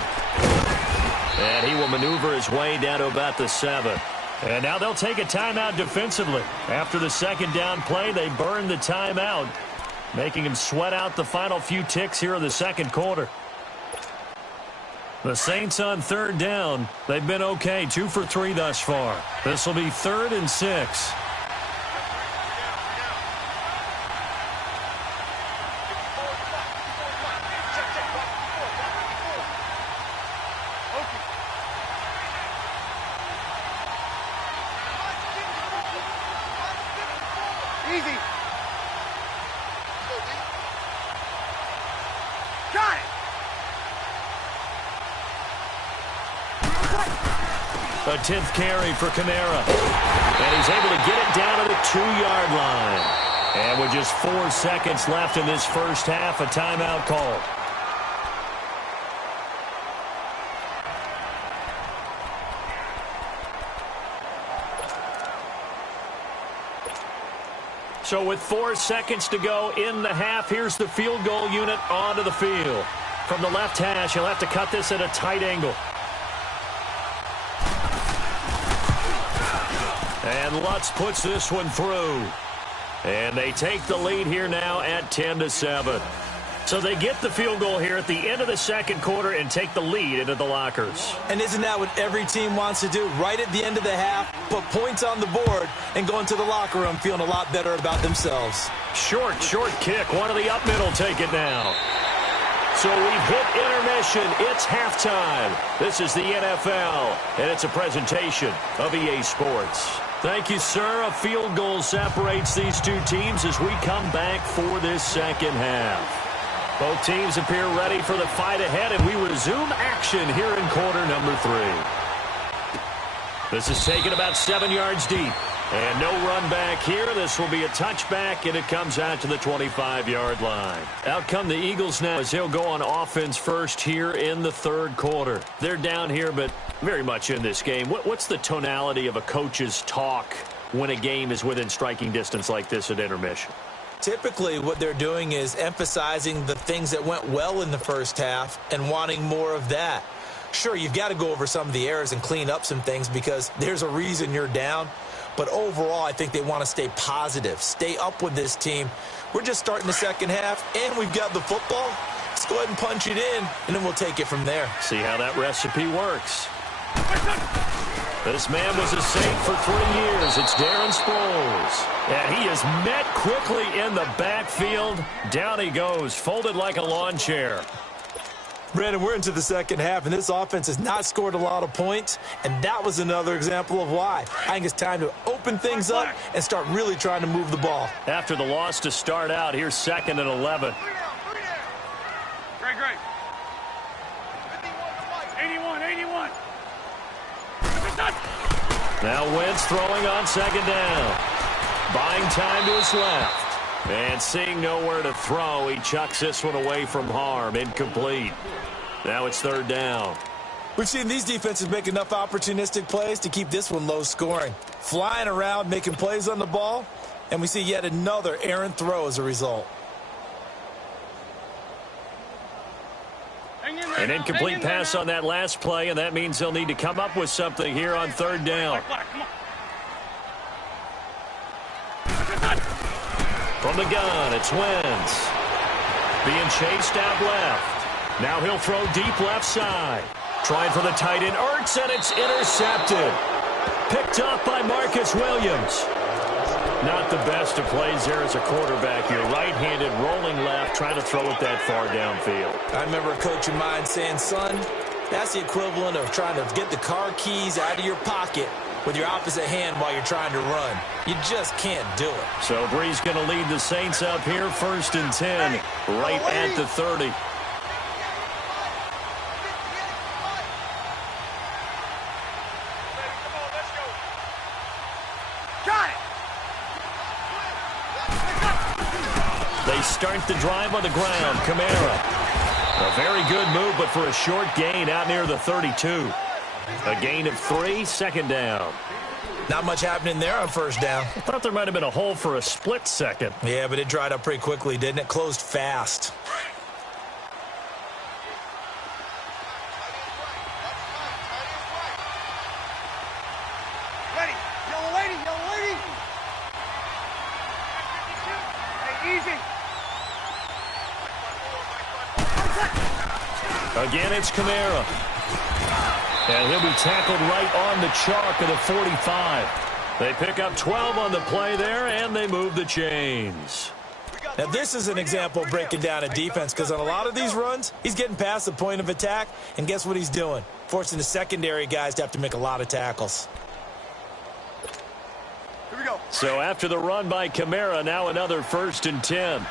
And he will maneuver his way down to about the 7. And now they'll take a timeout defensively. After the 2nd down play, they burn the timeout, making him sweat out the final few ticks here in the 2nd quarter. The Saints on 3rd down. They've been okay, 2 for 3 thus far. This will be 3rd and 6. Easy. Got it. A 10th carry for Kamara. And he's able to get it down to the 2-yard line. And with just 4 seconds left in this first half, a timeout call. So with 4 seconds to go in the half, here's the field goal unit onto the field. From the left hash, he'll have to cut this at a tight angle. And Lutz puts this one through. And they take the lead here now at 10-7. So they get the field goal here at the end of the 2nd quarter and take the lead into the lockers. And isn't that what every team wants to do? Right at the end of the half, put points on the board and go into the locker room feeling a lot better about themselves. Short kick. One of the up middle take it now. So we've hit intermission. It's halftime. This is the NFL, and it's a presentation of EA Sports. Thank you, sir. A field goal separates these two teams as we come back for this 2nd half. Both teams appear ready for the fight ahead, and we resume action here in quarter number 3. This is taken about 7 yards deep. And no run back here. This will be a touchback, and it comes out to the 25-yard line. Out come the Eagles now as they'll go on offense first here in the 3rd quarter. They're down here, but very much in this game. What's the tonality of a coach's talk when a game is within striking distance like this at intermission? Typically, what they're doing is emphasizing the things that went well in the first half and wanting more of that. Sure, you've got to go over some of the errors and clean up some things because there's a reason you're down. But overall, I think they want to stay positive, stay up with this team. We're just starting the second half, and we've got the football. Let's go ahead and punch it in, and then we'll take it from there. See how that recipe works. This man was a Saint for 3 years. It's Darren Sproles. And he is met quickly in the backfield. Down he goes, folded like a lawn chair. Brandon, we're into the second half, and this offense has not scored a lot of points, and that was another example of why. I think it's time to open things up and start really trying to move the ball. After the loss to start out, here's 2nd and 11. Great. 81. Now Wentz throwing on 2nd down. Buying time to his left. And seeing nowhere to throw, he chucks this one away from harm. Incomplete. Now it's 3rd down. We've seen these defenses make enough opportunistic plays to keep this one low scoring. Flying around, making plays on the ball, and we see yet another errant throw as a result. An incomplete pass on that last play, and that means they'll need to come up with something here on 3rd down. From the gun, it's Wentz. Being chased out left. Now he'll throw deep left side. Trying for the tight end, Ertz, and it's intercepted. Picked up by Marcus Williams. Not the best of plays there as a quarterback. You're right-handed, rolling left, trying to throw it that far downfield. I remember a coach of mine saying, son, that's the equivalent of trying to get the car keys out of your pocket with your opposite hand while you're trying to run. You just can't do it. So Bree's going to lead the Saints up here, 1st and 10, right at the 30. They start the drive on the ground. Kamara. A very good move, but for a short gain out near the 32. A gain of 3, 2nd down. Not much happening there on 1st down. I thought there might have been a hole for a split second. Yeah, but it dried up pretty quickly, didn't it? Closed fast. Ready. Yellow lady. Hey, easy. Again, it's Kamara. And he'll be tackled right on the chalk of the 45. They pick up 12 on the play there, and they move the chains. Now, this is an example of breaking down a defense because on a lot of these runs, he's getting past the point of attack, and guess what he's doing? Forcing the secondary guys to have to make a lot of tackles. Here we go. So after the run by Kamara, now another 1st and 10.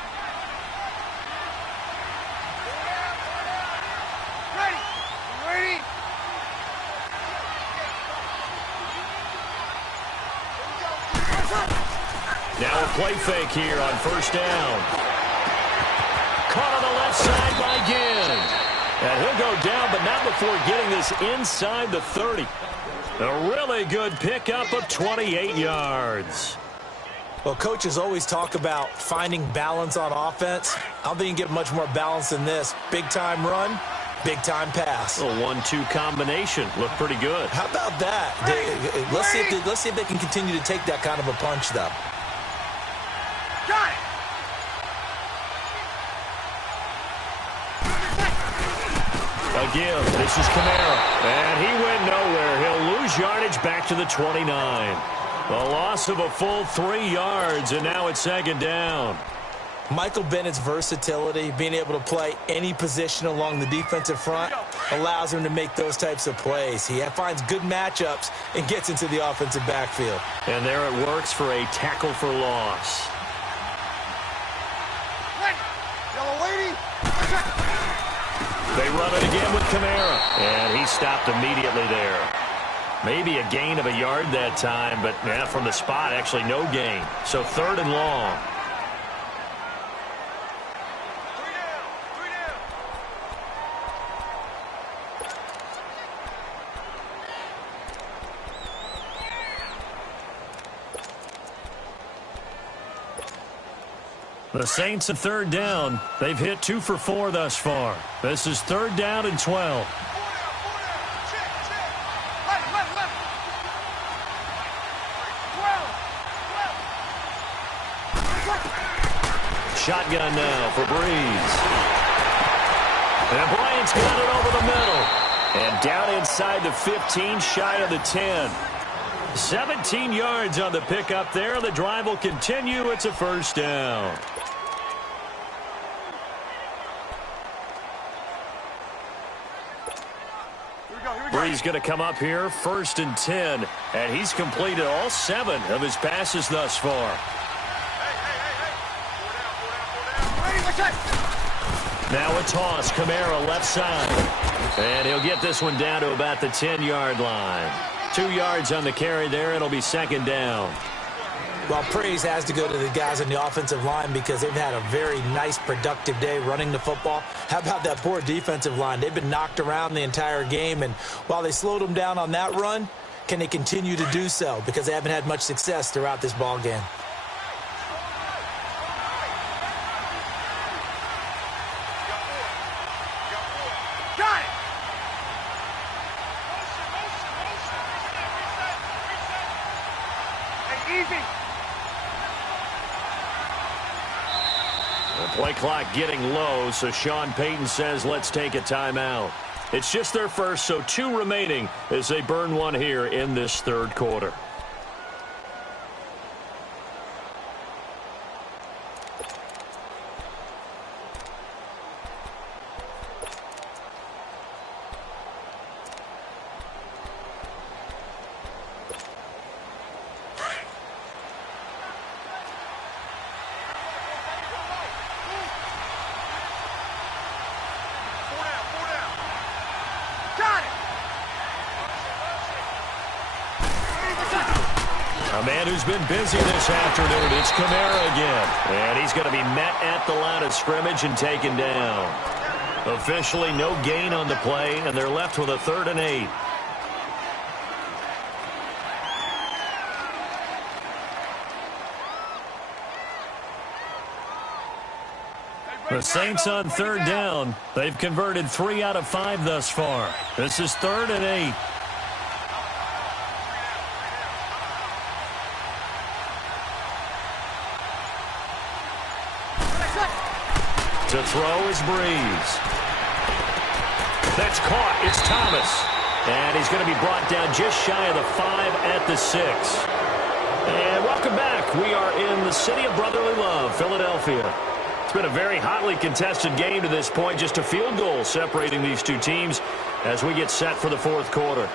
Ready. Now a play fake here on 1st down. Caught on the left side by Ginn. And he'll go down, but not before getting this inside the 30. A really good pickup of 28 yards. Well, coaches always talk about finding balance on offense. I don't think you can get much more balance than this. Big-time run, big-time pass. A 1-2 combination. Looked pretty good. How about that? Let's see if they can continue to take that kind of a punch, though. Got it. Again, this is Kamara. And he went nowhere. He'll lose yardage back to the 29. A loss of a full 3 yards, and now it's 2nd down. Michael Bennett's versatility, being able to play any position along the defensive front, allows him to make those types of plays. He finds good matchups and gets into the offensive backfield. And there it works for a tackle for loss. Ready. Yellow lady. They run it again with Kamara. And he stopped immediately there. Maybe a gain of a yard that time, but from the spot, actually no gain. So 3rd and long. The Saints at third down. They've hit 2 for 4 thus far. This is 3rd down and 12. Shotgun now for Breeze. And Bryant's got it over the middle. And down inside the 15, shy of the 10. 17 yards on the pickup there. The drive will continue. It's a 1st down. Breeze going to come up here, 1st and 10. And he's completed all 7 of his passes thus far. Now a toss, Kamara left side. And he'll get this one down to about the 10-yard line. 2 yards on the carry there. It'll be 2nd down. Well, praise has to go to the guys on the offensive line because they've had a very nice, productive day running the football. How about that poor defensive line? They've been knocked around the entire game, and while they slowed them down on that run, can they continue to do so? Because they haven't had much success throughout this ball game. Play clock getting low, so Sean Payton says let's take a timeout. It's just their first, so 2 remaining as they burn one here in this 3rd quarter. A man who's been busy this afternoon, it's Kamara again. And he's going to be met at the line of scrimmage and taken down. Officially no gain on the play, and they're left with a 3rd and 8. The Saints on 3rd down. They've converted 3 out of 5 thus far. This is 3rd and 8. To throw is Breeze. That's caught. It's Thomas. And he's going to be brought down just shy of the 5 at the 6. And welcome back. We are in the city of brotherly love, Philadelphia. It's been a very hotly contested game to this point. Just a field goal separating these 2 teams as we get set for the 4th quarter.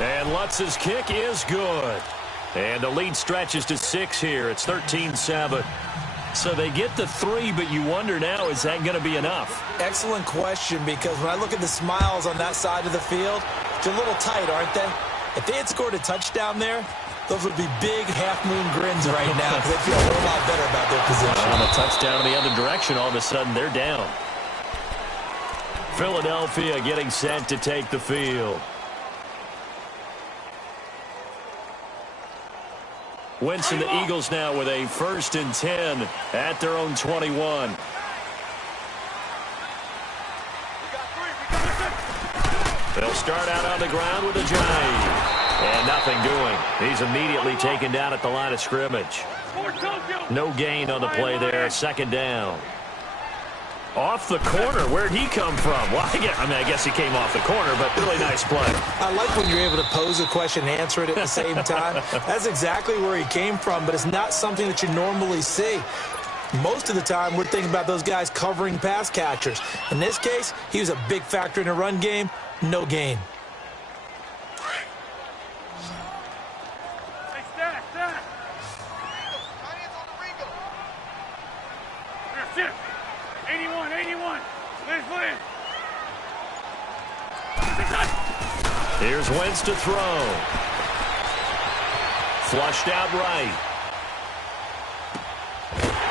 And Lutz's kick is good. And the lead stretches to 6 here. It's 13-7. So they get the 3, but you wonder now, is that going to be enough? Excellent question, because when I look at the smiles on that side of the field, they're a little tight, aren't they? If they had scored a touchdown there, those would be big half-moon grins right now because they feel a whole lot better about their position. On a touchdown in the other direction, all of a sudden they're down. Philadelphia getting set to take the field. Wentz and the Eagles now with a 1st and 10 at their own 21. They'll start out on the ground with a drive. And nothing doing. He's immediately taken down at the line of scrimmage. No gain on the play there. 2nd down. Off the corner. Where'd he come from? Well, I guess he came off the corner, but really nice play. I like when you're able to pose a question and answer it at the same time. That's exactly where he came from, but it's not something that you normally see. Most of the time, we're thinking about those guys covering pass catchers. In this case, he was a big factor in the run game. No gain. Here's Wentz to throw. Flushed out right.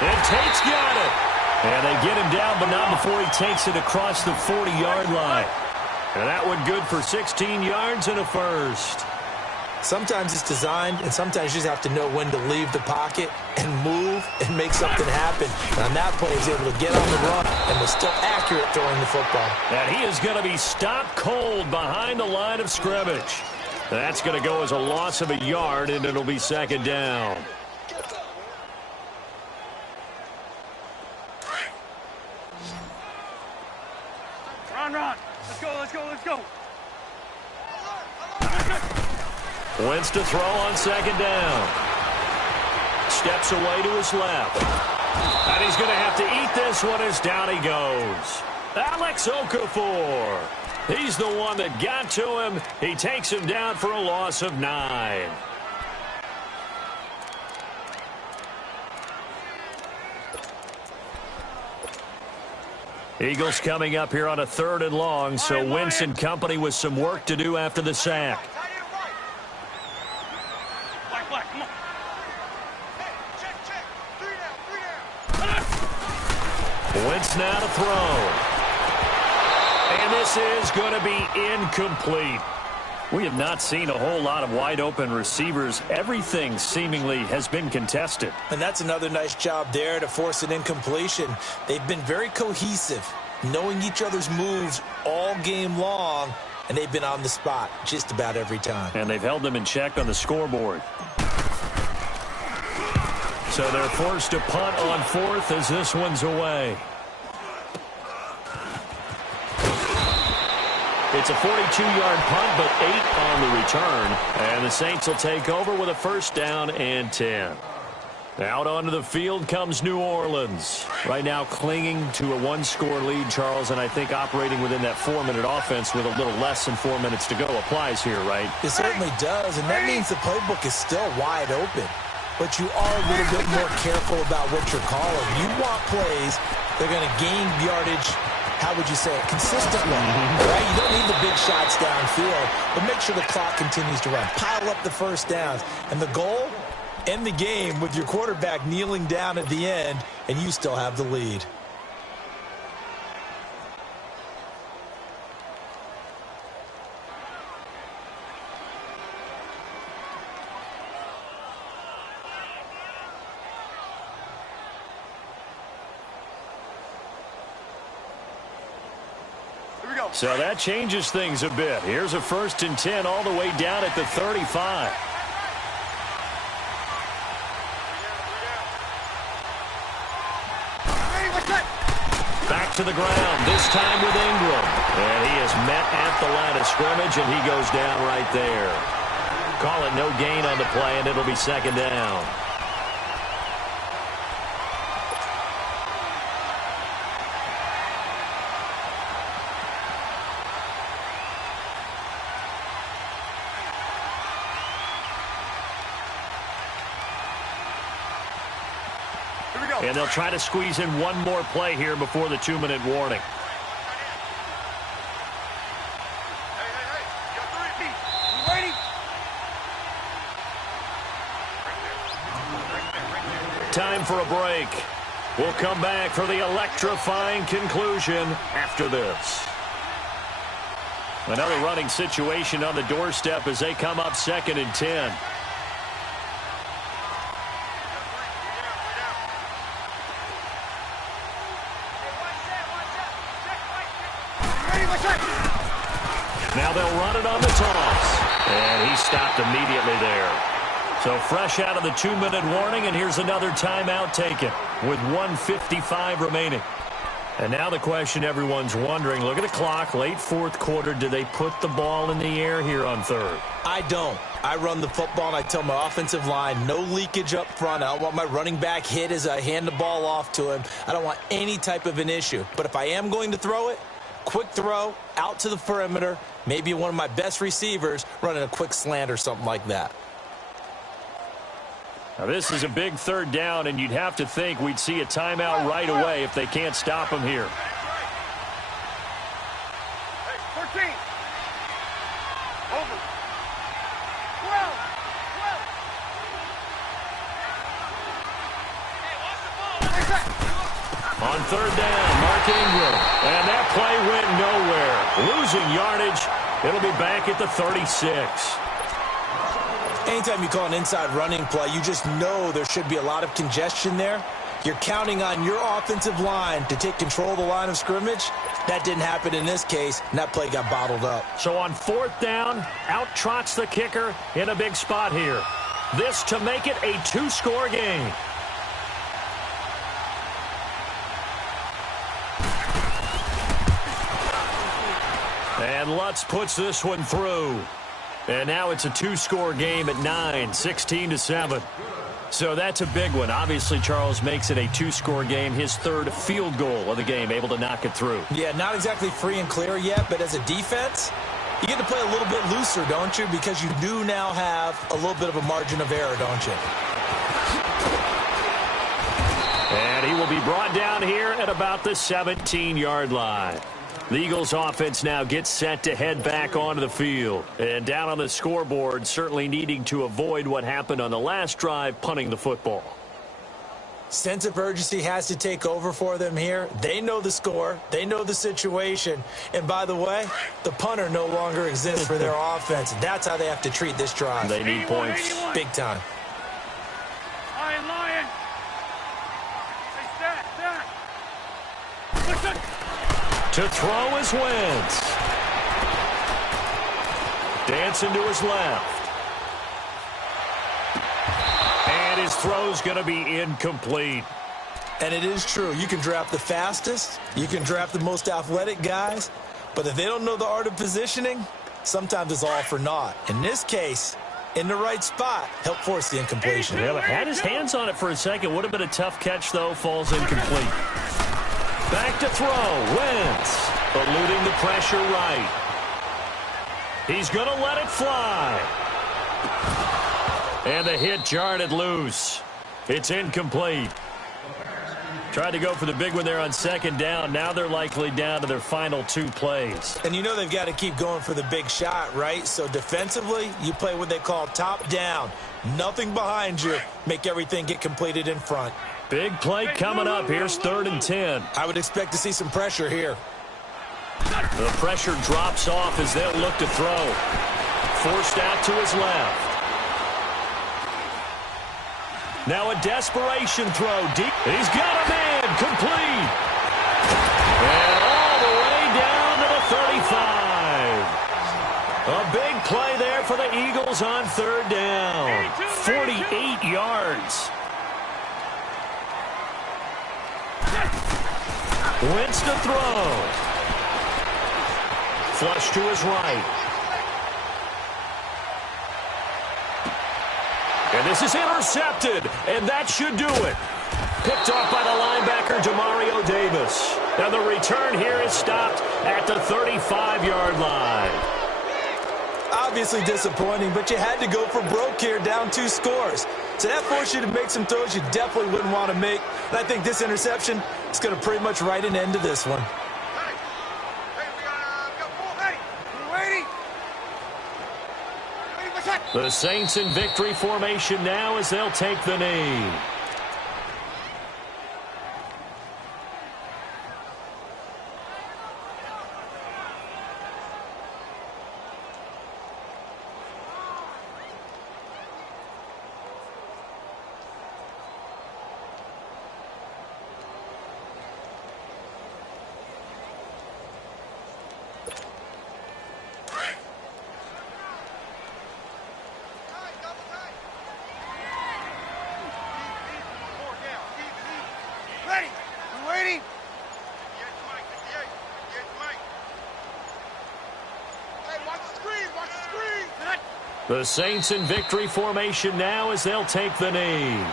And Tate's got it. And they get him down, but not before he takes it across the 40-yard line. And that one good for 16 yards and a first. Sometimes it's designed, and sometimes you just have to know when to leave the pocket and move and make something happen. And on that play, he was able to get on the run and was still accurate throwing the football. And he is going to be stopped cold behind the line of scrimmage. That's going to go as a loss of a yard, and it'll be second down. Run. Let's go. Wentz to throw on second down. Steps away to his left. And he's going to have to eat this one as down he goes. Alex Okafor. He's the one that got to him. He takes him down for a loss of 9. Eagles coming up here on a 3rd and long, so Wentz and company with some work to do after the sack. Black, come on. Hey, check. 3 down. Wentz now to throw. And this is going to be incomplete. We have not seen a whole lot of wide-open receivers. Everything seemingly has been contested. And that's another nice job there to force an incompletion. They've been very cohesive, knowing each other's moves all game long, and they've been on the spot just about every time. And they've held them in check on the scoreboard. So they're forced to punt on 4th as this one's away. It's a 42-yard punt, but 8 on the return. And the Saints will take over with a 1st down and 10. Out onto the field comes New Orleans. Right now clinging to a 1-score lead, Charles, and I think operating within that 4-minute offense with a little less than 4 minutes to go applies here, right? It certainly does, and that means the playbook is still wide open. But you are a little bit more careful about what you're calling. You want plays that are going to gain yardage, how would you say it, consistently, right? You don't need the big shots downfield, but make sure the clock continues to run. Pile up the 1st downs. And the goal, end the game with your quarterback kneeling down at the end, and you still have the lead. So that changes things a bit. Here's a 1st and 10 all the way down at the 35. Back to the ground, this time with Ingram. And he is met at the line of scrimmage, and he goes down right there. Call it no gain on the play, and it'll be second down. And they'll try to squeeze in one more play here before the 2-minute warning. Time for a break. We'll come back for the electrifying conclusion after this. Another running situation on the doorstep as they come up 2nd and 10. Now they'll run it on the toss. And he stopped immediately there. So fresh out of the 2-minute warning, and here's another timeout taken with 1:55 remaining. And now the question everyone's wondering, look at the clock, late 4th quarter, do they put the ball in the air here on 3rd? I don't. I run the football, and I tell my offensive line, no leakage up front. I don't want my running back hit as I hand the ball off to him. I don't want any type of an issue. But if I am going to throw it, quick throw, out to the perimeter, maybe one of my best receivers running a quick slant or something like that. Now this is a big 3rd down, and you'd have to think we'd see a timeout right away if they can't stop him here. Hey, 14. Over. 12. On 3rd down, Ingram. And that play went nowhere. Losing yardage. It'll be back at the 36. Anytime you call an inside running play, you just know there should be a lot of congestion there. You're counting on your offensive line to take control of the line of scrimmage. That didn't happen in this case, and that play got bottled up. So on 4th down, out trots the kicker in a big spot here. This to make it a 2-score game. And Lutz puts this one through. And now it's a 2-score game at 9, 16-7. So that's a big one. Obviously, Charles makes it a 2-score game. His 3rd field goal of the game, able to knock it through. Yeah, not exactly free and clear yet, but as a defense, you get to play a little bit looser, don't you? Because you do now have a little bit of a margin of error, don't you? And he will be brought down here at about the 17-yard line. The Eagles offense now gets set to head back onto the field. And down on the scoreboard, certainly needing to avoid what happened on the last drive, punting the football. Sense of urgency has to take over for them here. They know the score. They know the situation. And by the way, the punter no longer exists for their offense. That's how they have to treat this drive. They need points. Big time. Lion. Hey, stat. Listen. To throw is Wentz. Dancing to his left. And his throw's going to be incomplete. And it is true. You can draft the fastest. You can draft the most athletic guys. But if they don't know the art of positioning, sometimes it's all for naught. In this case, in the right spot, help force the incompletion. Yeah, but had his hands on it for a second. Would have been a tough catch, though. Falls incomplete. Back to throw. Wentz eluding the pressure right. He's going to let it fly. And the hit jarred it loose. It's incomplete. Tried to go for the big one there on 2nd down. Now they're likely down to their final 2 plays. And you know they've got to keep going for the big shot, right? So defensively, you play what they call top down. Nothing behind you. Make everything get completed in front. Big play coming up. Here's 3rd and 10. I would expect to see some pressure here. The pressure drops off as they'll look to throw. Forced out to his left. Now a desperation throw deep. He's got a man. Complete. And all the way down to the 35. A big play there for the Eagles on 3rd down. 48 yards. Wentz to throw. Flush to his right. And this is intercepted, and that should do it. Picked off by the linebacker, Demario Davis. And the return here is stopped at the 35-yard line. Obviously disappointing, but you had to go for broke here, down 2 scores. So that forced you to make some throws you definitely wouldn't want to make. And I think this interception is going to pretty much write an end to this one. The Saints in victory formation now as they'll take the knee. The Saints in victory formation now as they'll take the knee.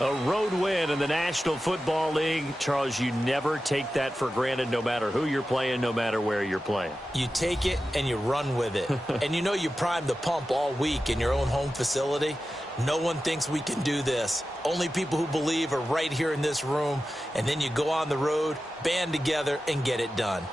A road win in the National Football League. Charles, you never take that for granted no matter who you're playing, no matter where you're playing. You take it and you run with it. And you know you primed the pump all week in your own home facility. No one thinks we can do this. Only people who believe are right here in this room. And then you go on the road, band together, and get it done.